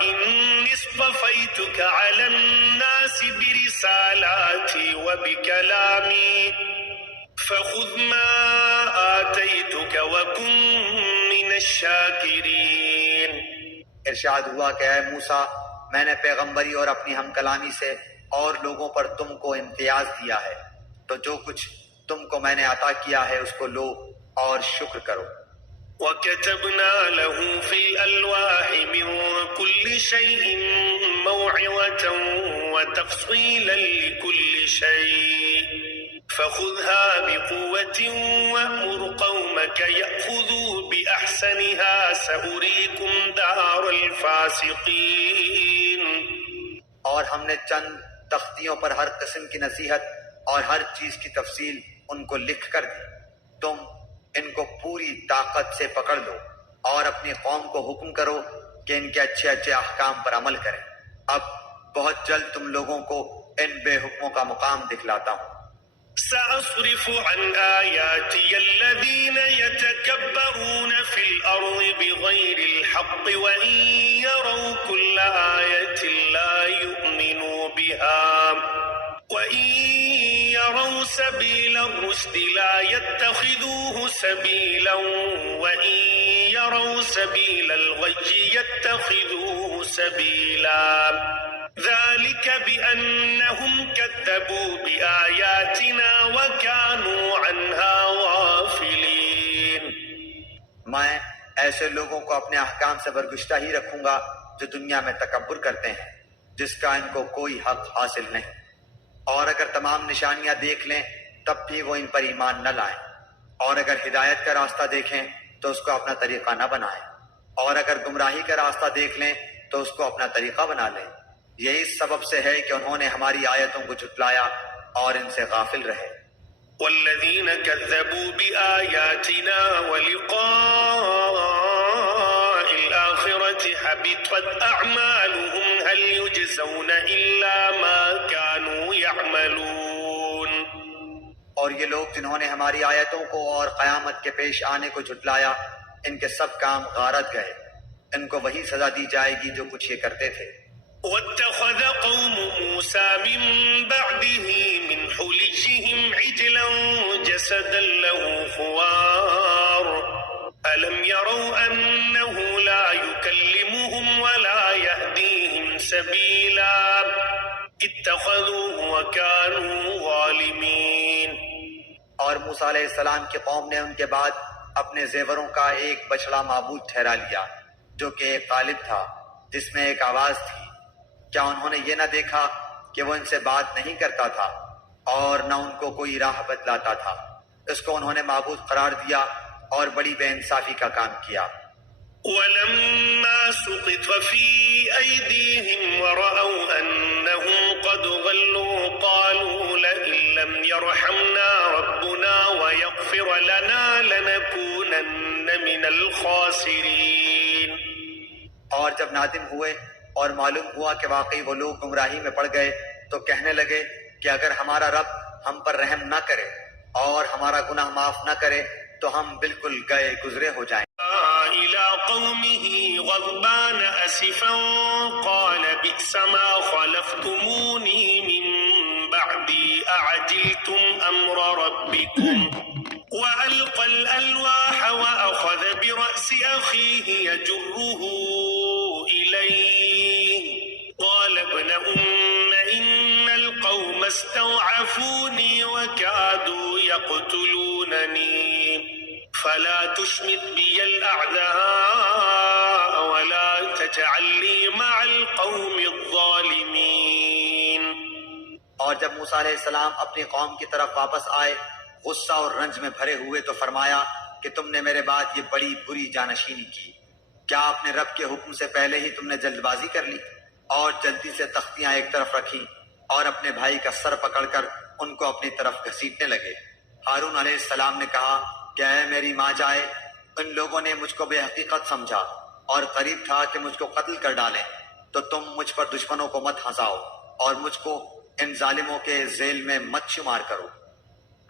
إني اصطفيتك على الناس برسالاتي وبكلامي فخذ ما آتيتك وكن من الشاكرين۔ ارشاد ہوا کہ اے موسیٰ میں نے پیغمبری اور اپنی ہم کلامی سے اور لوگوں پر تم کو امتیاز دیا ہے، تو جو کچھ تم کو میں نے عطا کیا ہے اس کو لو اور شکر کرو۔ وَكَتَبْنَا لَهُ فِي الْأَلْوَاحِ مِنْ كُلِّ شَيْءٍ مَوْعِظَةً وَتَفْصِيلًا لِكُلِّ شَيْءٍ فَخُذْهَا بِقُوَّةٍ وَأْمُرْ قَوْمَكَ يَأْخُذُوا بِأَحْسَنِهَا سَأُرِيكُمْ دَارَ الْفَاسِقِينَ۔ اور ہم نے چند تختیوں پر ہر قسم کی نصیحت اور ہر چیز کی تفصیل ان کو لکھ کر دی، تم ان کو پوری طاقت سے پکڑ لو اور اپنی قوم کو حکم کرو کہ ان کے اچھے اچھے احکام پر عمل کریں۔ اب بہت جلد تم لوگوں کو ان بے حکموں کا مقام دکھلاتا ہوں۔ سأصرف عن آياتي الذين يتكبرون في الأرض بغير الحق وإن يروا كل آية لا يؤمنوا بها وإن يروا سبيل الرشد لا يتخذوه سبيلا وإن يروا سبيل الغي يتخذوه سبيلا ذلك بأنهم كذبوا بآياتنا وكانوا عنها غافلين۔ میں ایسے لوگوں کو اپنے احکام سے برگشتہ ہی رکھوں گا جو دنیا میں تکبر کرتے ہیں، جس کا ان کو کوئی حق حاصل نہیں، اور اگر تمام نشانیاں دیکھ لیں تب بھی وہ ان پر ایمان نہ لائیں، اور اگر ہدایت کا راستہ دیکھیں تو اس کو اپنا طریقہ نہ بنائیں، اور اگر گمراہی کا راستہ دیکھ لیں تو اس کو اپنا طریقہ بنا لیں۔ یہ اس سبب سے ہے کہ انہوں نے ہماری آیتوں کو جھٹلایا اور ان سے غافل رہے۔ والذين كذبوا بآياتنا ولقاء الآخرة حبطت أعمالهم هل يجزون إلا ما كانوا يعملون۔ اور یہ لوگ جنہوں نے ہماری آیتوں کو اور قیامت کے پیش آنے کو جھٹلایا، ان کے سب کام غارت گئے، ان کو وہی سزا دی جائے گی جو کچھ یہ کرتے تھے۔ واتخذ قوم موسى من بعده من حليهم عجلا جسدا له خوار ألم يروا أنه لا يكلمهم ولا يهديهم سبيلا اتخذوه وكانوا ظالمين۔ اور موسیٰ علیہ السلام کی قوم نے ان کے بعد اپنے زیوروں کا ایک بچڑا معبود ٹھہرا لیا جو کہ ایک قالب تھا، جس میں ایک آواز تھی، کیا انہوں نے یہ نہ دیکھا کہ وہ ان سے بات نہیں کرتا تھا اور نہ ان کو کوئی راہ بتلاتا تھا؟ اس کو انہوں نے معبود قرار دیا اور بڑی بے انصافی کا کام کیا۔ ولما سقط في أيديهم ورأوا أنهم قد ضلوا قالوا لئن لم يرحمنا ربنا ويغفر لنا لنكونن من الخاسرين۔ اور جب نادم ہوئے اور معلوم ہوا کہ واقعی وہ لوگ گمراہی میں پڑ گئے تو کہنے لگے کہ اگر ہمارا رب ہم پر رحم نہ کرے اور ہمارا گناہ معاف نہ کرے تو ہم بالکل گئے گزرے ہو جائیں۔ إلى قومه غضبان أسفا قال بئس ما خلفتموني من بعدي أعجلتم أمر ربكم وألقى الألواح وأخذ برأس أخيه يجره إليه قال ابن إن القوم استضعفوني وكادوا يقتلونني فلا تشمت بي الأعداء ولا تجعلني مع القوم الظالمين۔ اور جب موسیٰ علیہ السلام اپنی قوم کی طرف واپس آئے غصہ اور رنج میں بھرے ہوئے تو فرمایا کہ تم نے میرے بعد یہ بڑی بری جانشینی کی۔ کیا اپنے رب کے حکم سے پہلے ہی تم نے جلد بازی کر لی اور جلدی سے تختیاں ایک طرف رکھی اور اپنے بھائی کا سر پکڑ کر ان کو اپنی طرف گھسیٹنے لگے؟ ہارون علیہ السلام نے کہا کہ اے میری ماں جائے، ان لوگوں نے مجھ کو بے حقیقت سمجھا اور قریب تھا کہ مجھ کو قتل کر ڈالیں، تو تم مجھ پر دشمنوں کو مت ہنساؤ اور مجھ کو ان ظالموں کے ذیل میں مت شمار کرو۔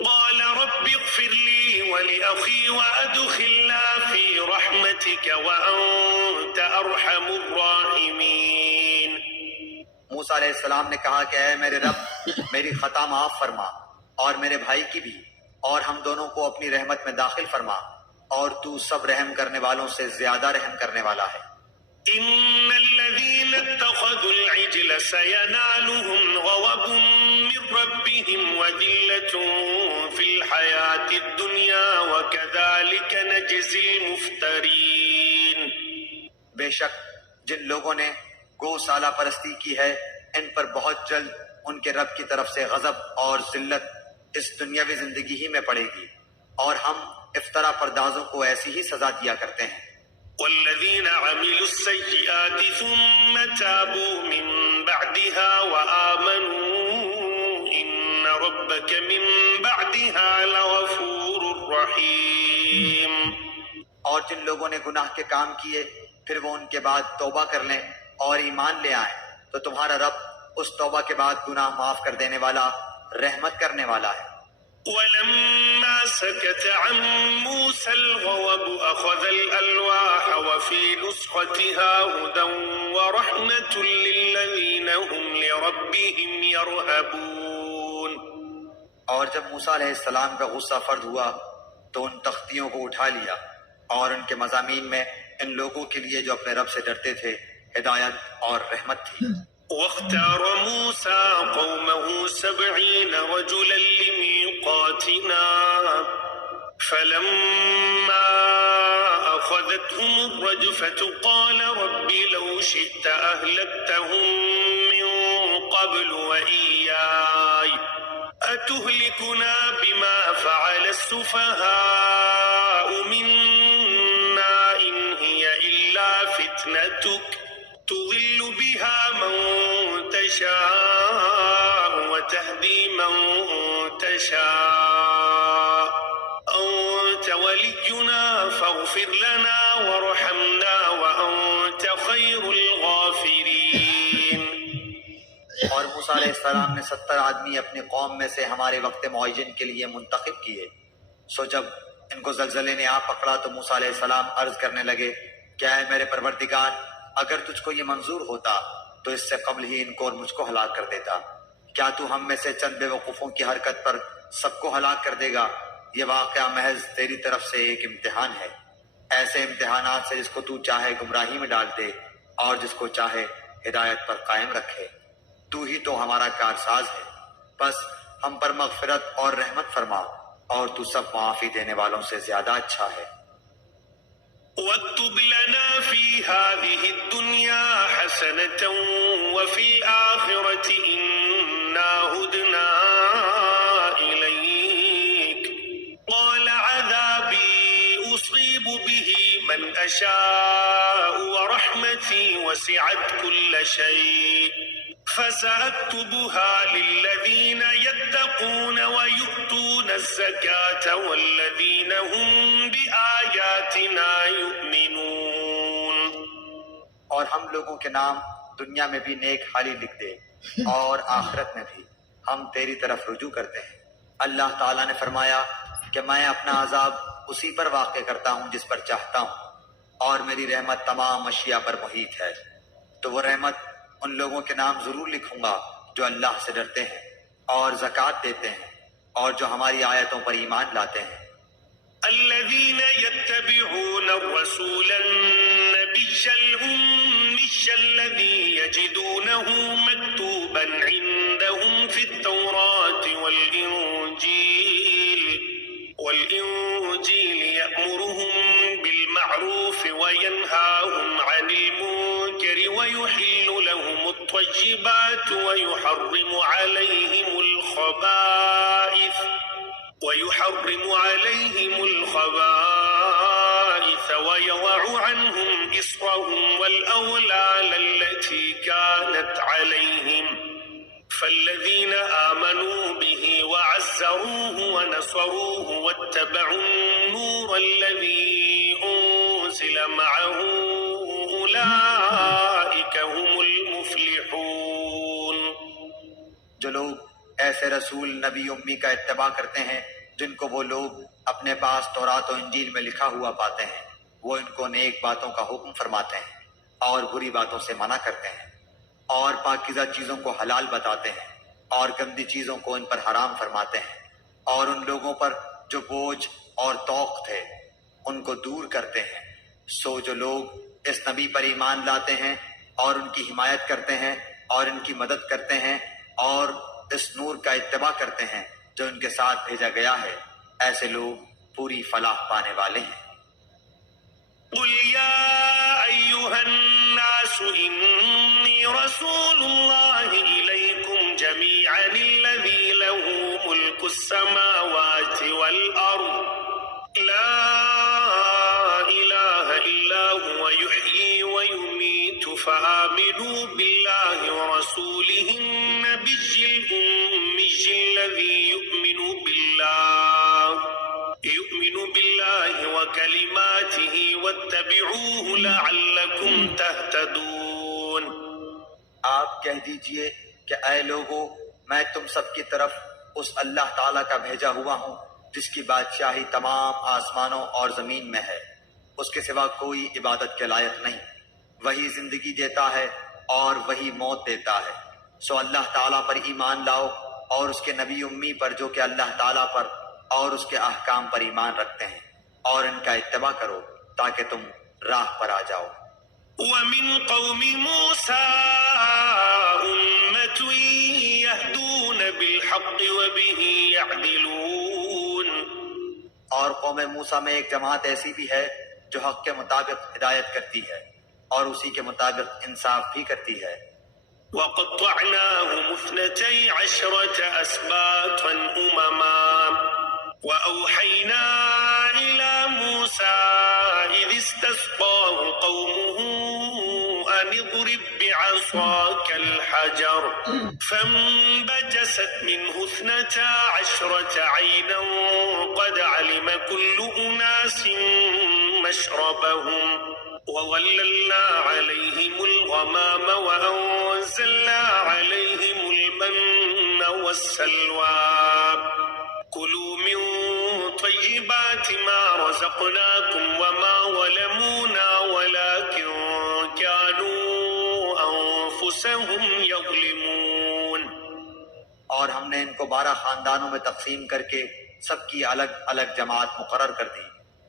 قال رب اغفر لي ولأخي وأدخلنا في رحمتك وأنت أرحم الراحمين۔ موسیٰ علیہ السلام نے کہا کہ اے میرے رب، میری خطا معاف فرما اور میرے بھائی کی بھی، اور ہم دونوں کو اپنی رحمت میں داخل فرما، اور تو سب رحم کرنے والوں سے زیادہ رحم کرنے والا ہے۔ إن الذين اتخذوا العجل سينالهم غضب من ربهم وذلة في الحياة الدنيا وكذلك نجزي المفترين۔ بے شک جن لوگوں نے گو سالہ پرستی کی ہے ان پر بہت جلد ان کے رب کی طرف سے غضب اور ذلت اس دنیاوی زندگی ہی میں پڑے گی، اور ہم افطرا پردازوں کو ایسی ہی سزا دیا کرتے ہیں۔ والذين عملوا السيئات ثم تابوا من بعدها وآمنوا إن ربك من بعدها لغفور رحيم۔ اور جن لوگوں نے گناہ کے کام کیے پھر وہ ان کے بعد توبہ کر لیں اور ایمان لے آئیں تو تمہارا رب اس توبہ کے بعد گناہ معاف کر دینے والا، رحمت کرنے والا ہے۔ ولما سكت عن موسى الغضب أخذ الألواح وفي نسختها هدى ورحمة للذين هم لربهم يرهبون۔ اور جب موسیٰ علیہ السلام کا غصہ فرد ہوا تو ان تختیوں کو اٹھا لیا اور ان کے مضامین میں ان لوگوں کے لیے جو اپنے رب سے ڈرتے تھے ہدایت اور رحمت تھی۔ واختار موسى قومه 70 رجلا لميقاتنا فلما أخذتهم الرجفة قال رب لو شئت أهلكتهم من قبل وإياي أتهلكنا بما فعل السفهاء منا إن هي إلا فتنتك تضل بها من تشاء وتهدي من تشاء أنت ولينا فاغفر لنا وارحمنا وأنت خير الغافرين۔ اور موسیٰ علیہ السلام نے 70 آدمی اپنی قوم میں سے ہمارے وقت معین کے لیے منتخب کیے۔ سو جب ان کو زلزلے نے آ پکڑا تو موسیٰ علیہ السلام عرض کرنے لگے کہ اے میرے پروردگار، اگر تجھ کو یہ منظور ہوتا تو اس سے قبل ہی ان کو اور مجھ کو ہلاک کر دیتا۔ کیا تو ہم میں سے چند بے وقوفوں کی حرکت پر سب کو ہلاک کر دے گا؟ یہ واقعہ محض تیری طرف سے ایک امتحان ہے، ایسے امتحانات سے جس کو تو چاہے گمراہی میں ڈال دے اور جس کو چاہے ہدایت پر قائم رکھے۔ تو ہی تو ہمارا کارساز ہے، بس ہم پر مغفرت اور رحمت فرما، اور تو سب معافی دینے والوں سے زیادہ اچھا ہے۔ واكتب لنا في هذه الدنيا حسنة وفي الآخرة إنا هدنا إليك قال عذابي أصيب به من أشاء ورحمتي وسعت كل شيء فسأكتبها للذين يتقون ويؤتون الزكاة والذين هم بآياتنا يؤمنون. اور ہم لوگوں کے نام دنیا میں بھی نیک حالی لکھ دے اور آخرت میں بھی ہم تیری طرف رجوع کرتے ہیں. اللہ تعالیٰ نے فرمایا کہ میں اپنا عذاب اسی پر واقع کرتا ہوں جس پر چاہتا ہوں، اور میری رحمت تمام اشیاء پر محیط ہے. تو وہ رحمت ان لوگوں کے نام ضرور لکھوں گا جو اللہ سے ڈرتے ہیں اور زکوٰۃ دیتے ہیں اور جو ہماری آیتوں پر ایمان لاتے ہیں. الذين يتبعون الرسول النبي الأمي الذي يجدونه مكتوبا عندهم في التوراة والإنجيل يأمرهم بالمعروف وينهاهم عن المنكر ويحل لهم الطيبات ويحرم عليهم الخبائث ويضع عنهم إصرهم والأغلال التي كانت عليهم فالذين آمنوا به وعزروه ونصروه واتبعوا النور الذي أنزل معه أولئك هم المفلحون. جو لوگ ایسے رسول نبی امی کا اتباع کرتے ہیں جن کو وہ لوگ اپنے پاس تورات و انجیل میں لکھا ہوا پاتے ہیں، وہ ان کو نیک باتوں کا حکم فرماتے ہیں اور بری باتوں سے منع کرتے ہیں، اور پاکیزہ چیزوں کو حلال بتاتے ہیں اور گندی چیزوں کو ان پر حرام فرماتے ہیں، اور ان لوگوں پر جو بوجھ اور توق تھے ان کو دور کرتے ہیں. سو جو لوگ اس نبی پر ایمان لاتے ہیں اور ان کی حمایت کرتے ہیں اور ان کی مدد کرتے ہیں اور اس نور کا اتباع کرتے ہیں جو ان کے ساتھ بھیجا گیا ہے، ایسے لوگ پوری فلاح پانے والے ہیں. قل يا أيها الناس إني رسول الله إليكم جميعا الذي له ملك السماوات والأرض لا إله إلا هو يحيي ويميت فآمنوا بالله ورسوله النبي الأمي الذي يؤمن بالله وكلماته واتبعوه لعلكم تهتدون. آپ کہہ دیجئے کہ اے لوگو، میں تم سب کی طرف اس اللہ تعالیٰ کا بھیجا ہوا ہوں جس کی بادشاہی تمام آسمانوں اور زمین میں ہے، اس کے سوا کوئی عبادت کے لائق نہیں. وہی زندگی دیتا ہے اور وہی موت دیتا ہے. سو اللہ تعالیٰ پر ایمان لاؤ اور اس کے نبی امی پر جو کہ اللہ تعالیٰ پر اور اس کے احکام پر ایمان رکھتے ہیں، اور ان کا اتباع کرو تاکہ تم راہ پر آ جاؤ. ومن قوم موسى أمة يهدون بالحق وبه يعدلون. اور قوم موسیٰ میں ایک جماعت ایسی بھی ہے جو حق کے مطابق ہدایت کرتی ہے اور اسی کے مطابق انصاف بھی کرتی ہے. وقطعناهم 12 أسباطا أمما وأوحينا إلى موسى إذ استسقاه قومه أن اضرب بعصاك الحجر فانبجست منه 12 عينا قد علم كل أناس مشربهم وظللنا عليهم الغمام وأنزلنا عليهم المن والسلوى كلوا من طيبات ما رزقناكم وما ظلمونا ولكن كانوا أنفسهم يظلمون. اور ہم نے ان کو 12 خاندانوں میں تقسیم کر کے سب کی الگ الگ جماعت مقرر کر دی.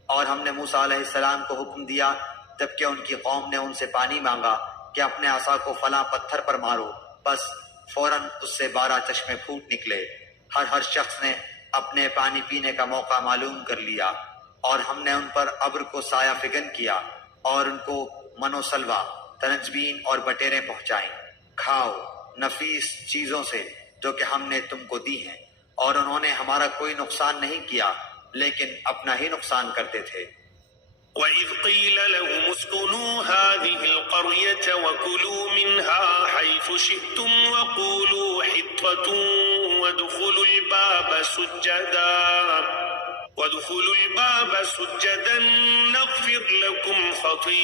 اور ہم نے موسیٰ علیہ السلام کو حکم دیا جبکہ ان کی قوم نے ان سے پانی مانگا کہ اپنے عصا کو فلاں پتھر پر مارو، بس فوراً اس سے 12 چشمے پھوٹ نکلے. ہر شخص نے اپنے پانی پینے کا موقع معلوم کر لیا، اور ہم نے ان پر ابر کو سایہ فگن کیا اور ان کو من و سلوہ تنجبین اور بٹیریں پہنچائیں۔ کھاؤ نفیس چیزوں سے جو کہ ہم نے تم کو دی ہیں، اور انہوں نے ہمارا کوئی نقصان نہیں کیا لیکن اپنا ہی نقصان کرتے تھے۔ وَإِذْ قِيلَ لَهُمُ اسْكُنُوا هَٰذِهِ الْقَرْيَةَ وَكُلُوا مِنْهَا حَيْثُ شِئْتُمْ وَقُولُوا حِطَّةٌ وَادْخُلُوا الْبَابَ سُجَّدًا نَغْفِرْ لَكُمْ خَطِيئَاتِكُمْ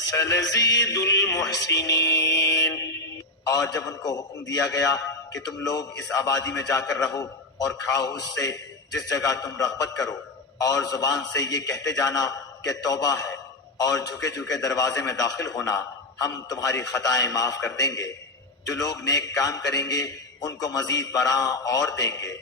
سَنَزِيدُ الْمُحْسِنِينَ۔ اور جب ان کو حکم دیا گیا کہ تم لوگ اس آبادی میں جا کر رہو اور کھاؤ اس سے جس جگہ تم رغبت کرو، اور زبان سے یہ کہتے جانا کہ توبہ ہے، اور جھکے جھکے دروازے میں داخل ہونا، ہم تمہاری خطائیں معاف کر دیں گے۔ جو لوگ نیک کام کریں گے ان کو مزید برآں اور دیں گے۔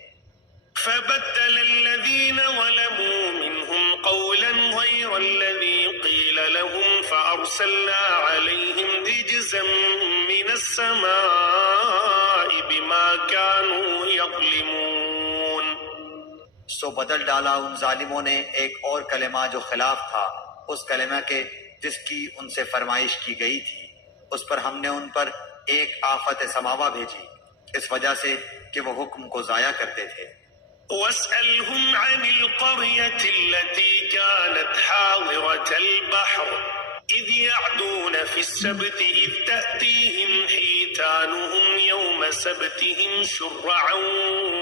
فبدل الذين ظلموا منهم قولا غير الذي قيل لهم فأرسلنا عليهم رجزا من السماء بما كانوا يظلمون۔ سو بدل ڈالا ان ظالموں نے ایک اور کلمہ جو خلاف تھا اس کلمہ کے جس کی ان سے فرمائش کی گئی تھی، اس پر ہم نے ان پر ایک آفت سماوا بھیجی اس وجہ سے کہ وہ حکم کو ضائع کرتے تھے۔ واسألهم عن القرية التي كانت حاضرة البحر إذ يعدون في السبت إذ تأتيهم حيتانهم يوم سبتهم شرعا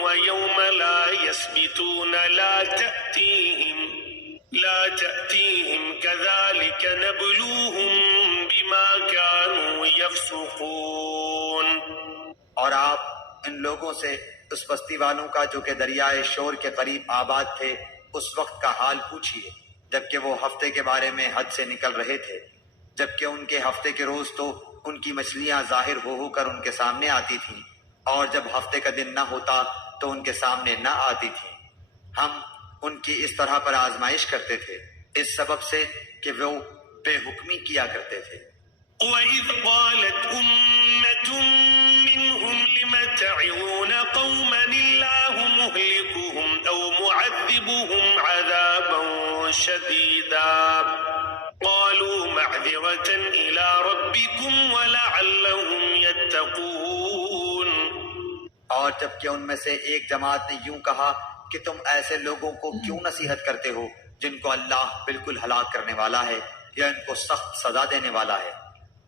ويوم لا يسبتون لا تأتيهم كذلك نبلوهم بما كانوا يفسقون۔ اور آپ ان لوگوں سے اس بستی والوں کا جو کہ دریائے شور کے قریب آباد تھے اس وقت کا حال پوچھیے جبکہ وہ ہفتے کے بارے میں حد سے نکل رہے تھے، جبکہ ان کے ہفتے کے روز تو ان کی مچھلیاں ظاہر ہو کر ان کے سامنے آتی تھیں، اور جب ہفتے کا دن نہ ہوتا تو ان کے سامنے نہ آتی تھیں۔ ہم ان کی اس طرح پر آزمائش کرتے تھے اس سبب سے کہ وہ بے حکمی کیا کرتے تھے۔ وَإِذْ قَالَتْ أُمَّةٌ مِّنْهُمْ لِمَ تَعِظُونَ قَوْمًا اللَّهُ مُهْلِكُهُمْ أَوْ مُعَذِّبُهُمْ عَذَابًا شَدِيدًا قَالُوا مَعْذِرَةً إِلَىٰ رَبِّكُمْ وَلَعَلَّهُمْ يَتَّقُونَ۔ اور جبکہ ان میں سے ایک جماعت نے یوں کہا کہ تم ایسے لوگوں کو کیوں نصیحت کرتے ہو جن کو اللہ بالکل ہلاک کرنے والا ہے یا ان کو سخت سزا دینے والا ہے۔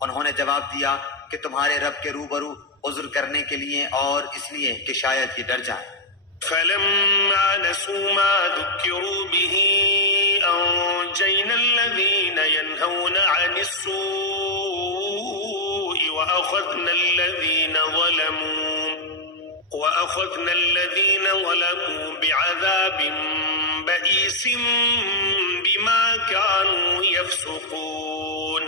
انہوں نے جواب دیا کہ تمہارے رب کے روبرو عذر کرنے کے لیے اور اس لیے کہ شاید یہ ڈر جائیں۔ فَلَمَّا نَسُوا مَا ذُكِّرُوا بِهِ أَنجَيْنَا الَّذِينَ يَنْهَوْنَ عَنِ السُّوءِ وَأَخَذْنَا الَّذِينَ ظَلَمُوا بِعَذَابٍ بَئِيسٍ بِمَا كَانُوا يَفْسُقُونَ۔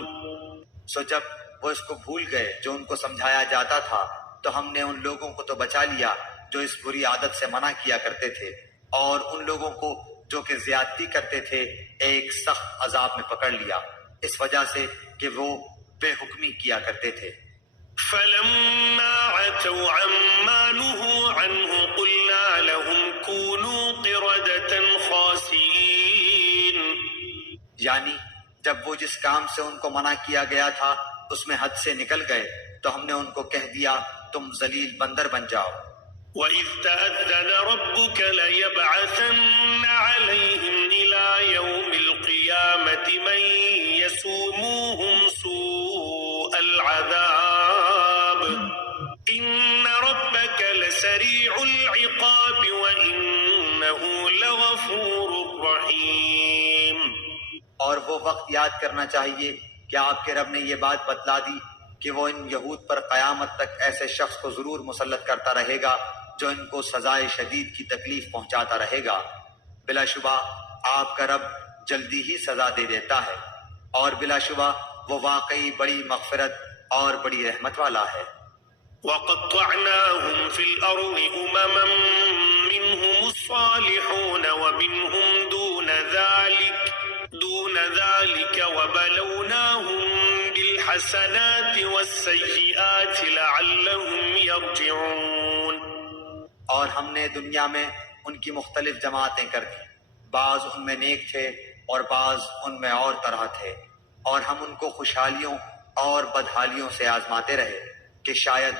سو جب وہ اس کو بھول گئے جو ان کو سمجھایا جاتا تھا تو ہم نے ان لوگوں کو تو بچا لیا جو اس بری عادت سے منع کیا کرتے تھے، اور ان لوگوں کو جو کہ زیادتی کرتے تھے ایک سخت عذاب میں پکڑ لیا اس وجہ سے کہ وہ بے حکمی کیا کرتے تھے۔ فَلَمَّا عَتَوْا عَمَّا نُهُوا عَنْهُ قُلْنَا لَهُمْ كُونُوا قِرَدَةً خَاسِئِينَ۔ یعنی جب وہ جس کام سے ان کو منع کیا گیا تھا اس میں حد سے نکل گئے تو ہم نے ان کو کہہ دیا تم ذلیل بندر بن جاؤ۔ وَإِذْ تَأَذَّنَ رَبُّكَ لَيَبْعَثَنَّ عَلَيْهِمْ إِلَى يَوْمِ الْقِيَامَةِ مَن يَسُومُوهُمْ سُوءَ الْعَذَابِ إِنَّ رَبَّكَ لَسَرِيعُ الْعِقَابِ وَإِنَّهُ لَغَفُورٌ رَّحِيمٌ۔ اور وہ وقت یاد کرنا چاہیے کہ آپ کے رب نے یہ بات بتلا دی کہ وہ ان یہود پر قیامت تک ایسے شخص کو ضرور مسلط کرتا رہے گا جو ان کو سزائے شدید کی تکلیف پہنچاتا رہے گا۔ بلا شبہ آپ کا رب جلدی ہی سزا دے دیتا ہے، اور بلا شبہ وہ واقعی بڑی مغفرت اور بڑی رحمت والا ہے۔ وَقَطَّعْنَاهُمْ فِي الْأَرْضِ أُمَمًا مِّنْهُمُ الصَّالِحُونَ وَمِنْهُمْ دُونَ ذَلِكَ وَبَلَوْنَاهُمْ بِالْحَسَنَاتِ وَالسَّيِّئَاتِ لَعَلَّهُمْ يَرْجِعُونَ۔ اور ہم نے دنیا میں ان کی مختلف جماعتیں کر دی، بعض ان میں نیک تھے اور بعض ان میں اور طرح تھے، اور ہم ان کو خوشحالیوں اور بدحالیوں سے آزماتے رہے کہ شاید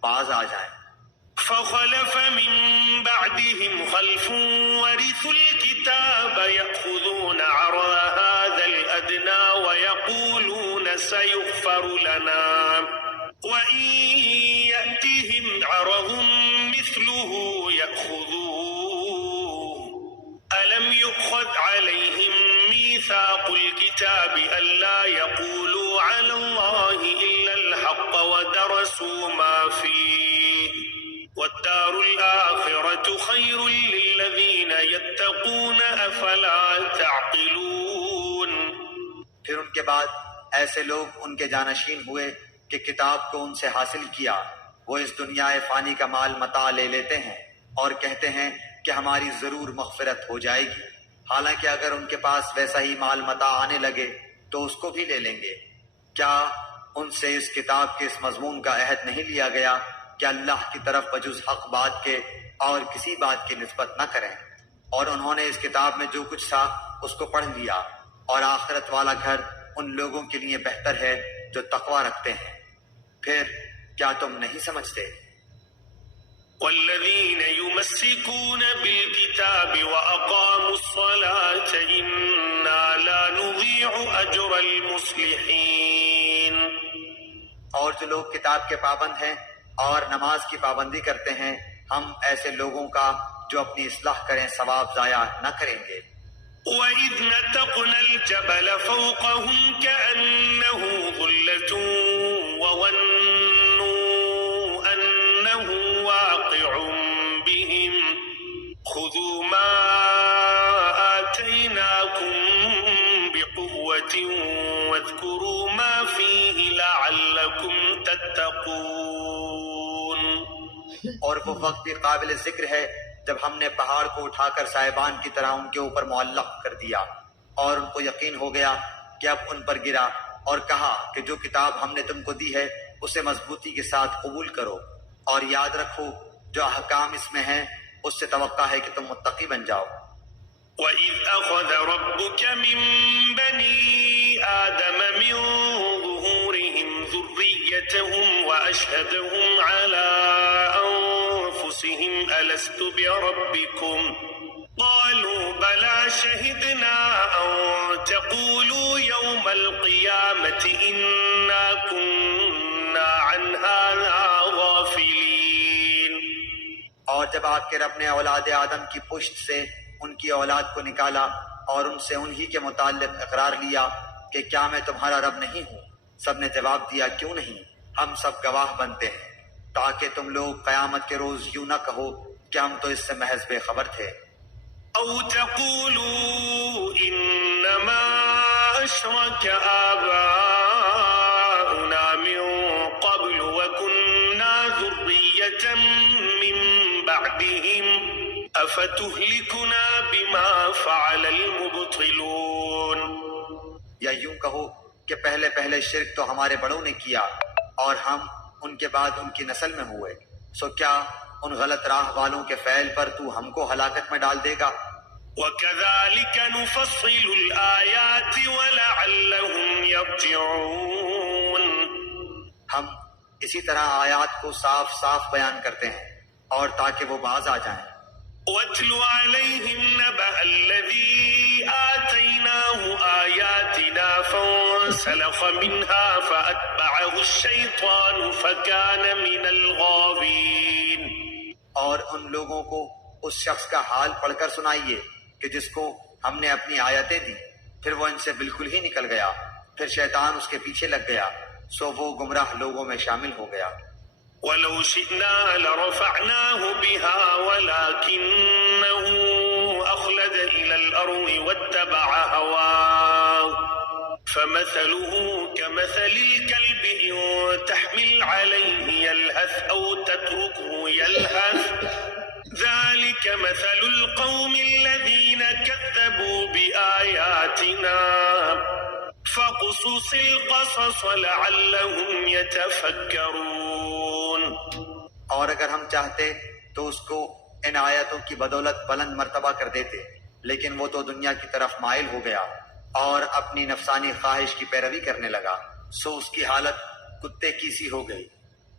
باز آ جائیں۔ فخلف من بعدهم خلف ورثوا الكتاب يأخذون عرض هذا الأدنى ويقولون سيغفر لنا وإن يأتهم عرض مثله يأخذوه ألم يؤخذ عليهم ميثاق الكتاب ألا يقولوا على الله إلا الحق ودرسوا ما فيه والدار الآخرة خير للذين يتقون أفلا تعقلون۔ پھر ان کے بعد ایسے لوگ ان کے جانشین ہوئے کہ کتاب کو ان سے حاصل کیا، وہ اس دنیا فانی کا مال متاع لے لیتے ہیں اور کہتے ہیں کہ ہماری ضرور مغفرت ہو جائے گی، حالانکہ اگر ان کے پاس ویسا ہی مال متاع آنے لگے تو اس کو بھی لے لیں گے۔ کیا ان سے اس کتاب کے اس مضمون کا عہد نہیں لیا گیا کہ اللہ کی طرف بجز حق بات کے اور کسی بات کی نسبت نہ کریں؟ اور انہوں نے اس کتاب میں جو کچھ تھا اس کو پڑھ لیا، اور آخرت والا گھر ان لوگوں کے لیے بہتر ہے جو تقوی رکھتے ہیں۔ پھر کیا تم نہیں سمجھتے؟ والذين يمسكون بالكتاب وأقاموا الصلاة إنا لا نضيع أجر المصلحين۔ اور جو لوگ کتاب کے پابند ہیں اور نماز کی پابندی کرتے ہیں، ہم ایسے لوگوں کا جو اپنی اصلاح کریں ثواب ضائع نہ کریں گے۔ وَإِذْ نَتَقْنَا الْجَبَلَ فَوْقَهُمْ كَأَنَّهُ ظُلَّةٌ وَظَنُّوا أَنَّهُ واقع بِهِمْ خُذُوا مَا آتَيْنَاكُمْ بِقُوَّةٍ وَاذْكُرُوا مَا فِيهِ لَعَلَّكُمْ تَتَّقُونَ۔ اور وہ وقت بھی قابل ذکر ہے جب ہم نے پہاڑ کو اٹھا کر سائبان کی طرح ان کے اوپر معلق کر دیا، اور ان کو یقین ہو گیا کہ اب ان پر گرا، اور کہا کہ جو کتاب ہم نے تم کو دی ہے اسے مضبوطی کے ساتھ قبول کرو، اور یاد رکھو جو احکام اس میں ہیں اس سے توقع ہے کہ تم متقی بن جاؤ۔ وَإِذْ أَخَذَ رَبُّكَ مِن بَنِي آدَمَ مِن ظُهُورِهِمْ ذُرِّيَّتَهُمْ وَأَشْهَدَهُمْ عَلَىٰ أَنفُسِهِمْ أَلَسْتُ بِرَبِّكُمْ قَالُوا بَلَىٰ شَهِدْنَا أَن تَقُولُوا يَوْمَ الْقِيَامَةِ إِنَّا كُنَّا عَنْ هَٰذَا غَافِلِينَ۔ اور جب آپ کے رب نے اولاد آدم کی پشت سے ان کی اولاد کو نکالا اور ان سے انہی کے متعلق اقرار لیا کہ کیا میں تمہارا رب نہیں ہوں، سب نے جواب دیا کیوں نہیں، ہم سب گواہ بنتے ہیں، تاکہ تم لوگ قیامت کے روز یوں نہ کہو کہ ہم تو اس سے محض بے خبر تھے۔ أو تقولوا إنما أشرك آباؤنا من قبل وكنا ذرية من بعدهم أفتهلكنا بما فعل المبطلون۔ یا یوں کہو کہ پہلے پہلے شرک تو ہمارے بڑوں نے کیا اور ہم ان کے بعد ان کی نسل میں ہوئے، سو کیا ان غلط راہ والوں کے فعل پر تو ہم کو ہلاکت میں ڈال دے گا؟ وَكَذَلِكَ نُفَصِّلُ الْآيَاتِ وَلَعَلَّهُمْ يَرْجِعُونَ۔ ہم اسی طرح آیات کو صاف صاف بیان کرتے ہیں اور تاکہ وہ باز آ جائیں۔ وَاتْلُ عَلَيْهِمْ نَبَأَ الَّذِي آتَيْنَاهُ آيَاتِنَا فَانسَلَخَ مِنْهَا فَأَتْبَعَهُ الشَّيْطَانُ فَكَانَ مِنَ الْغَاوِينَ۔ اور ان لوگوں کو اس شخص کا حال پڑھ کر سنائیے کہ جس کو ہم نے اپنی آیتیں دی، پھر وہ ان سے بالکل ہی نکل گیا، پھر شیطان اس کے پیچھے لگ گیا، سو وہ گمراہ لوگوں میں شامل ہو گیا۔ وَلَوْ شِئْنَا لَرَفَعْنَاهُ بِهَا وَلَكِنَّهُ أَخْلَدَ إِلَى الْأَرْضِ وَاتَّبَعَ هَوَاهُ فَمَثَلُهُ كَمَثَلِ الْكَلْبِ إِن تَحْمِلْ عَلَيْهِ يَلْهَثْ أَوْ تَتْرُكْهُ يَلْهَث ذَلِكَ مَثَلُ الْقَوْمِ الَّذِينَ كَذَّبُوا بِآيَاتِنَا فَاقْصُصِ الْقَصَصَ لَعَلَّهُمْ يَتَفَكَّرُونَ۔ اور اگر ہم چاہتے تو اس کو ان آیتوں کی بدولت بلند مرتبہ کر دیتے، لیکن وہ تو دنیا کی طرف مائل ہو گیا اور اپنی نفسانی خواہش کی پیروی کرنے لگا، سو اس کی حالت کتے کی سی ہو گئی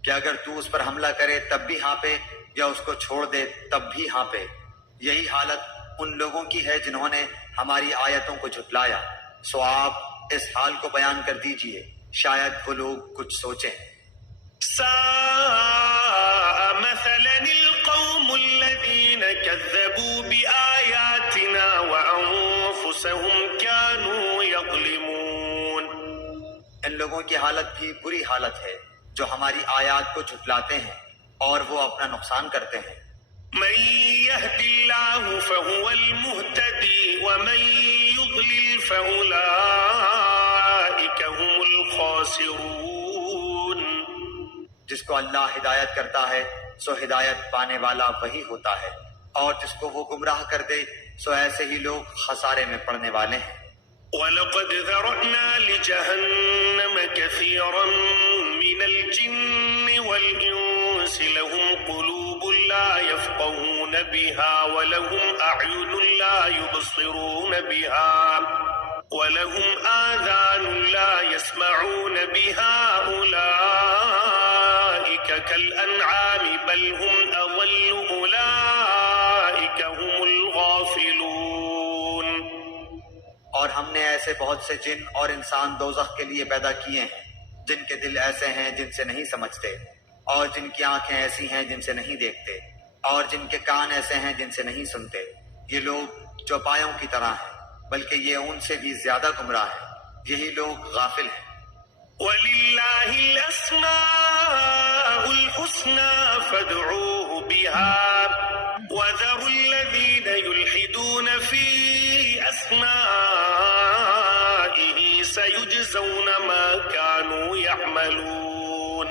کہ اگر تو اس پر حملہ کرے تب بھی ہانپے یا اس کو چھوڑ دے تب بھی ہانپے۔ یہی حالت ان لوگوں کی ہے جنہوں نے ہماری آیتوں کو جھٹلایا، سو آپ اس حال کو بیان کر دیجئے، شاید وہ لوگ کچھ سوچیں۔ ساء مثلا القوم الذين كذبوا بآياتنا وأنفسهم كانوا يظلمون۔ ان لوگوں کی حالت بھی بری حالت ہے جو ہماری آیات کو جھٹلاتے ہیں اور وہ اپنا نقصان کرتے ہیں۔ من يهد الله فهو المهتدي ومن يضلل فأولئك هم الخاسرون۔ جس کو اللہ ہدایت کرتا ہے سو ہدایت پانے والا وہی ہوتا ہے، اور جس کو وہ گمراہ کر دے سو ایسے ہی لوگ خسارے میں پڑنے والے ہیں۔ وَلَقَدْ ذَرَأْنَا لِجَهَنَّمَ كَثِيرًا مِنَ الْجِنِّ وَالْإِنسِ لَهُمْ قُلُوبٌ لَا يَفْقَهُونَ بِهَا وَلَهُمْ أَعْيُنٌ لَا يُبْصِرُونَ بِهَا وَلَهُمْ آذَانٌ لَا يَسْمَعُونَ بِهَا أُولَئِكَ كَالْأَنْعَامِ بَلْ هُمْ أَضَلُّ أُولَئِكَ هُمُ الْغَافِلُونَ۔ اور ہم نے ایسے بہت سے جن اور انسان دوزخ کے لیے پیدا کیے ہیں جن کے دل ایسے ہیں جن سے نہیں سمجھتے، اور جن کی آنکھیں ایسی ہیں جن سے نہیں دیکھتے، اور جن کے کان ایسے ہیں جن سے نہیں سنتے۔ یہ لوگ چوپایوں کی طرح ہیں، بلکہ یہ ان سے بھی زیادہ گمراہ ہیں۔ یہی لوگ غافل ہیں۔ وَلِلَّهِ الْأَسْمَاءُ الْحُسْنَى فَادْعُوهُ بِهَا وَذَرُوا الَّذِينَ يُلْحِدُونَ فِي أَسْمَائِهِ سَيُجْزَوْنَ مَا كَانُوا يَعْمَلُونَ۔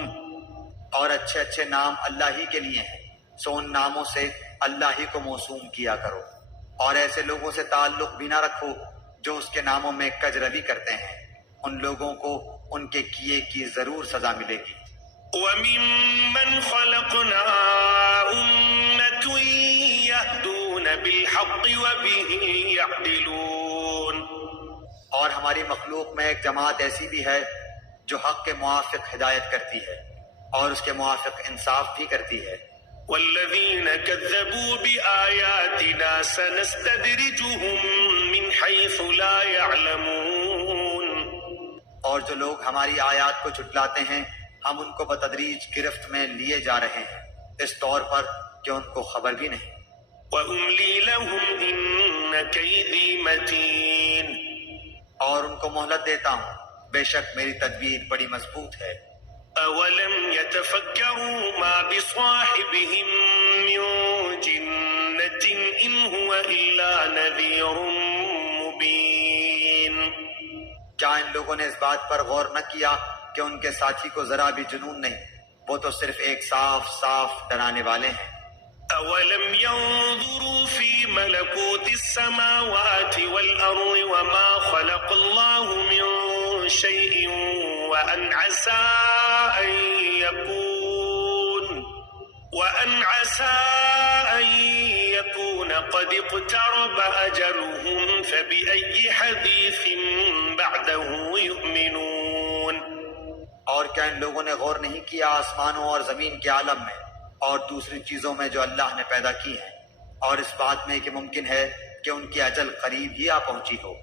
اور اچھے اچھے نام اللہ ہی کے لیے ہیں، سو ان ناموں سے اللہ ہی کو موسوم کیا کرو، اور ایسے لوگوں سے تعلق بھی نہ رکھو جو اس کے ناموں میں کجروی کرتے ہیں، ان لوگوں کو ان کے کیے کی ضرور سزا ملے گی۔ وَمِمَّنْ خَلَقْنَا أُمَّةٌ يَهْدُونَ بِالْحَقِّ وَبِهِ يَعْدِلُونَ۔ اور ہماری مخلوق میں ایک جماعت ایسی بھی ہے جو حق کے موافق ہدایت کرتی ہے اور اس کے موافق انصاف بھی کرتی ہے۔ وَالَّذِينَ كَذَّبُوا بِآيَاتِنَا سَنَسْتَدْرِجُهُم مِّنْ حَيْثُ لَا يَعْلَمُونَ۔ اور جو لوگ ہماری آیات کو جھٹلاتے ہیں ہم ان کو بتدریج گرفت میں لیے جا رہے ہیں، اس طور پر کہ ان کو خبر بھی نہیں۔ وَأُمْلِي لَهُمْ إِنَّ كَيْدِي مَتِينٌ۔ اور ان کو مہلت دیتا ہوں، بے شک میری تدبیر بڑی مضبوط ہے۔ أَوَلَمْ يَتَفَكَّرُوا مَا بِصَاحِبِهِم مِّن جِنَّةٍ إِنْ هُوَ إِلَّا نَذِيرٌ مُّبِينٌ۔ کیا ان لوگوں نے اس بات پر غور نہ کیا کہ ان کے ساتھی کو ذرا بھی جنون نہیں، وہ تو صرف ایک صاف صاف ڈرانے والے ہیں۔ أَوَلَمْ يَنظُرُوا فِي مَلَكُوتِ السَّمَاوَاتِ وَالْأَرْضِ وَمَا خَلَقَ اللَّهُ مِن شَيْءٍ وَأَنْ عَسَىٰ أَن يَكُونَ قَدِ اقْتَرَبَ أَجَلُهُمْ فَبِأَيِّ حَدِيثٍ بَعْدَهُ يُؤْمِنُونَ۔ اور کیا ان لوگوں نے غور نہیں کیا آسمانوں اور زمین کے عالم میں اور دوسری چیزوں میں جو اللہ نے پیدا کی ہیں، اور اس بات میں کہ ممکن ہے کہ ان کی اجل قریب ہی آ پہنچی ہو؟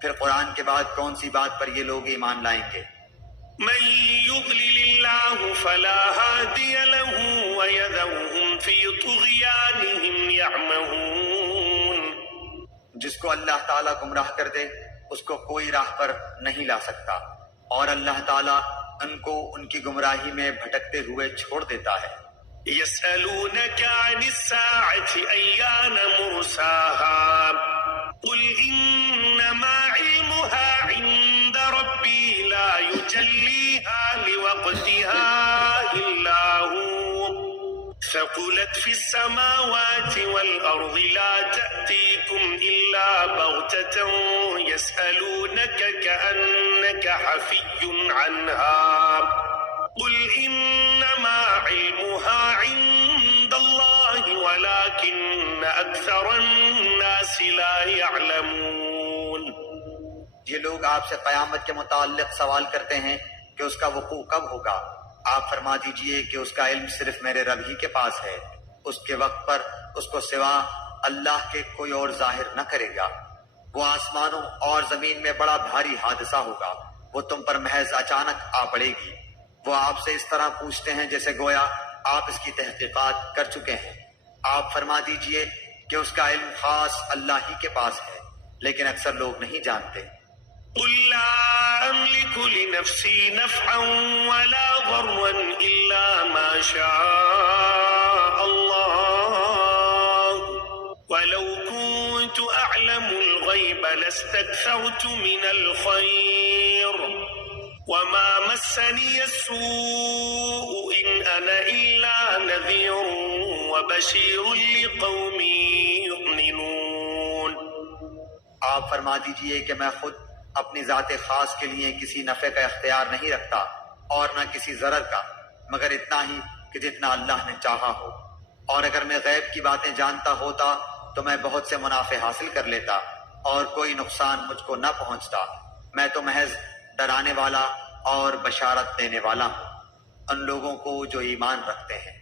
پھر قرآن کے بعد کون سی بات پر یہ لوگ ایمان لائیں گے؟ من يضلل الله فلا هادي له ويذرهم في طغيانهم يعمهون۔ جس کو اللہ تعالیٰ گمراہ کر دے اس کو کوئی راہ پر نہیں لا سکتا، اور اللہ تعالیٰ ان کو ان کی گمراہی میں بھٹکتے ہوئے چھوڑ دیتا ہے۔ يسألونك عن الساعة أيان مرساها قل إنما علمها عند ربي لا يجليها لوقتها إلا هو ثقلت في السماوات والأرض لا تأتيكم إلا بغتة يسألونك كأنك حفي عنها قل إنما علمها عند الله ولكن أكثر الناس الناس لا يعلمون. یہ لوگ آپ سے قیامت کے متعلق سوال کرتے ہیں کہ اس کا وقوع کب ہوگا. آپ فرما دیجئے کہ اس کا علم صرف میرے رب ہی کے پاس ہے. اس کے وقت پر اس کو سوا اللہ کے کوئی اور ظاہر نہ کرے گا. وہ آسمانوں اور زمین میں بڑا بھاری حادثہ ہوگا. وہ تم پر محض اچانک آ پڑے گی. وہ آپ سے اس طرح پوچھتے ہیں جیسے گویا آپ اس کی تحقیقات کر چکے ہیں. آپ فرما دیجئے کہ اس کا علم خاص اللہ ہی کے پاس ہے، لیکن اکثر لوگ نہیں جانتے. قل لا أملك لنفسي نفعا ولا ضرا إلا ما شاء الله ولو كنت أعلم الغيب لاستكثرت من الخير وما مسني السوء إن أنا إلا نذير وبشير لقوم يؤمنون. آپ فرما دیجئے کہ میں خود اپنی ذات خاص کے لیے کسی نفع کا اختیار نہیں رکھتا اور نہ کسی ضرر کا، مگر اتنا ہی کہ جتنا اللہ نے چاہا ہو. اور اگر میں غیب کی باتیں جانتا ہوتا تو میں بہت سے منافع حاصل کر لیتا اور کوئی نقصان مجھ کو نہ پہنچتا. میں تو محض ڈرانے والا اور بشارت دینے والا ہوں ان لوگوں کو جو ایمان رکھتے ہیں.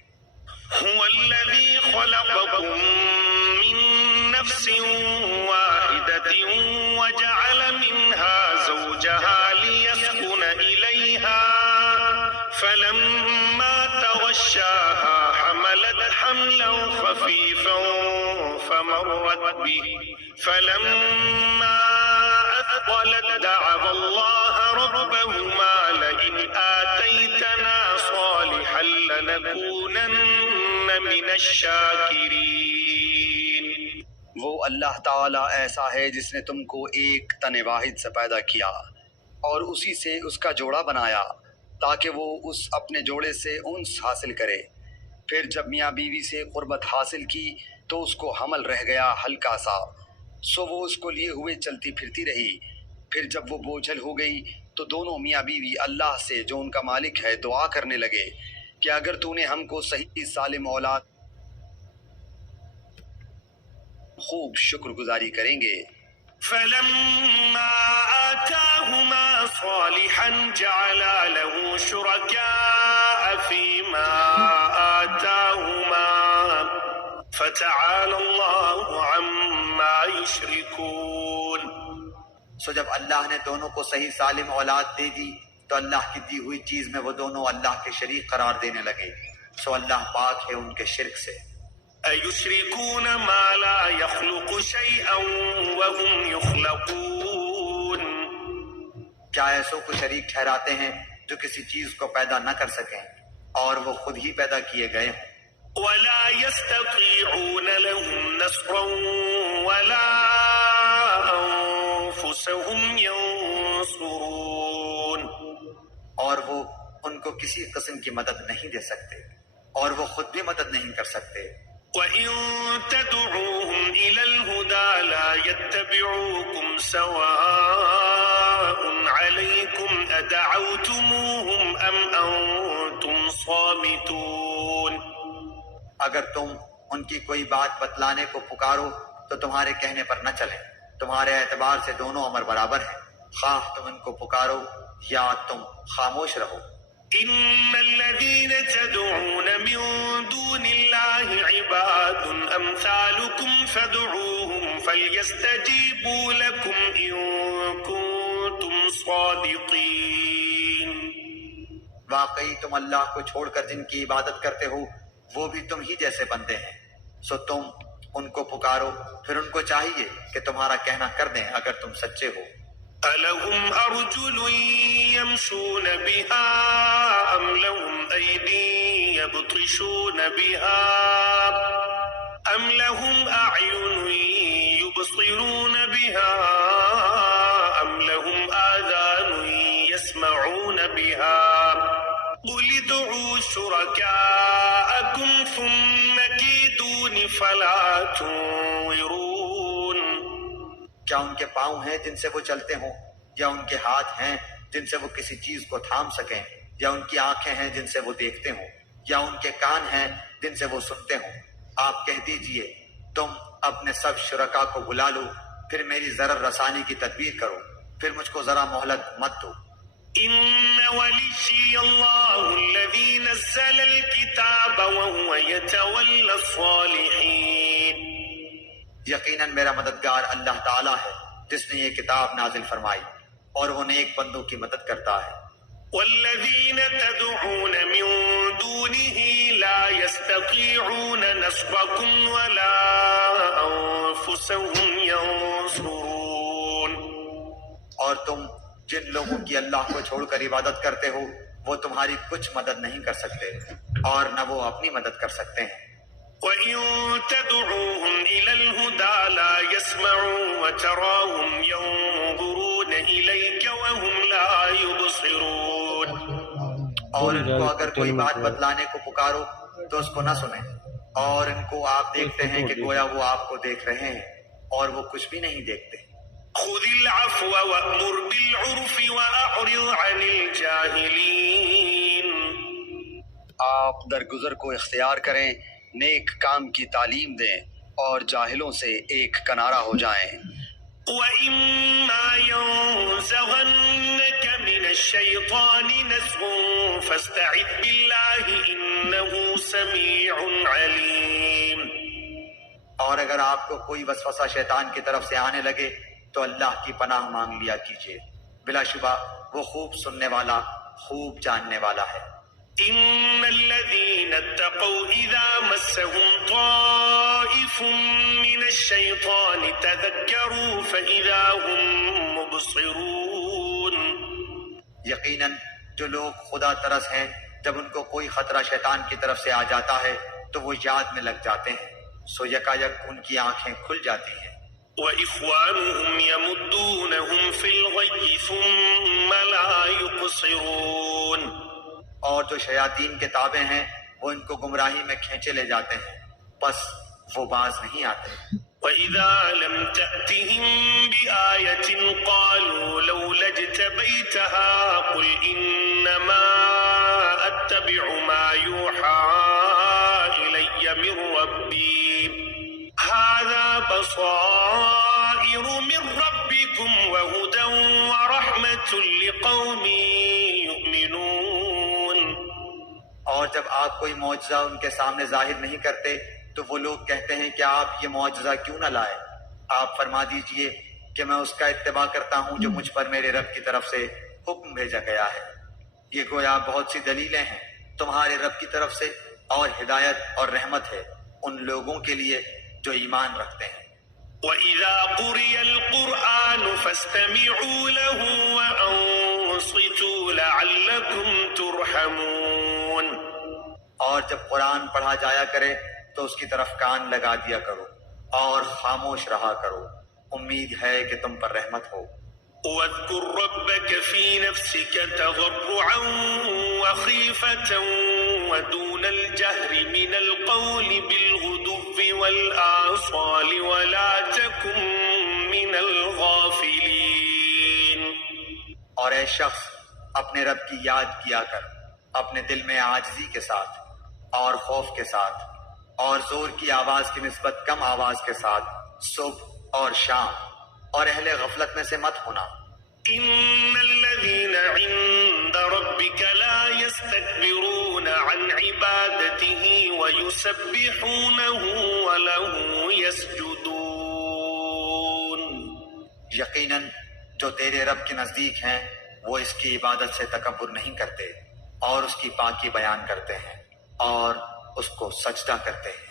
هو الذي خلقكم من نفس واحدة وجعل منها زوجها ليسكن إليها فلما تغشاها حملت حملا خفيفا فمرت به فلما أثقلت دعوا الله ربهما لئن آتيتنا صالحا لنكونن من الشاکرین. وہ اللہ تعالیٰ ایسا ہے جس نے تم کو ایک تن واحد سے پیدا کیا اور اسی سے اس کا جوڑا بنایا تاکہ وہ اس اپنے جوڑے سے انس حاصل کرے. پھر جب میاں بیوی سے قربت حاصل کی تو اس کو حمل رہ گیا ہلکا سا، سو وہ اس کو لیے ہوئے چلتی پھرتی رہی. پھر جب وہ بوجھل ہو گئی تو دونوں میاں بیوی اللہ سے جو ان کا مالک ہے دعا کرنے لگے کہ اگر تو نے ہم کو صحیح سالم اولاد خوب شکر گزاری کریں گے. فلما آتاهما صالحا جعلا له شركاء فيما آتاهما فتعالى الله عما يشركون. سو جب اللہ نے دونوں کو صحیح سالم اولاد دے دی تو اللہ کی دی ہوئی چیز میں وہ دونوں اللہ کے شریک قرار دینے لگے. سو اللہ پاک ہے ان کے شرک سے. أَيُشْرِكُونَ مَا لَا يَخْلُقُ شَيْئًا وَهُمْ يُخْلَقُونَ. کیا ایسوں کو شریک ٹھہراتے ہیں جو کسی چیز کو پیدا نہ کر سکیں اور وہ خود ہی پیدا کیے گئے ہوں. وَلَا يَسْتَطِيعُونَ لَهُمْ نَصْرًا وَلَا أَنفُسَهُمْ يَنصُرُونَ. اور وہ ان کو کسی قسم کی مدد نہیں دے سکتے اور وہ خود بھی مدد نہیں کر سکتے. وَإِن تَدْعُوهُمْ إِلَى الْهُدَى لَا يَتَّبِعُوكُمْ سَوَاءٌ عَلَيْكُمْ أَدَعَوْتُمُوهُمْ أَمْ أَنْتُمْ صَامِتُونَ. اگر تم ان کی کوئی بات بتلانے کو پکارو تو تمہارے کہنے پر نہ چلیں. تمہارے اعتبار سے دونوں امر برابر ہیں، خواہ تم ان کو پکارو یا تم خاموش رہو. إِنَّ الَّذِينَ تَدْعُونَ مِن دُونِ اللَّهِ عِبَادٌ أَمْثَالُكُمْ فَادْعُوهُمْ فَلْيَسْتَجِيبُوا لَكُمْ إِن كُنتُمْ صَادِقِينَ. واقعی تم اللہ کو چھوڑ کر جن کی عبادت کرتے ہو وہ بھی تم ہی جیسے بندے ہیں. سو تم ان کو پکارو، پھر ان کو چاہیے کہ تمہارا کہنا کر دیں اگر تم سچے ہو. أَلَهُمْ أَرْجُلٌ يَمْشُونَ بِهَا أَمْ لَهُمْ أَيْدٍ يَبْطِشُونَ بِهَا أَمْ لَهُمْ أَعْيُنٌ يُبْصِرُونَ بِهَا أَمْ لَهُمْ آذَانٌ يَسْمَعُونَ بِهَا قُلِ ادْعُوا شُرَكَاءَكُمْ ثُمَّ كِيدُونِ فَلَا تُنظِرُونَ. کیا ان کے پاؤں ہیں جن سے وہ چلتے ہوں، یا ان کے ہاتھ ہیں جن سے وہ کسی چیز کو تھام سکیں، یا ان کی آنکھیں ہیں جن سے وہ دیکھتے ہوں، یا ان کے کان ہیں جن سے وہ سنتے ہوں. آپ کہہ دیجئے تم اپنے سب شرکا کو بلا لو، پھر میری ضرر رسانی کی تدبیر کرو، پھر مجھ کو ذرا مہلت مت دو۔ إن وليي الله الذي نزل الكتاب وهو يتولى الصالحين. یقیناً میرا مددگار اللہ تعالیٰ ہے جس نے یہ کتاب نازل فرمائی اور وہ نیک بندوں کی مدد کرتا ہے۔ والذين تدعون من دونه لا يستطيعون نصركم ولا أنفسهم ينصرون. اور تم جن لوگوں کی اللہ کو چھوڑ کر عبادت کرتے ہو وہ تمہاری کچھ مدد نہیں کر سکتے اور نہ وہ اپنی مدد کر سکتے ہیں۔ وَإِن تَدْعُوهُمْ إِلَى الْهُدَى لَا يَسْمَعُوا وَتَرَاهُمْ يَنظُرُونَ إِلَيْكَ وَهُمْ لَا يُبْصِرُونَ. اور ان کو اگر کوئی بات بتلانے کو پکارو تو اس کو نہ سنیں، اور ان کو آپ دیکھتے ہیں کہ گویا وہ آپ کو دیکھ رہے ہیں اور وہ کچھ بھی نہیں دیکھتے۔ خُذِ الْعَفْوَ وَأْمُرْ بِالْعُرْفِ وَأَعْرِضْ عَنِ الْجَاهِلِينَ. آپ درگزر کو اختیار کریں، نیک کام کی تعلیم دیں اور جاہلوں سے ایک کنارہ ہو جائیں۔ وَإِمَّا يَنزَغَنَّكَ مِنَ الشَّيْطَانِ نَزْغٌ فَاسْتَعِذْ بِاللَّهِ إِنَّهُ سَمِيعٌ عَلِيمٌ. اور اگر آپ کو کوئی وسوسہ شیطان کی طرف سے آنے لگے تو اللہ کی پناہ مانگ لیا کیجیے، بلا شبہ وہ خوب سننے والا، خوب جاننے والا ہے۔ إِنَّ الَّذِينَ اتَّقَوْا إِذَا مَسَّهُمْ طَائِفٌ مِّنَ الشَّيْطَانِ تَذَكَّرُوا فَإِذَا هُم مُّبْصِرُونَ. یقیناً جو لوگ خدا ترس ہیں جب ان کو کوئی خطرہ شیطان کی طرف سے آ جاتا ہے تو وہ یاد میں لگ جاتے ہیں، سو یکا یک ان کی آنکھیں کھل جاتی ہیں۔ وَإِخْوَانُهُمْ يَمُدُّونَهُمْ فِي الْغَيِّ ثُمَّ لَا يُقْصِرُونَ. اور جو شیاطین کے تابع ہیں وہ ان کو گمراہی میں کھینچے لے جاتے ہیں، پس وہ باز نہیں آتے۔ وَإِذَا لَمْ تَأْتِهِمْ بِآيَةٍ قَالُوا لَوْلَا اجْتَبَيْتَهَا قُلْ إِنَّمَا أَتَّبِعُ مَا يُوحَىٰ إِلَيَّ مِن رَّبِّي هَٰذَا بَصَائِرُ مِن رَّبِّكُمْ وَهُدًى وَرَحْمَةٌ لِّقَوْمٍ يُؤْمِنُونَ. اور جب آپ کوئی معجزہ ان کے سامنے ظاہر نہیں کرتے تو وہ لوگ کہتے ہیں کہ آپ یہ معجزہ کیوں نہ لائے؟ آپ فرما دیجئے کہ میں اس کا اتباع کرتا ہوں جو مجھ پر میرے رب کی طرف سے حکم بھیجا گیا ہے۔ یہ گویا بہت سی دلیلیں ہیں تمہارے رب کی طرف سے اور ہدایت اور رحمت ہے ان لوگوں کے لیے جو ایمان رکھتے ہیں۔ وَإِذَا قُرِئَ الْقُرْآنُ فَاسْتَمِعُوا لَهُ وَأَنصِتُوا لَعَلَّكُمْ تُرْحَمُونَ. اور جب قرآن پڑھا جایا کرے تو اس کی طرف کان لگا دیا کرو اور خاموش رہا کرو، امید ہے کہ تم پر رحمت ہو۔ وَاذْكُر رَّبَّكَ فِي نَفْسِكَ تَضَرُّعًا وَخِيفَةً وَدُونَ الْجَهْرِ مِنَ الْقَوْلِ بِالْغُدُوِّ وَالْآصَالِ وَلَا تَكُن مِّنَ الْغَافِلِينَ. اور اے شخص اپنے رب کی یاد کیا کر اپنے دل میں عاجزی کے ساتھ اور خوف کے ساتھ اور زور کی آواز کی نسبت کم آواز کے ساتھ صبح اور شام، اور اہل غفلت میں سے مت ہونا۔ إِنَّ الَّذِينَ عِندَ رَبِّكَ لَا يَسْتَكْبِرُونَ عَنْ عِبَادَتِهِ وَيُسَبِّحُونَهُ وَلَهُ يَسْجُدُونَ. یقیناً جو تیرے رب کے نزدیک ہیں وہ اس کی عبادت سے تکبر نہیں کرتے اور اس کی پاکی بیان کرتے ہیں اور اس کو سجدہ کرتے ہیں۔